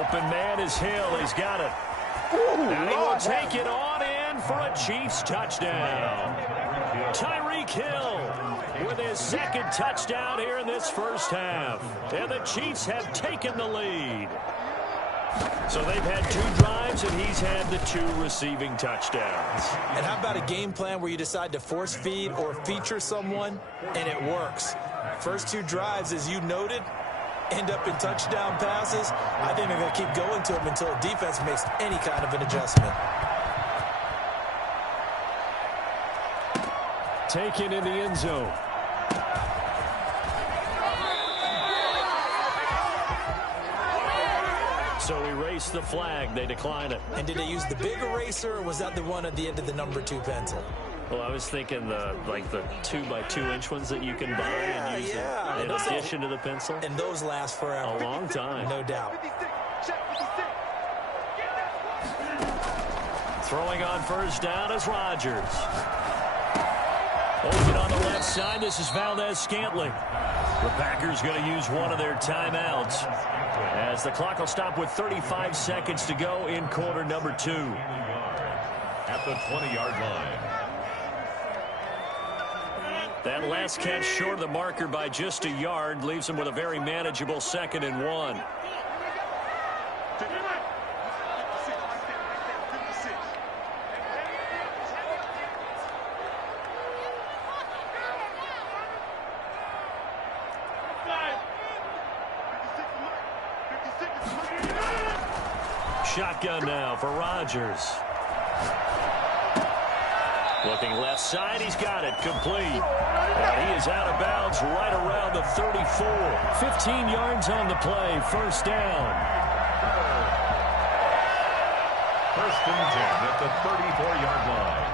Open man is Hill. He's got it. And he will take it on in for a Chiefs touchdown. Tyreek Hill with his second touchdown here in this first half. And the Chiefs have taken the lead. So they've had 2 drives, and he's had the 2 receiving touchdowns. And how about a game plan where you decide to force feed or feature someone, and it works? First 2 drives, as you noted, end up in touchdown passes. I think they're going to keep going to them until the defense makes any kind of an adjustment. Taken in the end zone. So we race the flag. They decline it. And did they use the big eraser, or was that the one at the end of the number 2 pencil? Well, I was thinking the 2x2-inch ones that you can buy and use in addition to the pencil. And those last forever. A long time. No doubt. Throwing on first down is Rodgers. Open on the left side. This is Valdez-Scantling. The Packers going to use one of their timeouts as the clock will stop with 35 seconds to go in quarter number 2. At the 20-yard line. That last catch short of the marker by just a yard leaves him with a very manageable 2nd and 1. Shotgun now for Rodgers. Looking left side, he's got it, complete. And he is out of bounds right around the 34. 15 yards on the play, first down. First and 10 at the 34-yard line.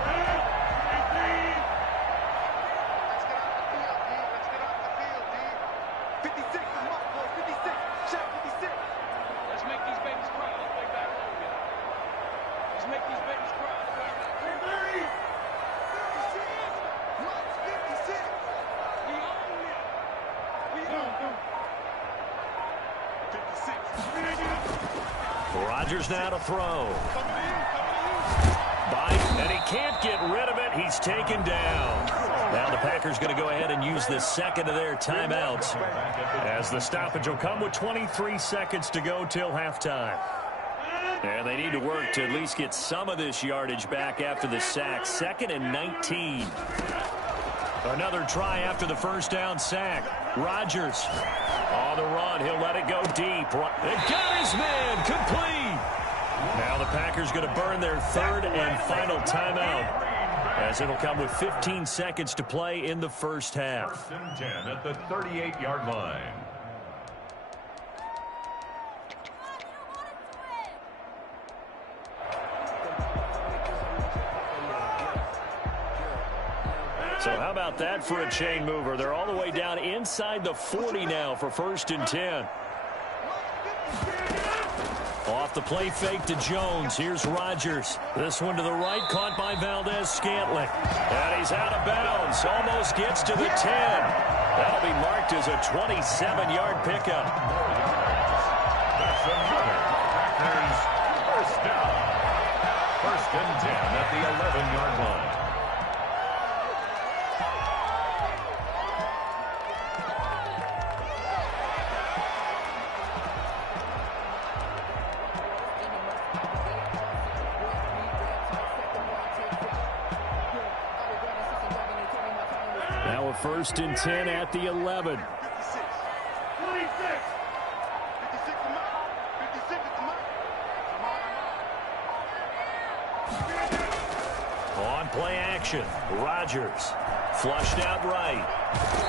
Rodgers now to throw. And he can't get rid of it. He's taken down. Now the Packers going to go ahead and use the second of their timeouts as the stoppage will come with 23 seconds to go till halftime. And they need to work to at least get some of this yardage back after the sack. 2nd and 19. Another try after the first down sack. Rodgers on the run. He'll let it go deep. It got his man complete. Now the Packers going to burn their third and final timeout, as it'll come with 15 seconds to play in the first half. 1st and 10 at the 38-yard line. So how about that for a chain mover? They're all the way down inside the 40 now for 1st and 10. Off the play fake to Jones. Here's Rodgers. This one to the right, caught by Valdez-Scantling. And he's out of bounds. Almost gets to the 10. That'll be marked as a 27-yard pickup. That's another Packers first down. 1st and 10 at the 11-yard line. Now a 1st and 10 at the 11. On play action, Rodgers flushed out right.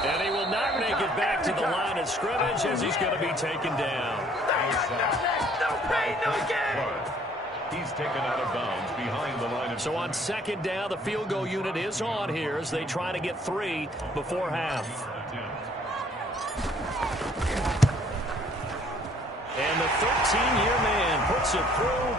And he will not make it back to the line of scrimmage as he's going to be taken down. No pain, no gain. He's taken out of bounds behind the line of So on 2nd down, the field goal unit is on here as they try to get 3 before half. And the 13-year man puts it through,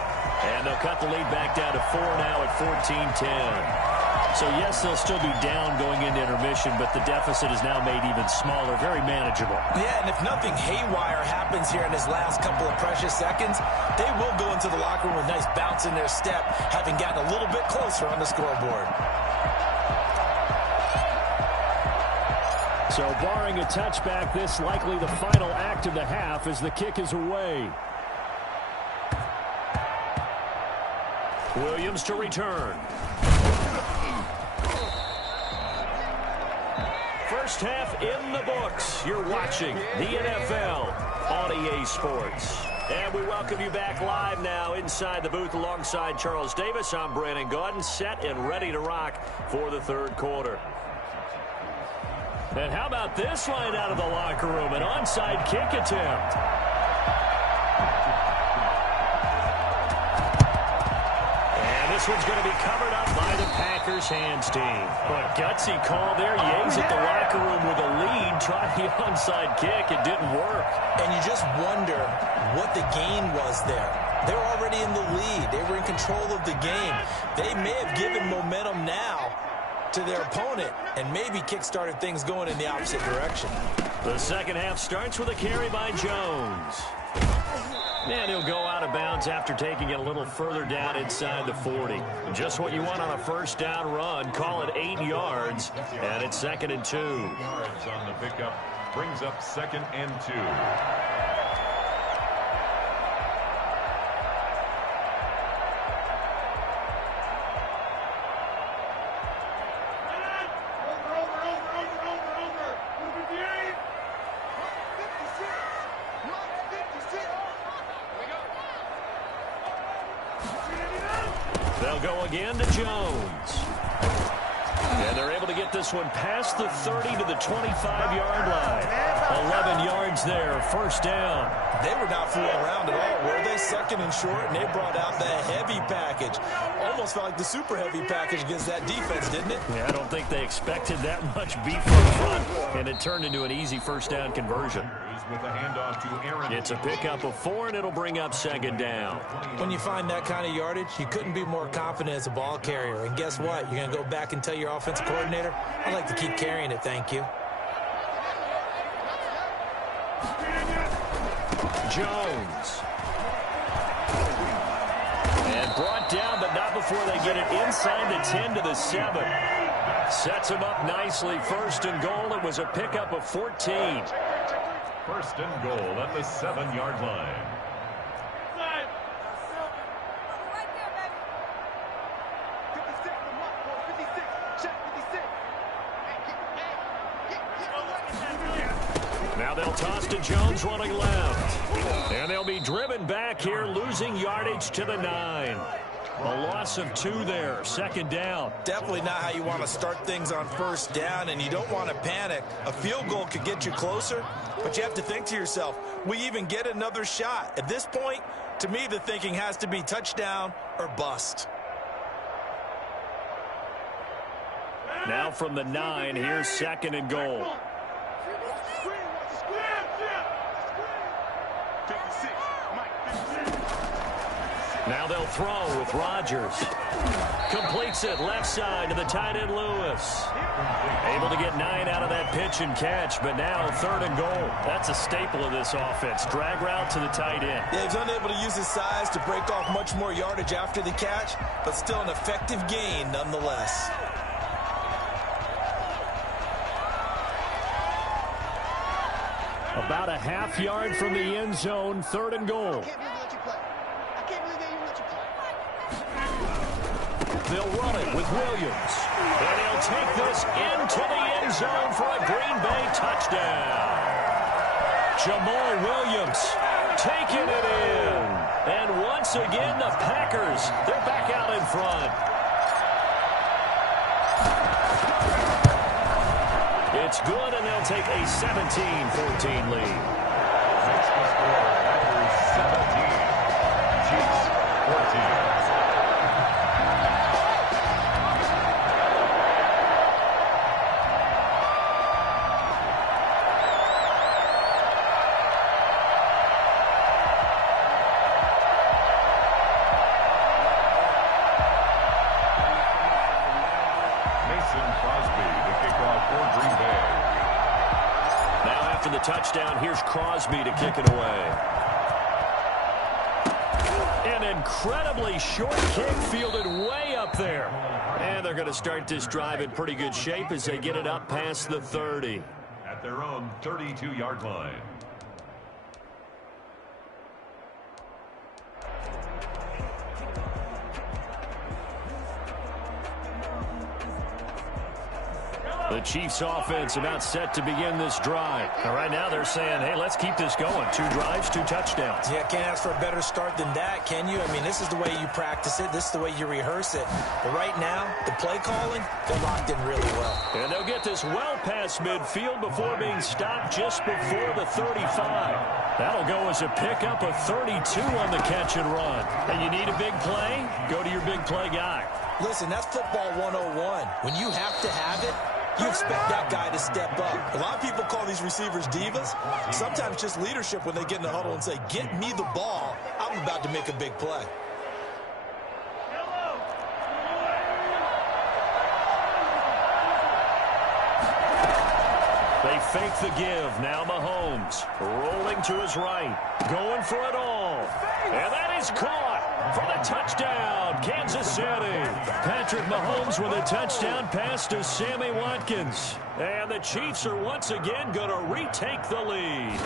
and they'll cut the lead back down to 4 now at 14-10. So, yes, they'll still be down going into intermission, but the deficit is now made even smaller, very manageable. Yeah, and if nothing haywire happens here in his last couple of precious seconds, they will go into the locker room with a nice bounce in their step, having gotten a little bit closer on the scoreboard. So barring a touchback, this likely the final act of the half as the kick is away. Williams to return. First half in the books. You're watching the NFL on EA Sports. And we welcome you back live now inside the booth alongside Charles Davis. I'm Brandon Gaudin, set and ready to rock for the 3rd quarter. And how about this line out of the locker room? An onside kick attempt. And this one's going to be covered up by the Packers hands team. But gutsy call there. Yates at the locker room with a lead. Tried the onside kick. It didn't work. And you just wonder what the gain was there. They're already in the lead. They were in control of the game. They may have given momentum now to their opponent and maybe kick-started things going in the opposite direction. The 2nd half starts with a carry by Jones. And he'll go out of bounds after taking it a little further down inside the 40. Just what you want on a 1st down run. Call it 8 yards, and it's 2nd and 2. Yards on the pickup brings up 2nd and 2. They'll go again to Jones. And they're able to get this one past the 30 to the 25-yard line. 11 yards there, 1st down. They were not fooling around at all, were they? 2nd and short, and they brought out the heavy package. Almost felt like the super heavy package against that defense, didn't it? Yeah, I don't think they expected that much beef up front, and it turned into an easy 1st down conversion. With a handoff to Aaron. It's a pickup of 4, and it'll bring up 2nd down. When you find that kind of yardage, you couldn't be more confident as a ball carrier. And guess what? You're going to go back and tell your offensive coordinator, I'd like to keep carrying it, thank you. Jones. And brought down, but not before they get it inside the 10 to the 7. Sets him up nicely. 1st and goal. It was a pickup of 14. 1st and goal at the 7-yard line. Now they'll toss to Jones running left. And they'll be driven back here, losing yardage to the 9. A loss of 2 there, second down. Definitely not how you want to start things on first down, and you don't want to panic. A field goal could get you closer, but you have to think to yourself, we even get another shot. At this point, to me, the thinking has to be touchdown or bust. Now from the 9, here's second and goal. Now they'll throw with Rodgers. Completes it left side to the tight end Lewis. Able to get 9 out of that pitch and catch, but now third and goal. That's a staple of this offense. Drag route to the tight end. Yeah, he's unable to use his size to break off much more yardage after the catch, but still an effective gain nonetheless. About a half yard from the end zone, third and goal. They'll run it with Williams. And he'll take this into the end zone for a Green Bay touchdown. Jamal Williams taking it in. And once again, the Packers, they're back out in front. It's good, and they'll take a 17-14 lead. Next score, Packers 17, Chiefs 14. Touchdown. Here's Crosby to kick it away. An incredibly short kick fielded way up there. And they're going to start this drive in pretty good shape as they get it up past the 30. At their own 32-yard line. The Chiefs offense about set to begin this drive. And right now they're saying, hey, let's keep this going. 2 drives, 2 touchdowns. Yeah, can't ask for a better start than that, can you? I mean, this is the way you practice it. This is the way you rehearse it. But right now, the play calling, they're locked in really well. And they'll get this well past midfield before being stopped just before the 35. That'll go as a pickup of 32 on the catch and run. And you need a big play? Go to your big play guy. Listen, that's football 101. When you have to have it, you expect that guy to step up. A lot of people call these receivers divas. Sometimes just leadership when they get in the huddle and say, get me the ball. I'm about to make a big play. They fake the give. Now Mahomes rolling to his right. Going for it all. And that is caught for the touchdown, Kansas City. Patrick Mahomes with a touchdown pass to Sammy Watkins. And the Chiefs are once again going to retake the lead.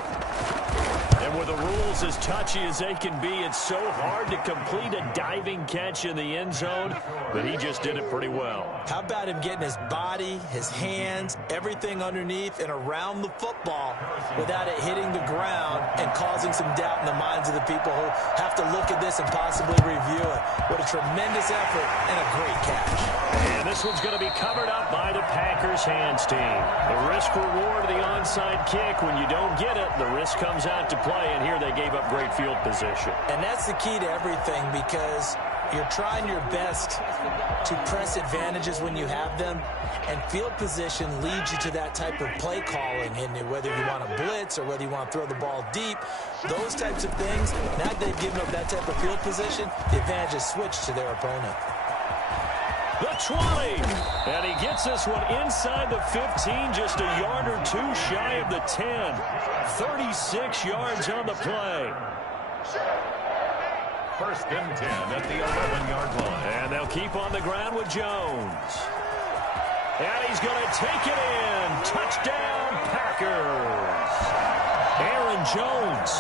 And with the rules as touchy as they can be, it's so hard to complete a diving catch in the end zone, but he just did it pretty well. How about him getting his body, his hands, everything underneath and around the football without it hitting the ground and causing some doubt in the minds of the people who have to look at this and possibly review it. What a tremendous effort and a great catch. And this one's going to be covered up by the Packers hands team. The risk-reward of the onside kick, when you don't get it, the risk comes out to play, and here they gave up great field position. And that's the key to everything, because you're trying your best to press advantages when you have them, and field position leads you to that type of play calling. And whether you want to blitz or whether you want to throw the ball deep, those types of things, now that they've given up that type of field position, the advantage is switched to their opponent. The 20, and he gets this one inside the 15, just a yard or 2 shy of the 10. 36 yards on the play. First and 10 at the 11-yard line. And they'll keep on the ground with Jones. And he's going to take it in. Touchdown, Packers. Aaron Jones,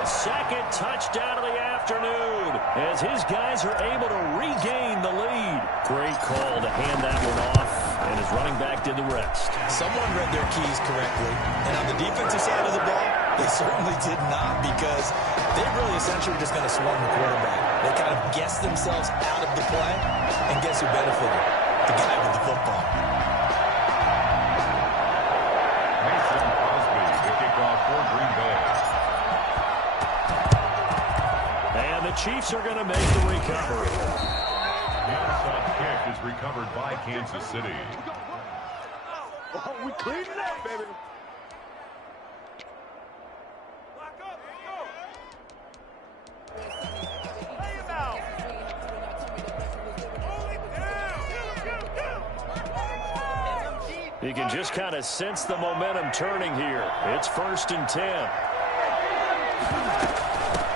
his second touchdown of the afternoon, as his guys are able to regain the lead. Great call to hand that one off. And his running back did the rest. Someone read their keys correctly. And on the defensive side of the ball, they certainly did not, because they really essentially were just going to swarm the quarterback. They kind of guessed themselves out of the play, and guess who benefited? The guy with the football. Mason Crosby, the kickoff for Green Bay. And the Chiefs are going to make the recovery. The onside kick is recovered by Kansas City. Oh, we cleaned it up, baby. You can just kind of sense the momentum turning here. It's 1st and 10.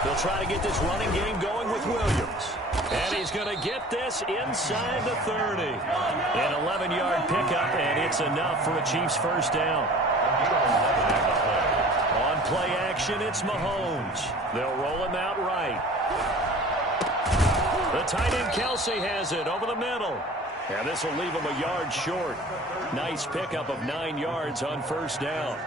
They'll try to get this running game going with Williams. And he's going to get this inside the 30. An 11-yard pickup, and it's enough for a Chiefs first down. On play action, it's Mahomes. They'll roll him out right. The tight end Kelsey has it over the middle. And this will leave him a yard short. Nice pickup of 9 yards on first down.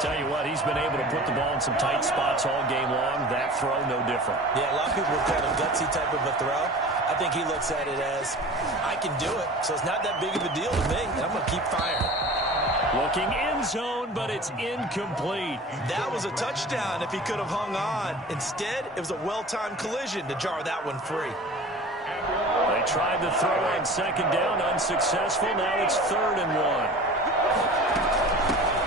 Tell you what, he's been able to put the ball in some tight spots all game long. That throw, no different. Yeah, a lot of people would call it a gutsy type of a throw. I think he looks at it as, I can do it, so it's not that big of a deal to me, and I'm going to keep firing. Looking end zone, but it's incomplete. That was a touchdown if he could have hung on. Instead, it was a well-timed collision to jar that one free. They tried the throw on second down, unsuccessful. Now it's 3rd and 1.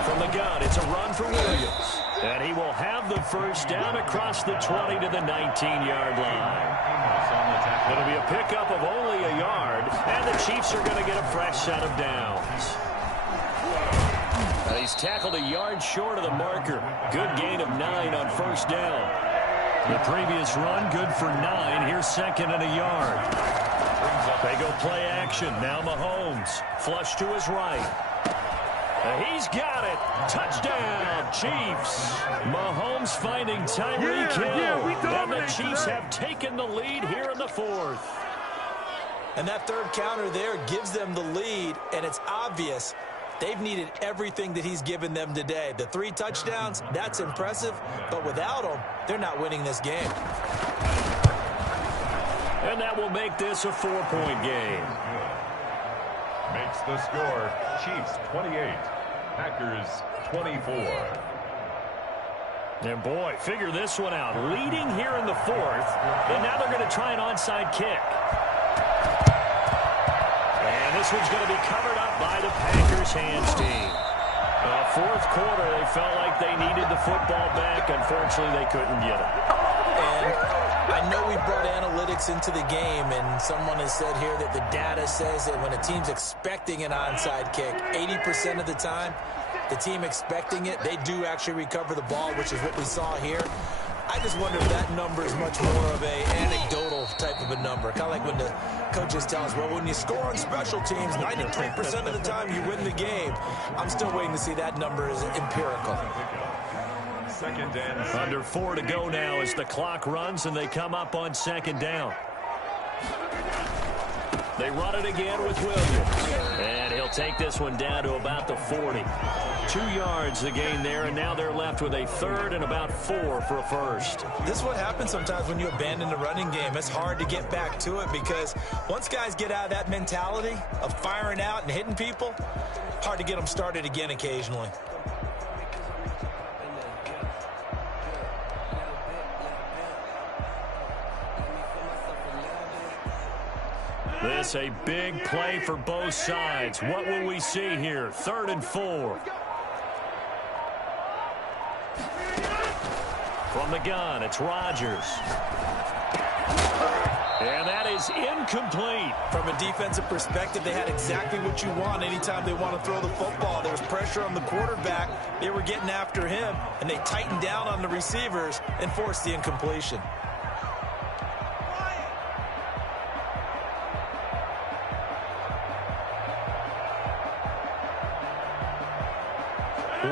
From the gun, it's a run for Williams. And he will have the first down across the 20 to the 19-yard line. It'll be a pickup of only a yard, and the Chiefs are going to get a fresh set of downs. And he's tackled a yard short of the marker. Good gain of 9 on first down. The previous run, good for 9. Here's 2nd and a yard. They go play action. Now Mahomes. Flush to his right. He's got it. Touchdown, Chiefs. Mahomes finding Tyreek Hill. And the Chiefs have taken the lead here in the 4th. And that third counter there gives them the lead, and it's obvious they've needed everything that he's given them today. The 3 touchdowns, that's impressive, but without him, they're not winning this game. And that will make this a 4-point game. Makes the score Chiefs 28, Packers 24. And boy, figure this one out. Leading here in the 4th, and now they're going to try an onside kick. And this one's going to be covered up by the Packers hands team. 4th quarter, they felt like they needed the football back. Unfortunately, they couldn't get it. And I know we brought analytics into the game, and someone has said here that the data says that when a team's expecting an onside kick, 80% of the time, the team expecting it, they do actually recover the ball, which is what we saw here. I just wonder if that number is much more of a anecdotal type of a number. Kind of like when the coaches tell us, well, when you score on special teams, 93% of the time you win the game. I'm still waiting to see that number is empirical. Under 4 to go now as the clock runs, and they come up on 2nd down. They run it again with Williams. And he'll take this one down to about the 40. 2 yards the gain there, and now they're left with a 3rd and about 4 for a first. This is what happens sometimes when you abandon the running game. It's hard to get back to it because once guys get out of that mentality of firing out and hitting people, hard to get them started again occasionally. This a big play for both sides. What will we see here? 3rd and 4. From the gun, it's Rodgers. And that is incomplete. From a defensive perspective, they had exactly what you want anytime they want to throw the football. There was pressure on the quarterback. They were getting after him, and they tightened down on the receivers and forced the incompletion.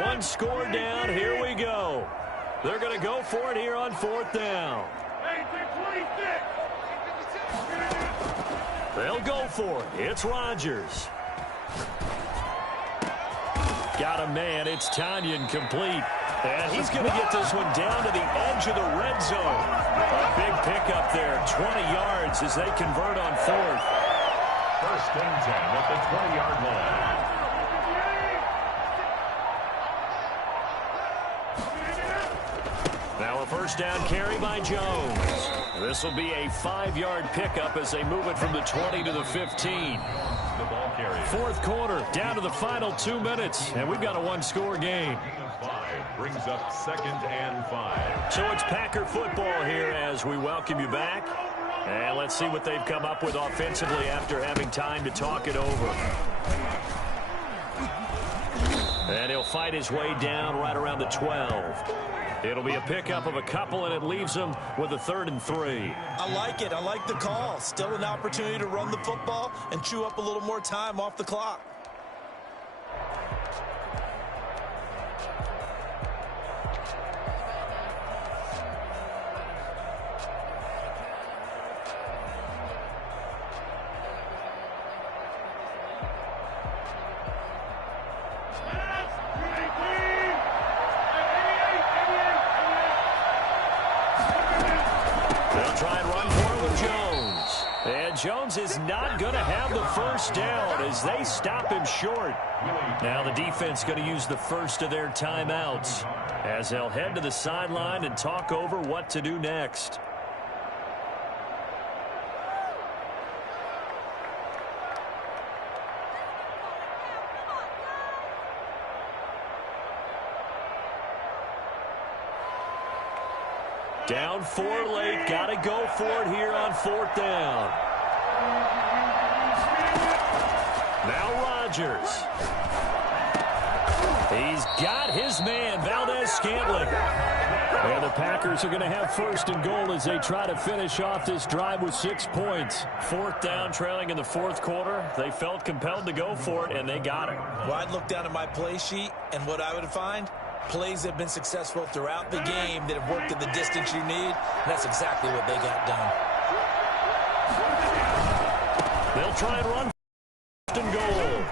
One score down. Here we go. They're going to go for it here on 4th down. They'll go for it. It's Rodgers. got a man. It's Tanyan complete. And he's going to get this one down to the edge of the red zone. A big pickup there, 20 yards as they convert on fourth. First and 10 at the 20-yard line. Now a first down carry by Jones. This will be a 5-yard pickup as they move it from the 20 to the 15. The ball carrier. Fourth quarter, down to the final 2 minutes, and we've got a one-score game. 5 brings up second and 5. So it's Packer football here as we welcome you back. And let's see what they've come up with offensively after having time to talk it over. And he'll fight his way down right around the 12. It'll be a pickup of a couple, and it leaves him with a 3rd and 3. I like it. I like the call. Still an opportunity to run the football and chew up a little more time off the clock. Jones is not going to have the first down as they stop him short. Now the defense going to use the first of their timeouts as they'll head to the sideline and talk over what to do next. Down 4 late, got to go for it here on 4th down. Now Rodgers. He's got his man, Valdez-Scantling. And the Packers are going to have 1st and goal as they try to finish off this drive with 6 points. 4th down, trailing in the 4th quarter. They felt compelled to go for it, and they got it. Well, I'd look down at my play sheet, and what I would find, plays have been successful throughout the game that have worked at the distance you need. And that's exactly what they got done. They'll try and run 1st and goal.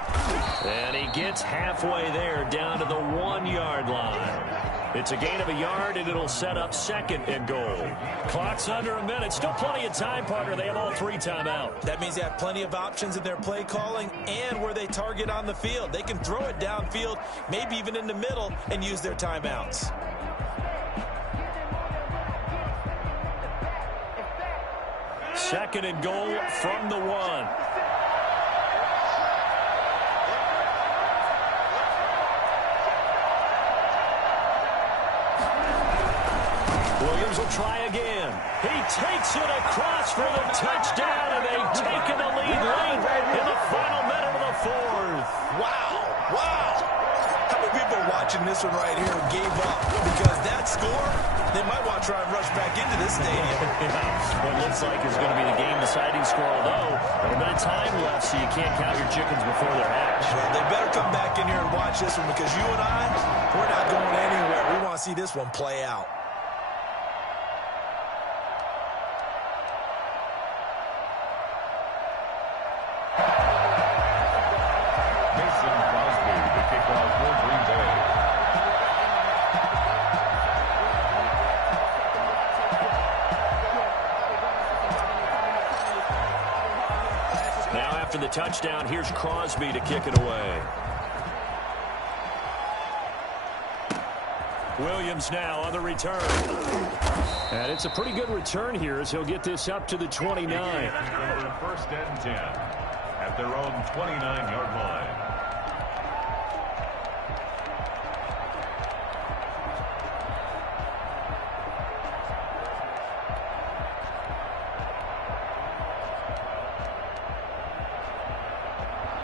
And he gets halfway there down to the 1-yard line. It's a gain of a yard, and it'll set up 2nd and goal. Clock's under a minute. Still plenty of time, partner. They have all 3 timeouts. That means they have plenty of options in their play calling and where they target on the field. They can throw it downfield, maybe even in the middle, and use their timeouts. Second and goal from the 1. Williams will try again. He takes it across for the touchdown, and they've taken the lead late in the final minute of the 4th. Wow. Wow. How many people are watching this one right here who gave up? Because that score, they might want to try and rush back into this stadium. Yeah. What looks like is going to be the game-deciding score, although a little bit of time left, so you can't count your chickens before they're hatched. Well, they better come back in here and watch this one, because you and I, we're not going anywhere. We want to see this one play out. After the touchdown, here's Crosby to kick it away. Williams now on the return. And it's a pretty good return here as he'll get this up to the 29. First and 10 at their own 29-yard line.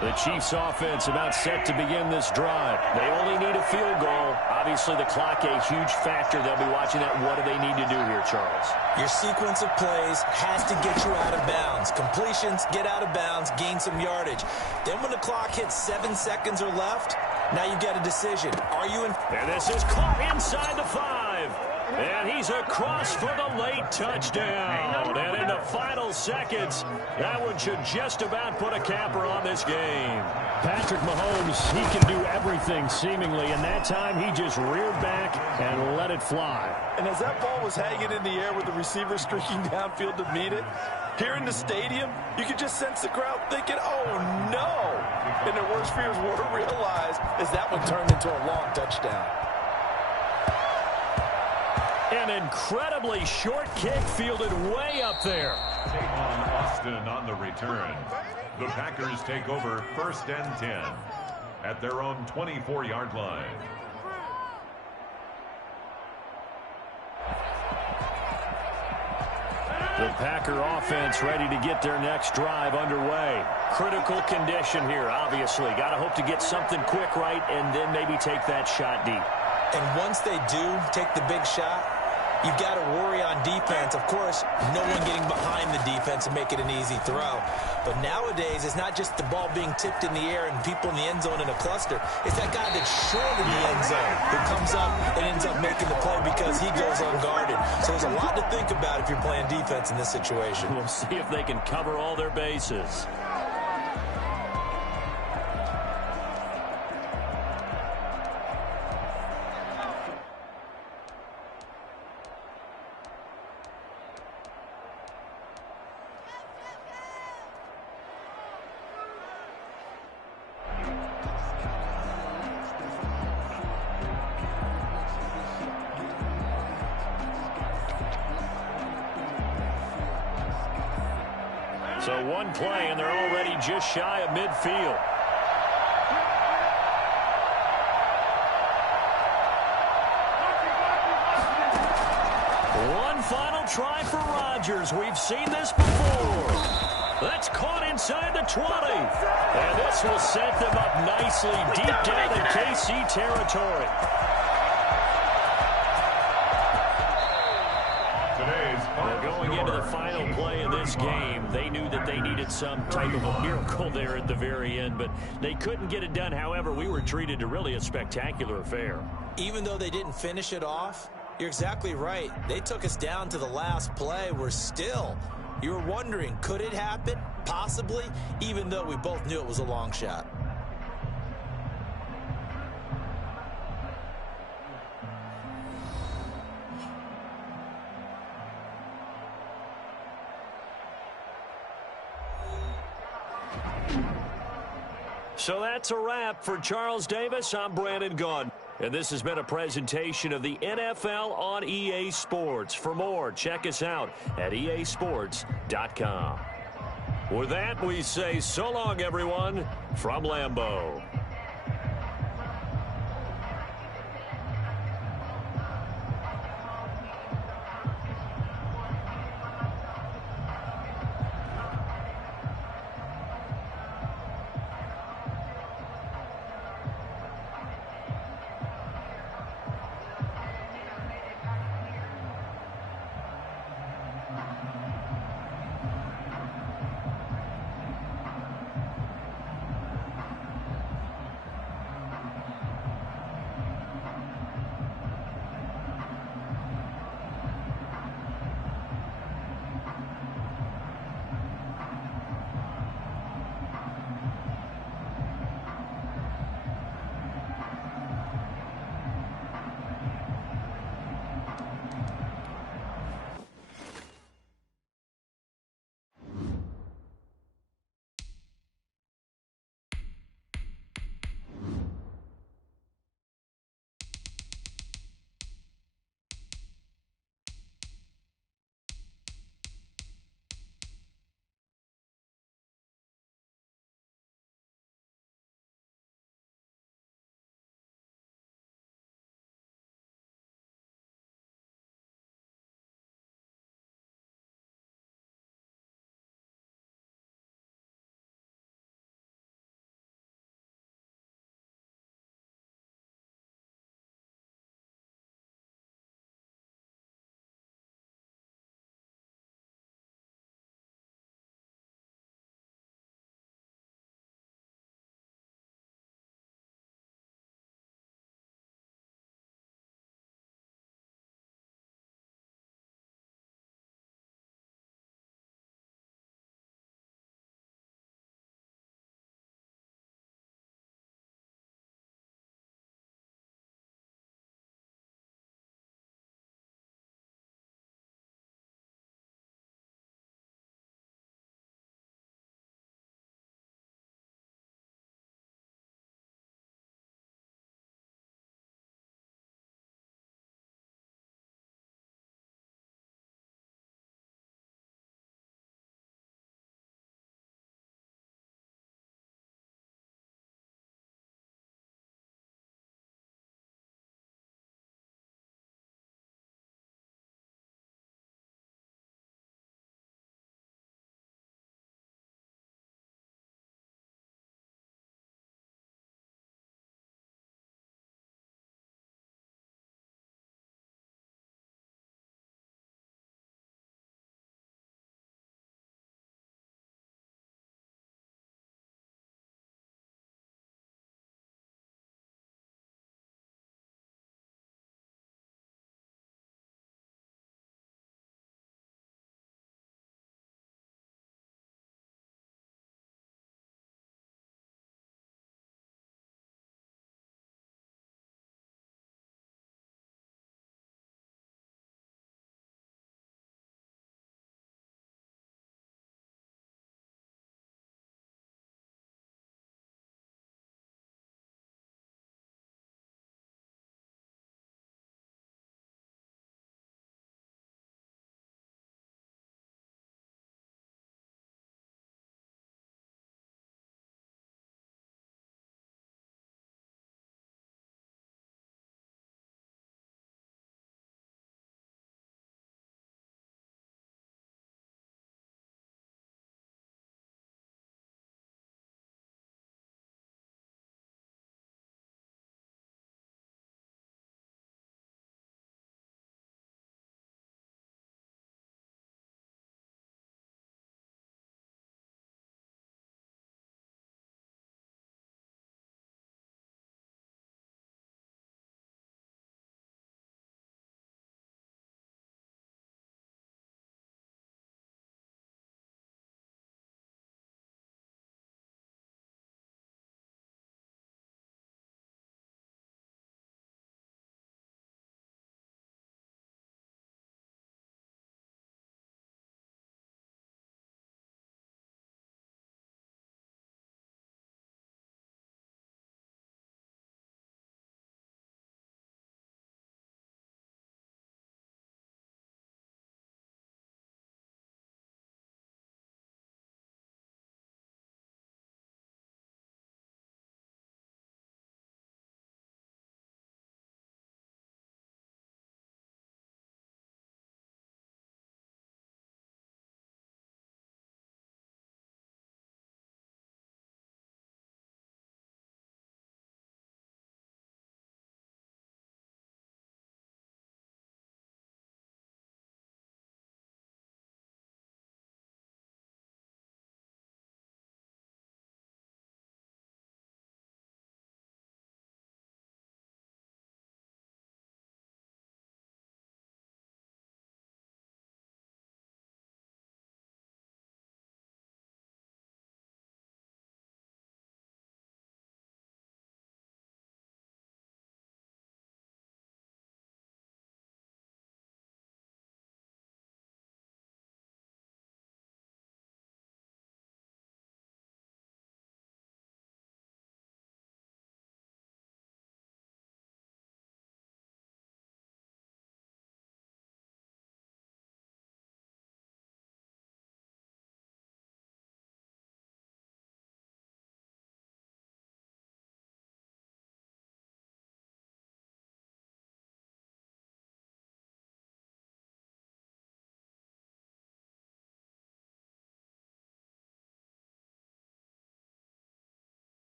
The Chiefs offense about set to begin this drive. They only need a field goal. Obviously, the clock a huge factor. They'll be watching that. What do they need to do here, Charles? Your sequence of plays has to get you out of bounds. Completions, get out of bounds, gain some yardage. Then when the clock hits 7 seconds or left, now you get a decision. Are you in? And this is caught inside the 5. And he's across for the late touchdown. And in the final seconds, that one should just about put a capper on this game. Patrick Mahomes, he can do everything seemingly, and that time he just reared back and let it fly. And as that ball was hanging in the air with the receiver streaking downfield to meet it, here in the stadium, you could just sense the crowd thinking, oh, no. And their worst fears were realized as that one turned into a long touchdown. An incredibly short kick fielded way up there. Tavon Austin on the return. The Packers take over 1st and 10 at their own 24-yard line. The Packer offense ready to get their next drive underway. Critical condition here, obviously. Got to hope to get something quick right and then maybe take that shot deep. And once they do take the big shot, you've got to worry on defense. Of course, no one getting behind the defense and make it an easy throw. But nowadays, it's not just the ball being tipped in the air and people in the end zone in a cluster. It's that guy that's short in the end zone who comes up and ends up making the play because he goes unguarded. So there's a lot to think about if you're playing defense in this situation. We'll see if they can cover all their bases. So one play, and they're already just shy of midfield. One final try for Rodgers. We've seen this before. That's caught inside the 20. And this will set them up nicely deep down in KC territory. Going into the final play of this game, they knew that they needed some type of a miracle there at the very end, but they couldn't get it done. However, we were treated to really a spectacular affair. Even though they didn't finish it off, you're exactly right. They took us down to the last play. You were wondering, could it happen? Possibly, even though we both knew it was a long shot. So that's a wrap for Charles Davis. I'm Brandon Gunn. And this has been a presentation of the NFL on EA Sports. For more, check us out at easports.com. With that, we say so long, everyone, from Lambeau.